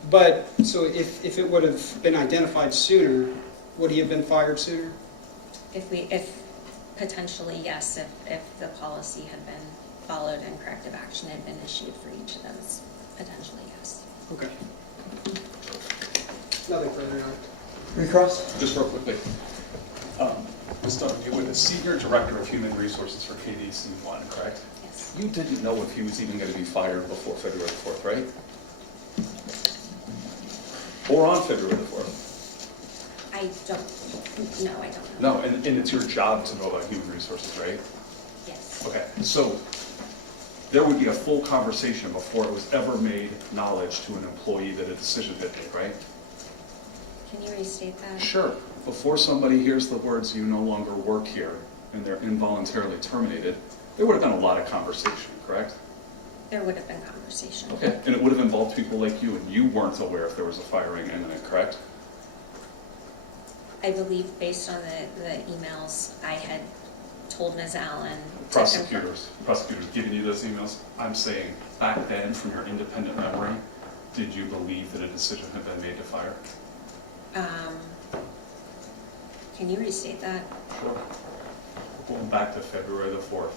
But, so if it would have been identified sooner, would he have been fired sooner? If potentially, yes, if the policy had been followed and corrective action had been issued for each of those, potentially, yes. Okay. Nothing further. Recross? Just real quickly. Ms. Dunn, you were the Senior Director of Human Resources for KDC 1, correct? Yes. You didn't know if he was even going to be fired before February 4th, right? Or on February the 4th? I don't know. No, and it's your job to know about human resources, right? Yes. Okay, so there would be a full conversation before it was ever made knowledge to an employee that a decision had been made, right? Can you restate that? Sure. Before somebody hears the words, "you no longer work here," and they're involuntarily terminated, there would have been a lot of conversation, correct? There would have been conversation. Okay, and it would have involved people like you, and you weren't aware if there was a firing imminent, correct? I believe based on the emails, I had told Ms. Allen to Prosecutors giving you those emails, I'm saying, back then, from your independent memory, did you believe that a decision had been made to fire? Can you restate that? Sure. Going back to February the 4th.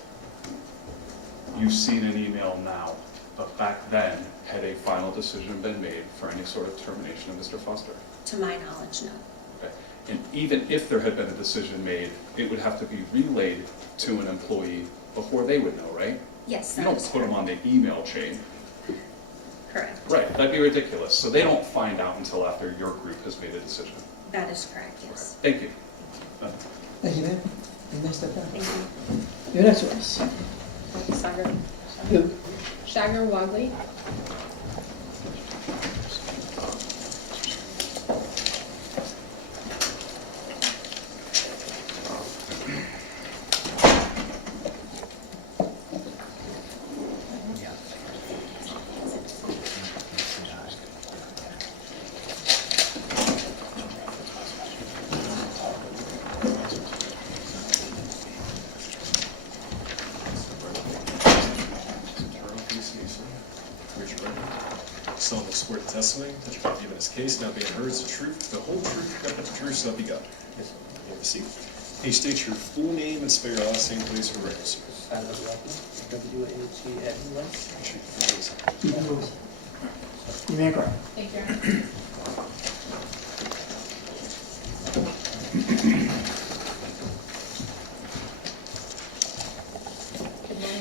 You've seen an email now, but back then, had a final decision been made for any sort of termination of Mr. Foster? To my knowledge, no. Okay. And even if there had been a decision made, it would have to be relayed to an employee before they would know, right? Yes, You that don't is put them on the email chain. correct. Right, that'd be ridiculous. So they don't find out until after your group has made a decision. That is correct, yes. Thank you. Thank you, ma'am. You may step down. Thank you. Your next witness. Sagar. Who? Sagar Wagley. Solemnly swear to testimony that you have given this case now being heard is the truth, the whole truth, nothing but the truth, so help you God. You have a seat. Can you state your full name and spell your last name, please, for record, sir? You may cry. Thank you, Your Honor.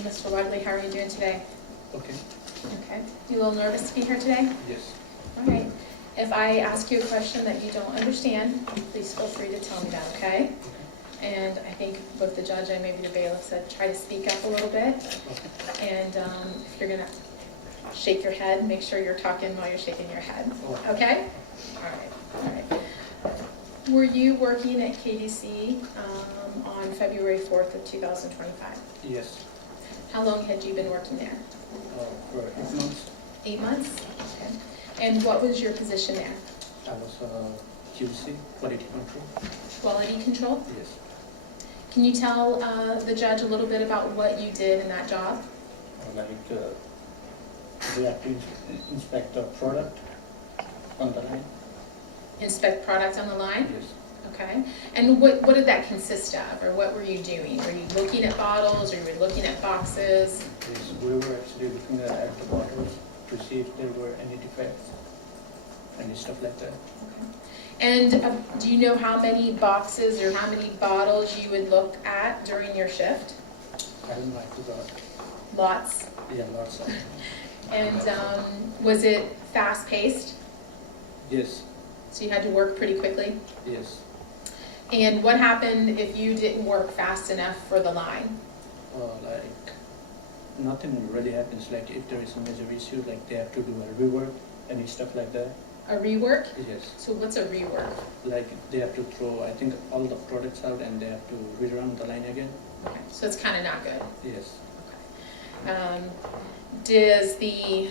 Mr. Wadley. How are you doing today? Okay. Okay. You a little nervous to be here today? Yes. All right. If I ask you a question that you don't understand, please feel free to tell me that, okay? And I think both the judge and maybe the bailiff said try to speak up a little bit. And if you're gonna shake your head, make sure you're talking while you're shaking your head. Okay? All right. Were you working at KDC on February 4th of 2025? Yes. How long had you been working there? For 8 months. 8 months? Okay. And what was your position there? I was QC, quality control. Quality control? Yes. Can you tell the judge a little bit about what you did in that job? We have to inspect the product on the line. Inspect product on the line? Yes. Okay. And what did that consist of, or what were you doing? Were you looking at bottles, or you were looking at boxes? Yes, we were actually looking at the bottles to see if there were any defects, any stuff like that. Okay. And do you know how many boxes or how many bottles you would look at during your shift? I don't know, I forgot. Lots? Yeah, lots of. And was it fast-paced? Yes. So you had to work pretty quickly? Yes. And what happened if you didn't work fast enough for the line? Like, nothing really happens. Like, if there is a major issue, like they have to do a rework, any stuff like that. A rework? Yes. So what's a rework? Like, they have to throw, I think, all the products out and they have to rerun the line again. Okay, so it's kind of not good. Yes. Does the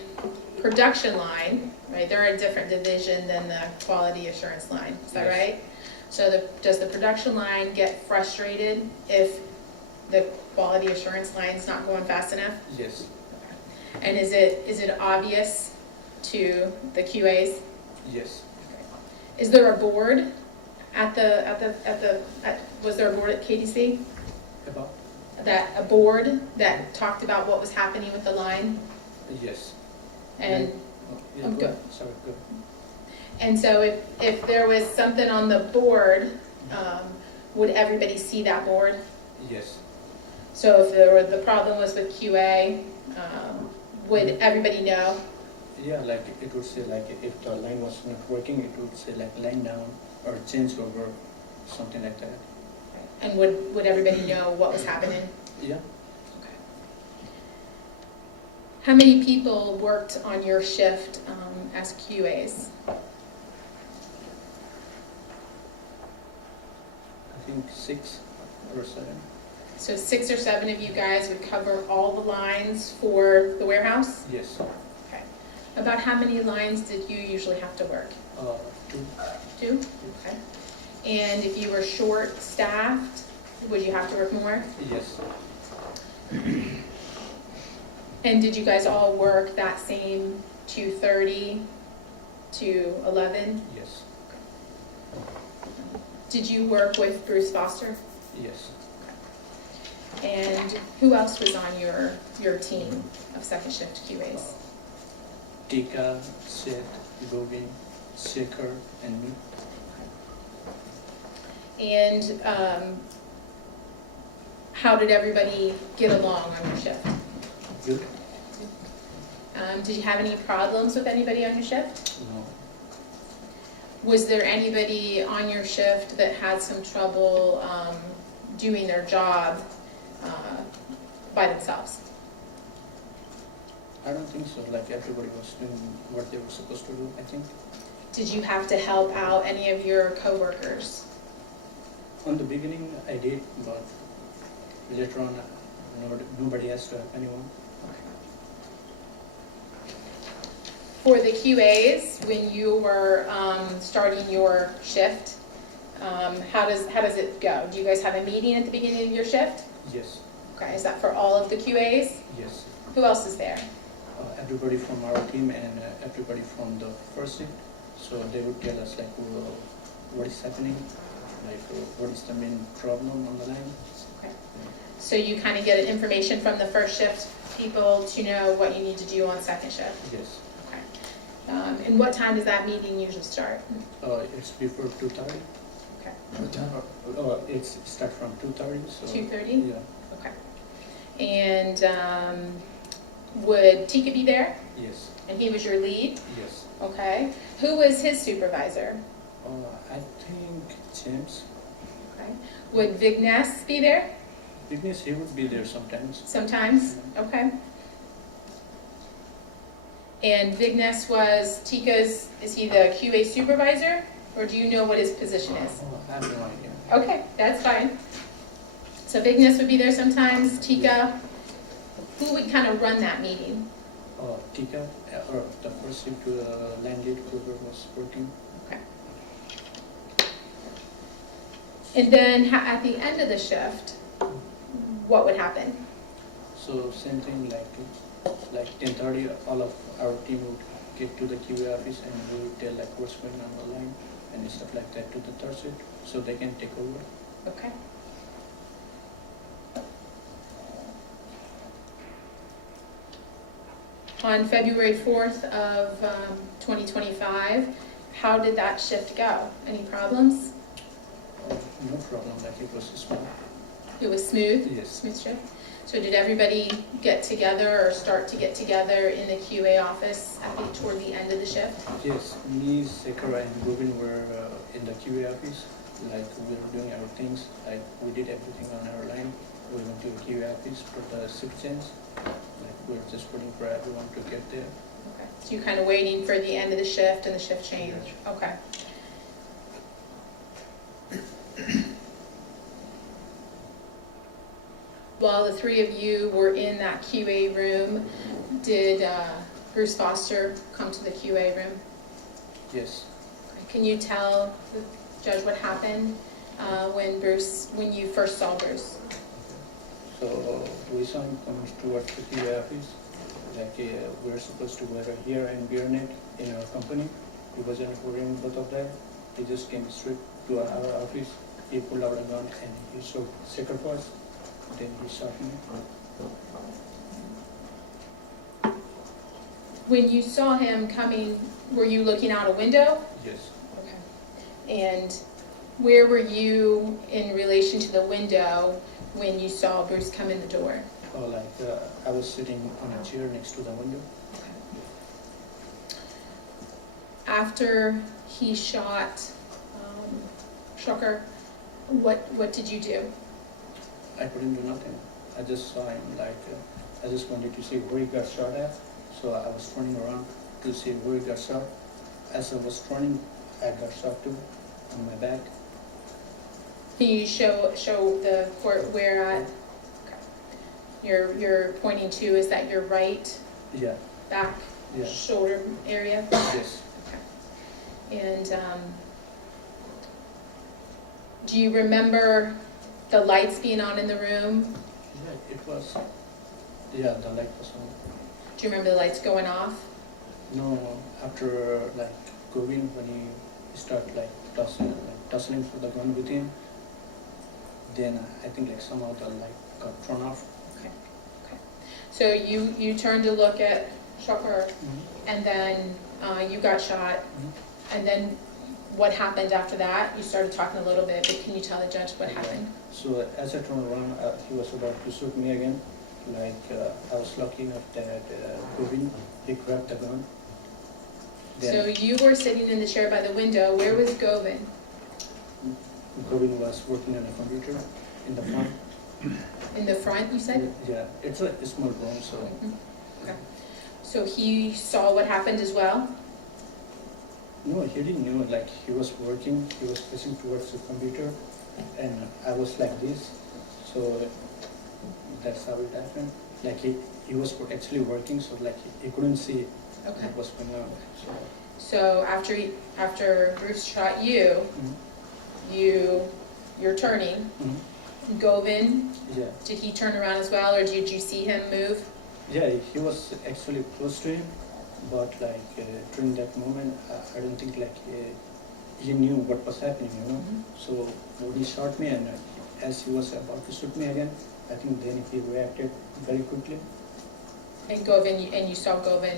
production line, right, they're a different division than the quality assurance line, is that Yes. right? So does the production line get frustrated if the quality assurance line's not going fast enough? Yes. And is it obvious to the QAs? Yes. Is there a board was there a board at KDC? About? A board that talked about what was happening with the line? Yes. And, yeah, good. Sorry, good. And so if there was something on the board, would everybody see that board? Yes. So if the problem was with QA, would everybody know? Yeah, like it would say like if the line was not working, it would say like line down or change over, something like that. And would everybody know what was happening? Yeah. Okay. How many people worked on your shift as QAs? I think 6 or 7. So 6 or 7 of you guys would cover all the lines for the warehouse? Yes. Okay. About how many lines did you usually have to work? 2. 2? Okay. And if you were short-staffed, would you have to work more? Yes. And did you guys all work that same 2:30 to 11? Yes. Did you work with Bruce Foster? Yes. And who else was on your team of second shift QAs? Tika, Seth, Gogin, Shekhar, and me. And how did everybody get along on your shift? Good. Did you have any problems with anybody on your shift? No. Was there anybody on your shift that had some trouble doing their job by themselves? I don't think so. Like everybody was doing what they were supposed to do, I think. Did you have to help out any of your coworkers? On the beginning, I did, but later on, nobody has to help anyone. For the QAs, when you were starting your shift, how does it go? Do you guys have a meeting at the beginning of your shift? Yes. Okay, is that for all of the QAs? Yes. Who else is there? Everybody from our team and everybody from the first shift. So they would tell us like what is happening, like what is the main problem on the line. Okay. So you kind of get information from the first shift people to know what you need to do on second shift? Yes. Okay. And what time does that meeting usually start? It's before 2:30. Okay. It's start from 2:30. So 2:30? Yeah. Okay. And would Tika be there? Yes, And he was your lead? yes. Okay. Who was his supervisor? I think James, Okay. Would Vignes be there? because he would be there sometimes. Sometimes? Okay. And Vignes was Tika's, is he the QA supervisor? Or do you know what his position is? I have no idea. Okay, that's fine. So Vignes would be there sometimes, Tika. Who would kind of run that meeting? Tika, or the first shift land lead, whoever was working. Okay. And then at the end of the shift, what would happen? So same thing, like 10:30, all of our team would get to the QA office and we would tell like what's going on the line and stuff like that to the third shift, so they can take over. Okay. On February 4th of 2025, how did that shift go? Any problems? No problem, like it was small. It was smooth? Yes. Smooth shift? So did everybody get together or start to get together in the QA office toward the end of the shift? Yes, me, Sekar and Rubin were in the QA office, like we were doing our things, like we did everything on our line. We went to the QA office for the shift change, like we were just waiting for everyone to get there. Okay. So you're kind of waiting for the end of the shift and the shift change? Okay. While the three of you were in that QA room, did Bruce Foster come to the QA room? Yes. Can you tell the judge what happened when you first saw Bruce? So we saw him coming towards the QA office, like we were supposed to wear here and BNS in our company. He wasn't wearing both of them. He just came straight to our office. He pulled out a gun and he shot Sekar first. Then he shot me. When you saw him coming, were you looking out a window? Yes. Okay. And where were you in relation to the window when you saw Bruce come in the door? Oh, like I was sitting on a chair next to the window. After he shot Shucker, what did you do? I couldn't do nothing. I just saw him, like I just wanted to see where he got shot at. So I was turning around to see where he got shot. As I was turning, I got shot too on my back. Can you show the court where at? Okay. You're pointing to, is that your right Yeah. back Yeah. shoulder area? Yes. Okay. And do you remember the lights being on in the room? Yeah, it was. Yeah, the light was on. Do you remember the lights going off? No, after like Govin, when he started like tussling for the gun with him, then I think like somehow the light got thrown off. Okay. Okay. So you turned to look at Shucker, and then you got shot, and then what happened after that? You started talking a little bit, but can you tell the judge what happened? So as I turned around, he was about to shoot me again. Like I was lucky enough that Govin, he grabbed the gun. So you were sitting in the chair by the window. Where was Govin? Govin was working on a computer in the front. In the front, you said? Yeah, it's a small room, so. Okay. So he saw what happened as well? No, he didn't know. Like he was working, he was facing towards the computer, and I was like this. So that's how it happened. Like he was actually working, so like he couldn't see what was going on. So after Bruce shot you, you're turning. Govin, Yeah. did he turn around as well, or did you see him move? Yeah, he was actually close to him, but like during that moment, I don't think like he knew what was happening, you know. So when he shot me, and as he was about to shoot me again, I think then he reacted very quickly. And Govin, and you saw Govin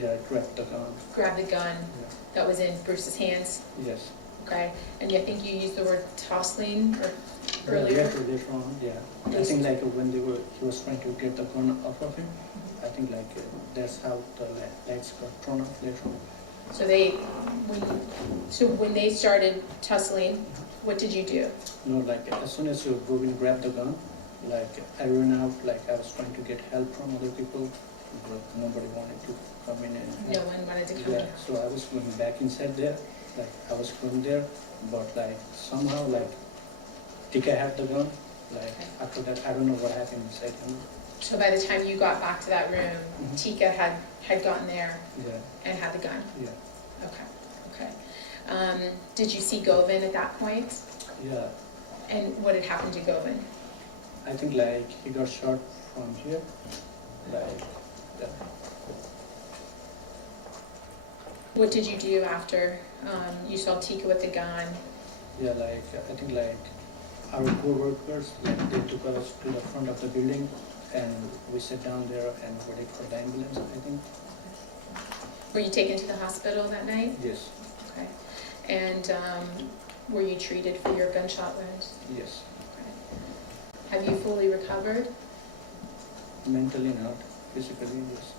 Yeah, grabbed the gun. grab the gun that was in Bruce's hands? Yes. Okay, and I think you used the word tossling, or earlier? Later on, yeah. I think like when he was trying to get the gun off of him, I think like that's how the lights got thrown off later on. So when they started tussling, what did you do? No, like as soon as Govin grabbed the gun, like I ran out, like I was trying to get help from other people, but nobody wanted to come in and No help. one wanted to come Yeah, in. so I was going back inside there, like I was going there, but like somehow like Tika had the gun, like after that I don't know what happened inside him. So by the time you got back to that room, Mhm. Tika had gotten there Yeah, and had the gun? yeah, Okay. Did you see Govin at that point? yeah. And what had happened to Govin? I think like he got shot from here, like yeah. What did you do after you saw Tika with the gun? Yeah, like I think like our co-workers, like they took us to the front of the building and we sat down there and waited for the ambulance, I think. Were you taken to the hospital that night? Yes, Okay. And were you treated for your gunshot wound? yes. Have you fully recovered? Mentally not, physically yes.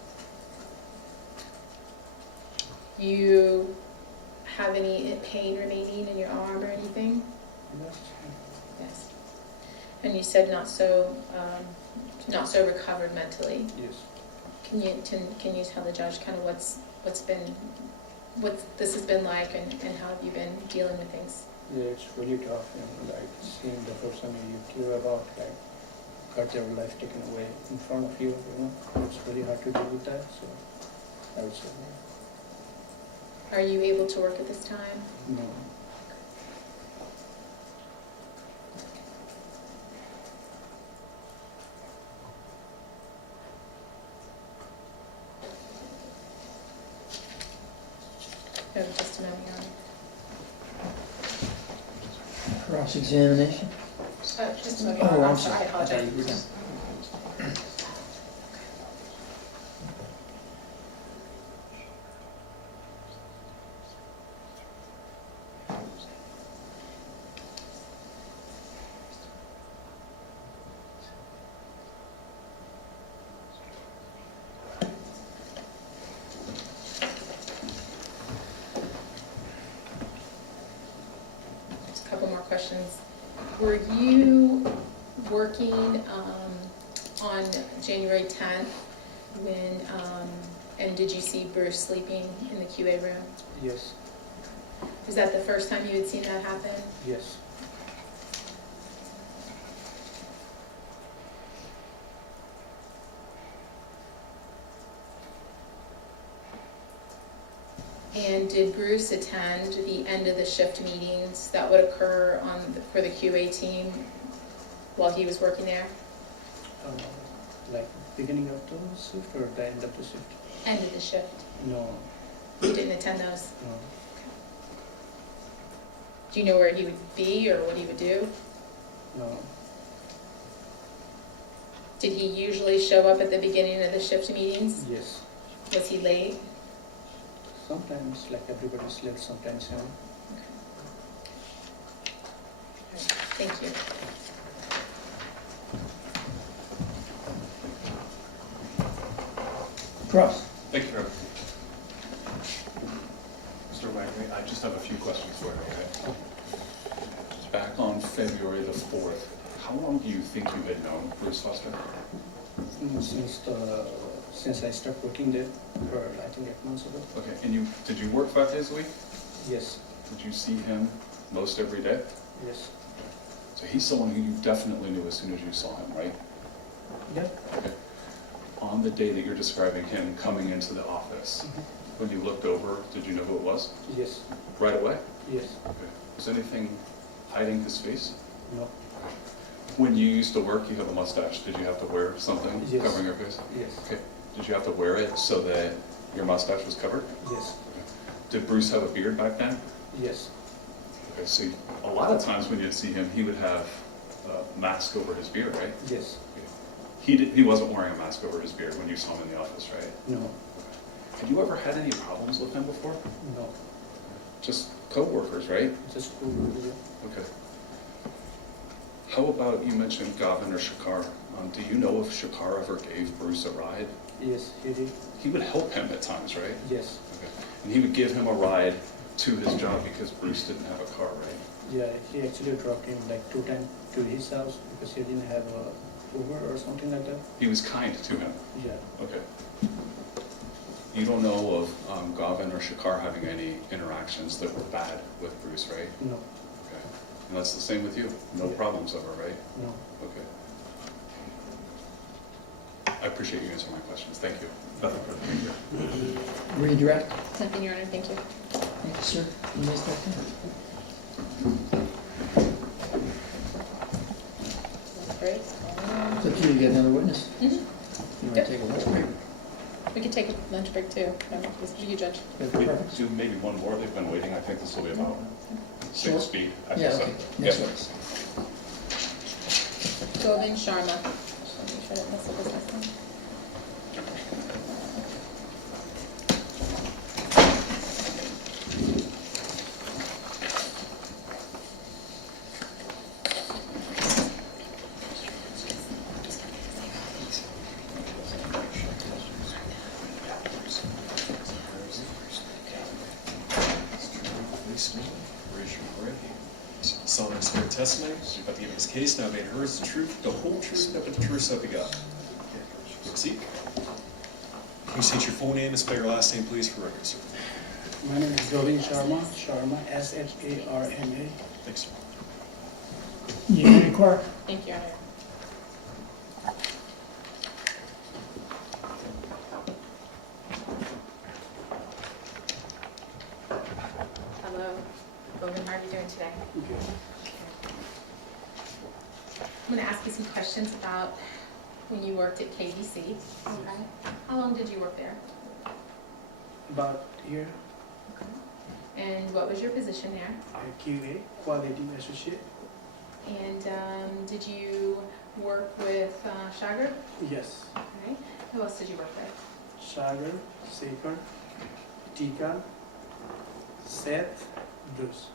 You have any pain remaining in your arm or anything? Yes. Yes. And you said not so recovered mentally. Yes. Can you tell the judge kind of what this has been like and how have you been dealing with things? Yeah, it's really tough, like seeing the person you care about, like got their life taken away in front of you, it's really hard to deal with that, so I would say Are you able to work at this time? no. No, just a moment, Your Honor. Cross-examination? Just a moment, Oh, Your Honor. I'm I sorry. I thought apologize. you were done. Just a couple more questions. Were you working on January 10th when, and did you see Bruce sleeping in the QA room? Yes, Was that the first time you had seen that happen? yes. And did Bruce attend the end of the shift meetings that would occur for the QA team while he was working there? Like beginning of the shift or the end of the shift? End of the shift. No, You didn't attend those? no, Do you know where he would be or what he would do? no. Did he usually show up at the beginning of the shift meetings? Yes. Was he late? Sometimes like everybody's late, sometimes him. Thank you. Cross. Thank you, Trevor. Mr. Wagner, I just have a few questions for you, okay? Back on February the 4th, how long do you think you had known Bruce Foster? Since I started working there, for I think 8 months ago. Okay, and did you work 5 days a week? Yes, Did you see him most every day? yes, So he's someone who you definitely knew as soon as you saw him, right? yeah, Okay. On the day that you're describing him coming into the office, when you looked over, did you know who it was? yes, Right away? yes, Okay. Was anything hiding his face? no, When you used to work, you have a mustache. Did you have to wear something Yes. covering your face? yes, Okay. Did you have to wear it so that your mustache was covered? yes, Did Bruce have a beard back then? yes, Okay, so a lot of times when you'd see him, he would have a mask over his beard, right? yes, He wasn't wearing a mask over his beard when you saw him in the office, right? no, Had you ever had any problems with him before? no, Just co-workers, right? just cool. Okay. How about, you mentioned Gavin or Shakar. Do you know if Shakar ever gave Bruce a ride? Yes, he did. He would help him at times, right? Yes. Okay. And he would give him a ride to his job because Bruce didn't have a car, right? Yeah, he actually dropped him like 2 times to his house because he didn't have a Uber or something like that. He was kind to him? Yeah. Okay. You don't know of Gavin or Shakar having any interactions that were bad with Bruce, right? No. Okay. And that's the same with you? No problems ever, right? No. Okay. I appreciate you answering my questions. Thank you. Nothing further. Redirect. Nothing, Your Honor, thank you. Thank you, sir. You missed that thing. Break. It's up to you to get another witness. Mhm. You want Yep. to take a lunch break? We could take a lunch break too. No, it's you, Judge. We do maybe one more. They've been waiting. I think this will be about same Sure. speed. I Yeah, think okay. so. Next Yep. one. Govind Sharma. Just wanna make sure I didn't mess up his last name. Raise your right hand. Solemnly swear testimony you're about to give in this case now being heard is the truth, the whole truth, nothing but the truth, so help you God. Proceed. Can you state your full name and spell your last name, please, for record, sir? My name is Govind Sharma, Sharma, S-H-A-R-M-A. Thanks, sir. You can record. Thank you, Your Honor. Hello. Govind, how are you doing today? I'm going to ask you some questions about when you worked at KDC. Okay. How long did you work there? About here, And what was your position there? QA, Quality Associate. And did you work with Shagar? Yes. Okay. Who else did you work with? Sagar, Saper, Tika, Seth, Bruce.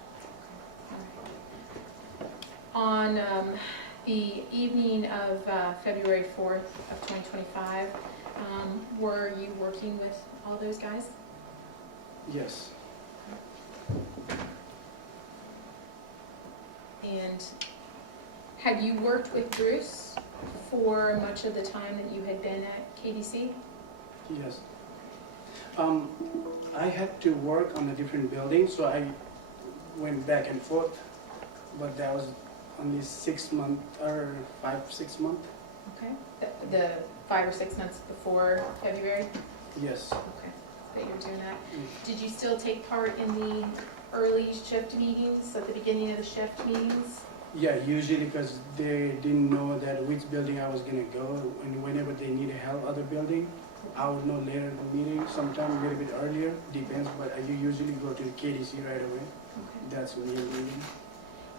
On the evening of February 4th of 2025, were you working with all those guys? Yes. And had you worked with Bruce for much of the time that you had been at KDC? Yes. I had to work on a different building, so I went back and forth, but that was only 6 months or 5-6 months. Okay. The 5 or 6 months before February? Yes. Okay, that you're doing that. Did you still take part in the early shift meetings, at the beginning of the shift meetings? Yeah, usually because they didn't know that which building I was gonna go, and whenever they needed help other building, I would know later in the meeting, sometime a little bit earlier, depends, but I usually go to the KDC right away. Okay. That's when you're meeting.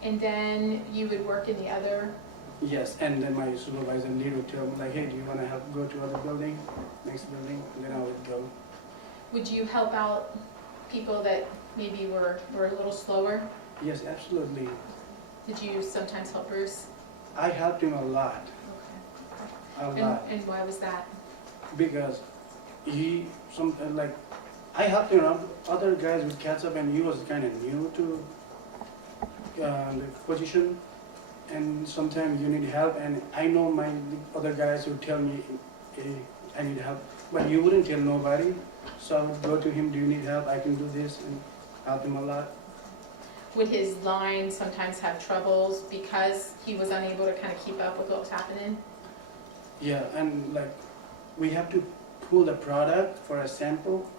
And then you would work in the other? Yes, and then my supervisor leader would tell me like, hey, do you wanna help go to other building, next building, and then I would go. Would you help out people that maybe were a little slower? Yes, absolutely. Did you sometimes help Bruce? I helped him a lot, a lot. And why was that? Because he, like, I helped him out, other guys would catch up and he was kind of new to the position. And sometimes you need help, and I know my other guys would tell me, hey, I need help. But you wouldn't tell nobody, so I would go to him, do you need help? I can do this, and help him a lot. Would his line sometimes have troubles because he was unable to kind of keep up with what was happening? Yeah, and like, we have to pull the product for a sample,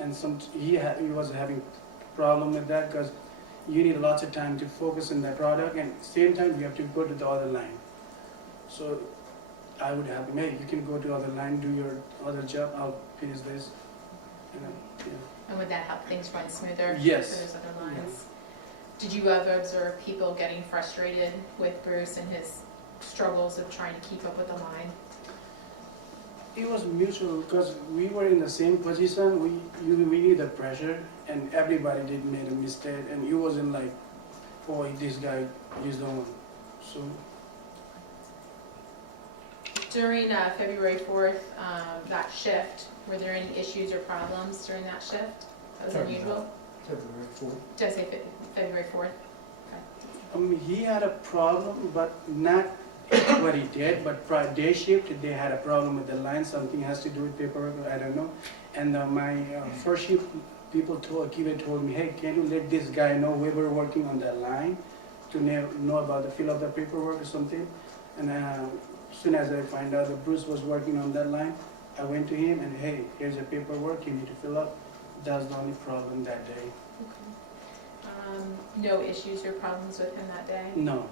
and he was having problem with that because you need lots of time to focus on the product, and same time you have to go to the other line. So I would have him, hey, you can go to other line, do your other job, I'll finish this. And then, yeah. And would that help things run smoother? Yes. For those other lines? Did you ever observe people getting frustrated with Bruce and his struggles of trying to keep up with the line? It was mutual because we were in the same position. We need the pressure, and everybody did make a mistake. And it wasn't like, oh, this guy is the one. So During February 4th, that shift, were there any issues or problems during that shift? That was unusual? February 4th. Did I say February 4th? he had a problem, but not what he did, but day shift, they had a problem with the line, something has to do with paperwork, I don't know. And my first shift, Kiva told me, hey, can you let this guy know we were working on that line to know about the fill of the paperwork or something? And as soon as I find out that Bruce was working on that line, I went to him and, hey, here's the paperwork you need to fill up. That's the only problem that day. Okay. No issues or problems with him that day? No.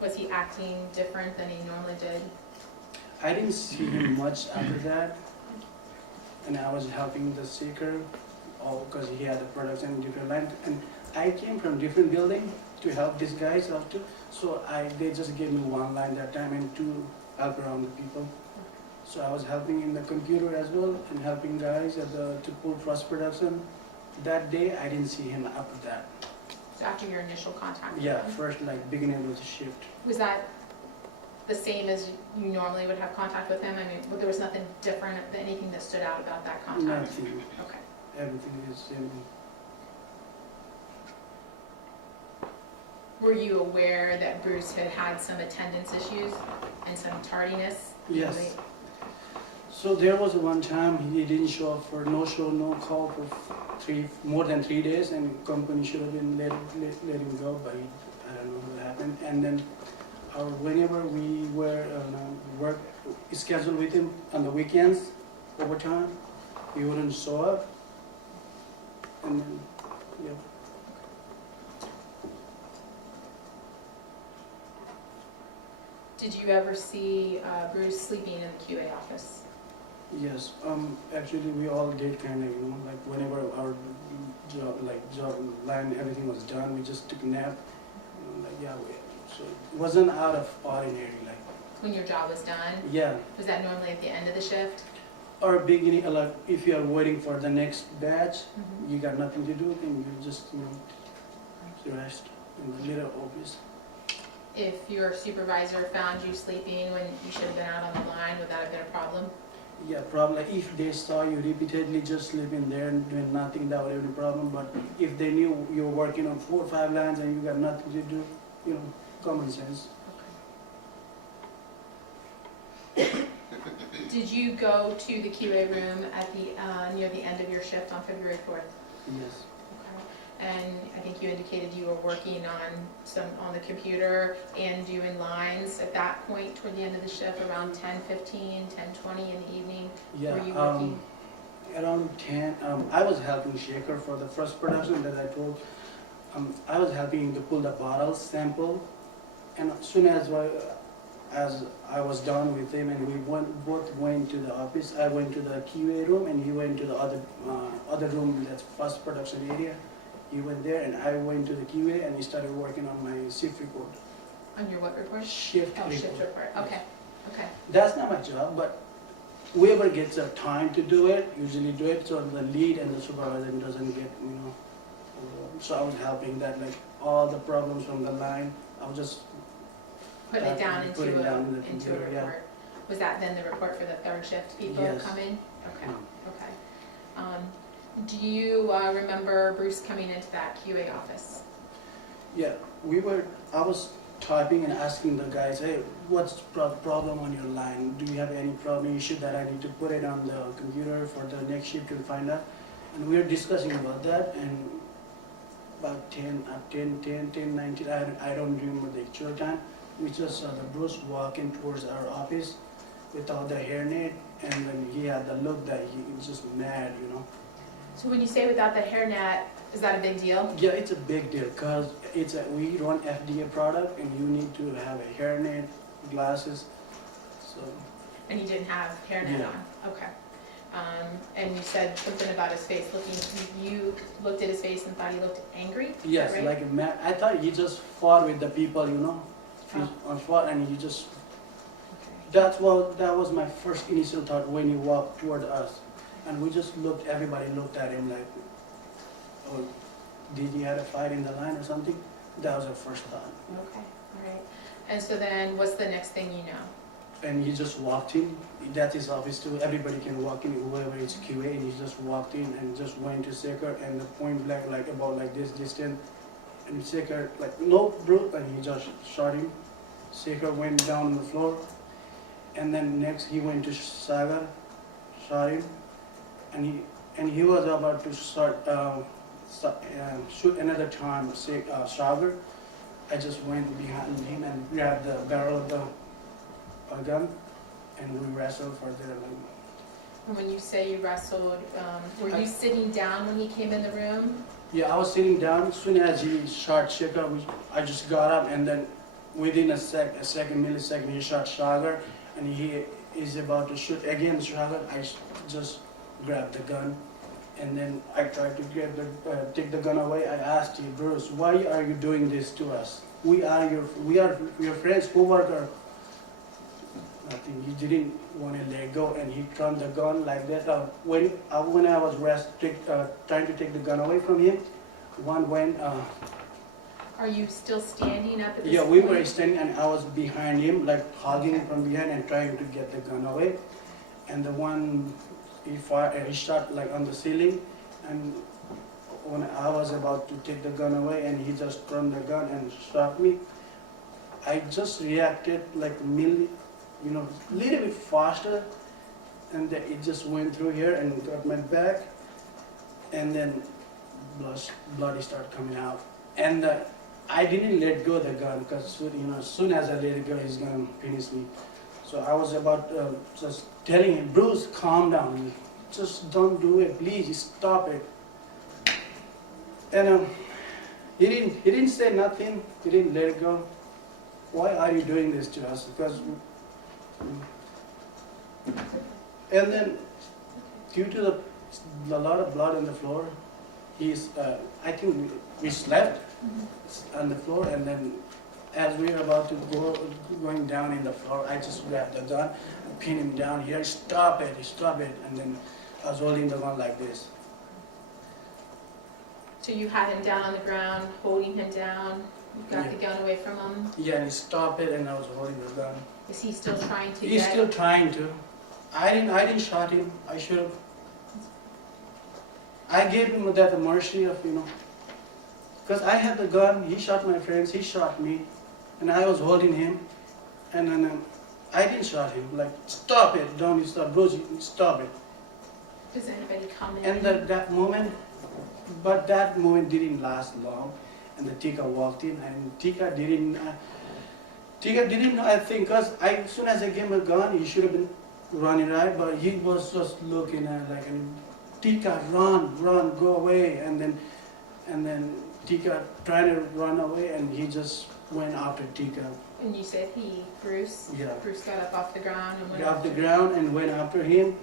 Was he acting different than he normally did? I didn't see him much after that. And I was helping the seeker, all because he had the products in different lines. And I came from different building to help these guys out too. So they just gave me one line that time and to help around the people. So I was helping in the computer as well and helping guys to pull cross production. That day I didn't see him after that. So after your initial contact with Yeah, him? first like beginning of the shift. Was that the same as you normally would have contact with him? I mean, there was nothing different, anything that stood out about that contact? Nothing. Okay. Everything is same. Were you aware that Bruce had had some attendance issues and some tardiness? Yes. So there was one time he didn't show up for no show, no call for more than 3 days, and company should have been let him go, but I don't know what happened. And then whenever we were work scheduled with him on the weekends, overtime, he wouldn't show up. And then, yeah. Did you ever see Bruce sleeping in the QA office? Yes, actually we all did kind of, like whenever our job line, everything was done, we just took a nap. So it wasn't out of ordinary, like. When your job was done? Yeah. Was that normally at the end of the shift? Or beginning, like if you are waiting for the next batch, you got nothing to do, and you just, rest in the little office. If your supervisor found you sleeping when you should have been out on the line, would that have been a problem? Yeah, probably if they saw you repeatedly just sleeping there and doing nothing, that would have been a problem. But if they knew you were working on 4 or 5 lines and you got nothing to do, common sense. Did you go to the QA room at the near the end of your shift on February 4th? Yes. And I think you indicated you were working on the computer and doing lines at that point toward the end of the shift, around 10:15, 10:20 in the evening. Yeah, Were you working? around 10, I was helping Shaker for the first production that I told. I was helping to pull the bottles sample, and as soon as I was done with him and we both went to the office, I went to the QA room and he went to the other room, that's first production area. He went there and I went to the QA and we started working on my shift report. On your what report? Shift report. Shift report. Okay. Okay. That's not my job, but whoever gets the time to do it, usually do it, so the lead and the supervisor doesn't get, so I was helping that, like all the problems from the line, I was just Putting it down into in the a computer, report. yeah. Was that then the report for the third shift people Yes. come in? Okay. Okay. Do you remember Bruce coming into that QA office? Yeah, I was typing and asking the guys, hey, what's the problem on your line? Do you have any problem issue that I need to put it on the computer for the next shift to find out? And we were discussing about that, and about 10, 19, I don't remember the actual time. We just saw the Bruce walking towards our office without the hairnet, and then he had the look that he was just mad, So when you say without the hairnet, is that a big deal? Yeah, it's a big deal because we run FDA product and you need to have a hairnet, glasses, so. And he didn't have hairnet on? Okay. And you said something about his face you looked at his face and thought he looked angry? Yes, right? like mad. I thought he just fought with the people, on fought, and he just, that was my first initial thought when he walked toward us. And we just everybody looked at him like, oh, did he have a fight in the line or something? That was the first time. Okay, all right. And so then, what's the next thing you know? And he just walked in. That's his office too. Everybody can walk in, whoever is QA, and he just walked in and just went to Saker and the point blank, like about like this distance. And Saker, like, no, bro, and he just shot him. Saker went down on the floor. And then next he went to Sagar, shot him. And he was about to shoot another time, Sagar. I just went behind him and grabbed the barrel of the gun, and we wrestled for there. And when you say you wrestled, were you sitting down when he came in the room? Yeah, I was sitting down. As soon as he shot Shika, I just got up, and then within a millisecond, he shot Shagar, and he is about to shoot again Shagar. I just grabbed the gun, and then I tried to take the gun away. I asked you, Bruce, why are you doing this to us? We are your friends, co-worker. Nothing. He didn't want to let go, and he turned the gun like that. When I was trying to take the gun away from him, one went. Are you still standing up at this Yeah, point? we were standing, and I was behind him, like hugging him from behind and trying to get the gun away. And the one he fired, and he shot like on the ceiling, and when I was about to take the gun away, and he just turned the gun and shot me. I just reacted like a little bit faster, and then it just went through here and got my back, and then blood started coming out. And I didn't let go of the gun because as soon as I let it go, he's gonna finish me. So I was about just telling him, Bruce, calm down, just don't do it, please, stop it. And he didn't say nothing, he didn't let it go. Why are you doing this to us? Because and then due to a lot of blood on the floor, I think we slept on the floor, and then as we were about to going down in the floor, I just grabbed the gun and pinned him down here. Stop it, and then I was holding the gun like this. So you had him down on the ground, holding him down, you got the gun away from him? Yeah, and he stopped it, and I was holding the gun. Is he still trying to He's still trying to. I didn't shot him. I should have. I gave him that mercy of, because I had the gun, he shot my friends, he shot me, and I was holding him, and then I didn't shot him. Like, stop it, don't stop, Bruce, stop it. Does anybody come in? And that moment didn't last long, and the Tika walked in, and Tika didn't, I think, because as soon as I gave him a gun, he should have been running, right? But he was just looking at like, Tika, run, go away, and then Tika tried to run away, and he just went after Tika. And you said Bruce? Yeah. Bruce got up off the ground and went Got off the ground and went after him,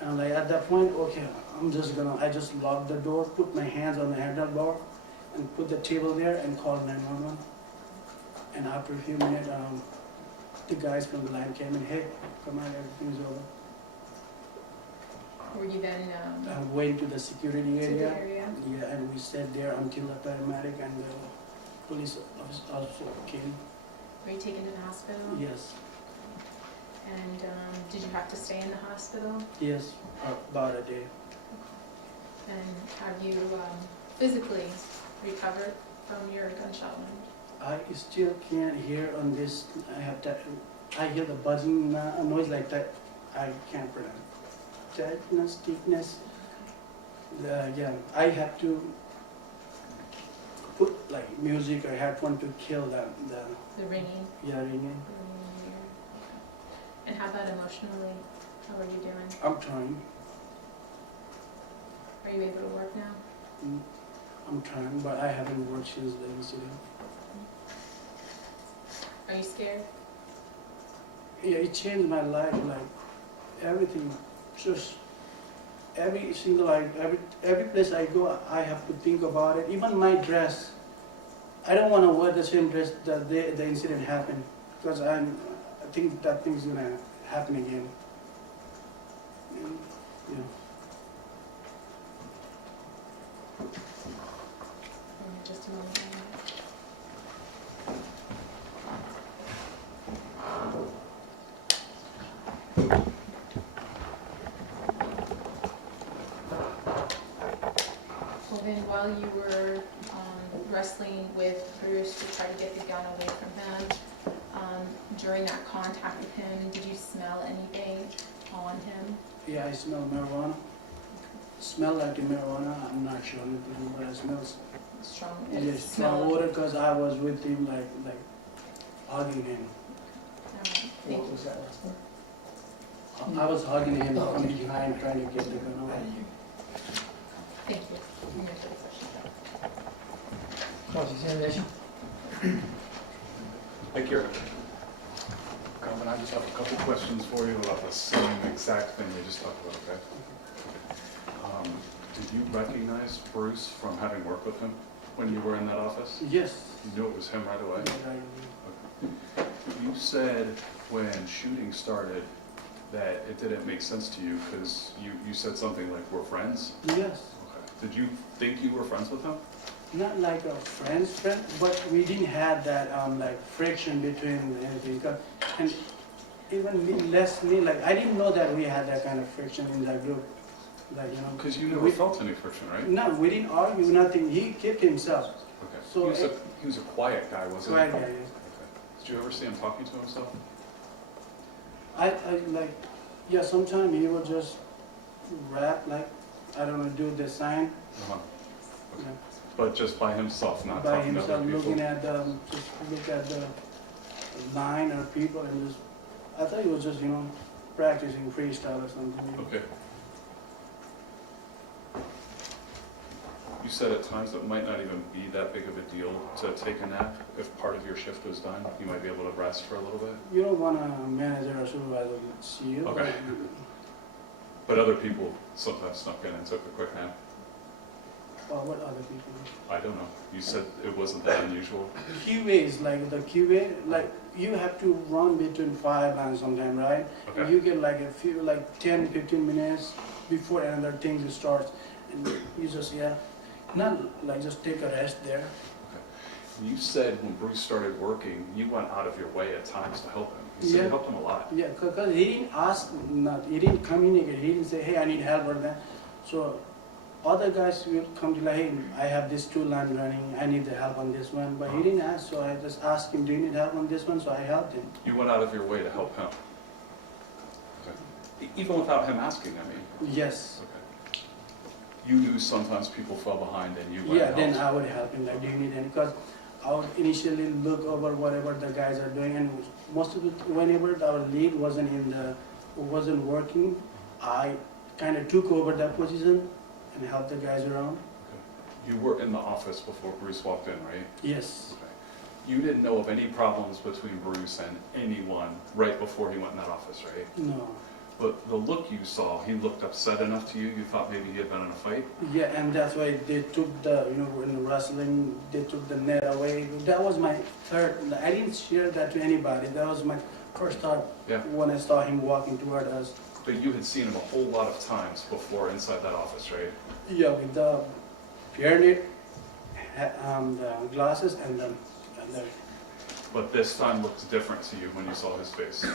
and like at that point, okay, I just locked the door, put my hands on the handlebar, and put the table there, and called 911. And after a few minutes, the guys from the line came and, hey, come on, everything's over. Were you then Went to the security area. Yeah, and we sat there until the paramedic and the police officer also came. Were you taken to the hospital? Yes. And did you have to stay in the hospital? Yes, about a day. And have you physically recovered from your gunshot wound? I still can't hear on this. I hear the buzzing noise like that. I can't pronounce. Tightness, thickness. Yeah, I have to put like music or headphone to kill the ringing. Yeah, ringing. And how about emotionally? How are you doing? I'm trying. Are you able to work now? I'm trying, but I haven't worked since the incident. Are you scared? Yeah, it changed my life, like everything. Just every place I go, I have to think about it. Even my dress, I don't want to wear the same dress that the incident happened, because I think that thing's gonna happen again. And, Just a moment. you were wrestling with Bruce to try to get the gun away from him, during that contact with him, did you smell anything on him? Yeah, I smell marijuana. Smell like the marijuana, I'm not sure anything, but I smell Strong. yes, strong odor because I was with him, like hugging him. What was that last part? I was hugging him from behind, trying to get the gun away. Thank you. Any other questions? Cross-examination? Thank you. Calvin, I just have a couple questions for you about the same exact thing we just talked about, okay? Did you recognize Bruce from having worked with him when you were in that office? Yes. You knew it was him right away? Yeah, You said when shooting started that it didn't make sense to you because you said something like, we're friends? yes. Okay. Did you think you were friends with him? Not like a friend, but we didn't have that like friction between anything. And even me, like I didn't know that we had that kind of friction in that group. Like, you know. Because you never felt any friction, right? No, we didn't argue, nothing. He kept himself. Okay. So he was a quiet guy, wasn't he? quiet guy, yes. Okay. Did you ever see him talking to himself? I like, yeah, sometimes he would just rap, like, I don't know, do the sign. Uh-huh. Okay. Yeah. But just by himself, not By talking to himself, other people? looking at just look at the line or people and just, I thought he was just, you know, practicing freestyle or something. Okay. You said at times it might not even be that big of a deal to take a nap. If part of your shift was done, you might be able to rest for a little bit? You don't want a manager or supervisor to see you. Okay. But other people sometimes snuck in and took a quick nap? Well, what other people? I don't know. You said it wasn't that unusual? QAs, like the QA, like you have to run between 5 and sometime, right? Okay. You get like a few, like 10, 15 minutes before another thing starts. And you just, yeah, not like just take a rest there. Okay. You said when Bruce started working, you went out of your way at times to help him. You said Yeah. you helped him a lot. Yeah, because he didn't ask, he didn't communicate, he didn't say, hey, I need help or that. So other guys will come to like, hey, I have this 2 line running, I need the help on this one. But he didn't ask, so I just asked him, do you need help on this one? So I helped him. You went out of your way to help him. Okay. Even without him asking, I mean. Yes. Okay. You knew sometimes people fell behind and you went Yeah, and then helped. I would help him, like, do you need any? Because I would initially look over whatever the guys are doing, and most of it, whenever our lead wasn't working, I kind of took over that position and helped the guys around. Okay. You were in the office before Bruce walked in, right? Yes. Okay. You didn't know of any problems between Bruce and anyone right before he went in that office, right? No. But the look you saw, he looked upset enough to you, you thought maybe he had been in a fight? Yeah, and that's why they took the, you know, in the wrestling, they took the net away. That was my third, I didn't share that to anybody. That was my first thought when I saw him walking toward us. But you had seen him a whole lot of times before inside that office, right? Yeah, with the pyramid, the glasses, and the. But this time looks different to you when you saw his face.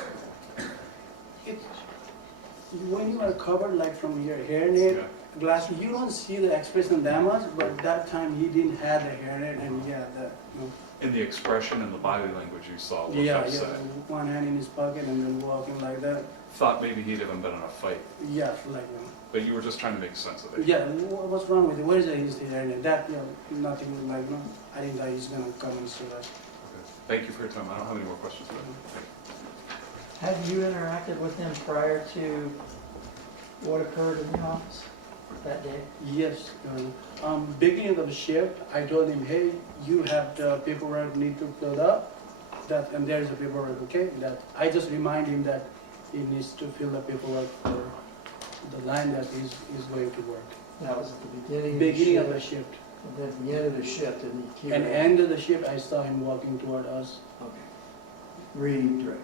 When you are covered like from your hairnet, glasses, you don't see the expression that much. But that time he didn't have the hairnet, and yeah, the. You know, In the expression and the body language you saw looked yeah, upset. one hand in his pocket and then walking like that. Thought maybe he'd even been in a fight. Yeah, like. But you were just trying to make sense of it. Yeah, what's wrong with it? Where is his hairnet? That, you know, nothing like, no, I didn't think he's gonna come and see us. Thank you for your time. I don't have any more questions for you. Had you interacted with him prior to what occurred in the office that day? Yes. Beginning of the shift, I told him, hey, you have the paperwork need to fill up. That, and there's the paperwork, okay? That I just remind him that he needs to fill the paperwork for the line that he's going to work. That was at the beginning of the shift. And then at the end of the shift, and he came And out. end of the shift, I saw him walking toward us. Okay. Redirect.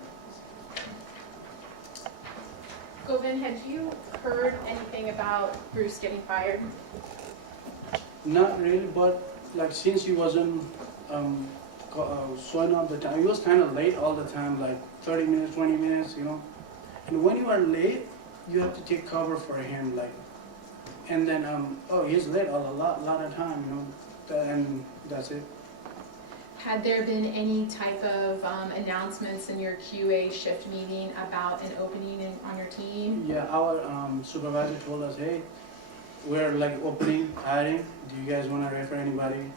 Govind, had you heard anything about Bruce getting fired? Not really, but like since he wasn't showing up the time, he was kind of late all the time, like 30 minutes, 20 minutes, you know. And when you are late, you have to take cover for him, like. And then, he's late a lot of time, you know, and that's it. Had there been any type of announcements in your QA shift meeting about an opening on your team? Yeah, our supervisor told us, hey, we're like opening, hiring, do you guys wanna refer anybody?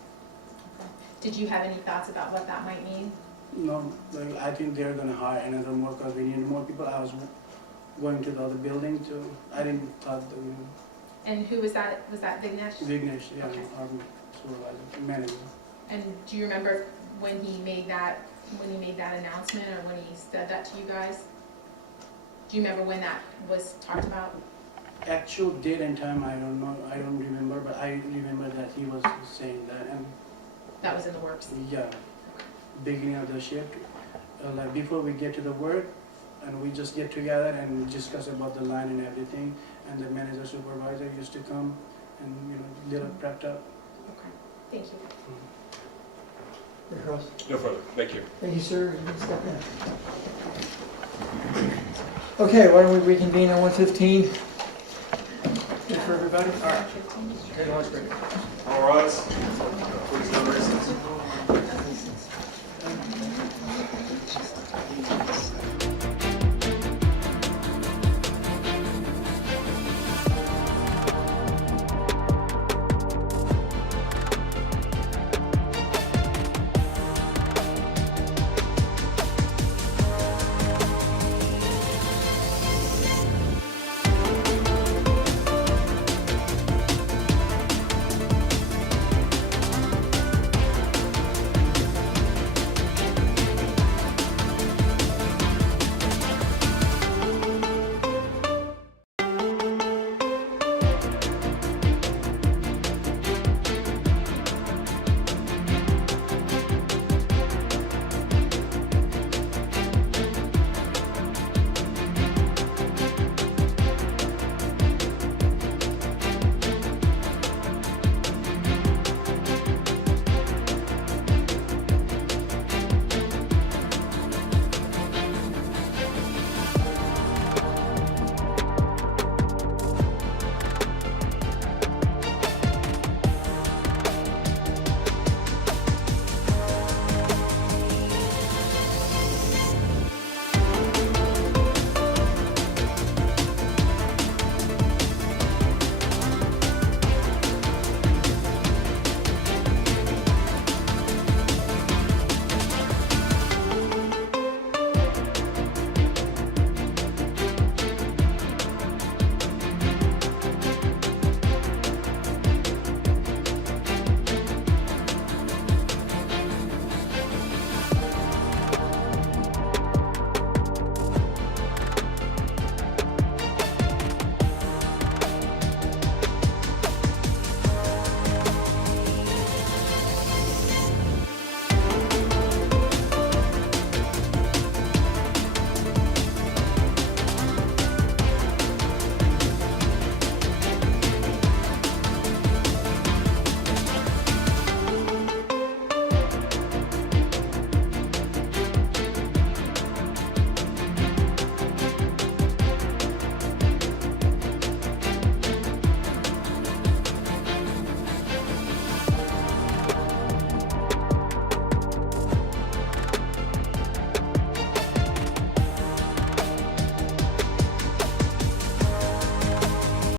Did you have any thoughts about what that might mean? No, like, I think they're gonna hire another more because we need more people. I was going to the other building too. I didn't thought that, you know. And who was that? Was that Vignesh? Vignesh, yeah, Okay. our supervisor, manager. And do you remember when he made that announcement or when he said that to you guys? Do you remember when that was talked about? Actual date and time, I don't know, I don't remember, but I remember that he was saying that, and That was in the works? yeah, beginning of the shift, like before we get to the work, and we just get together and discuss about the line and everything, and the manager supervisor used to come and, you know, little prepped up. Okay, thank you. Rick Ross. No further, thank you. Thank you, sir. You can step in. Okay, why don't we reconvene at 1:15? Good for everybody? All right. Take a lunch break. All rise. Please, no reason.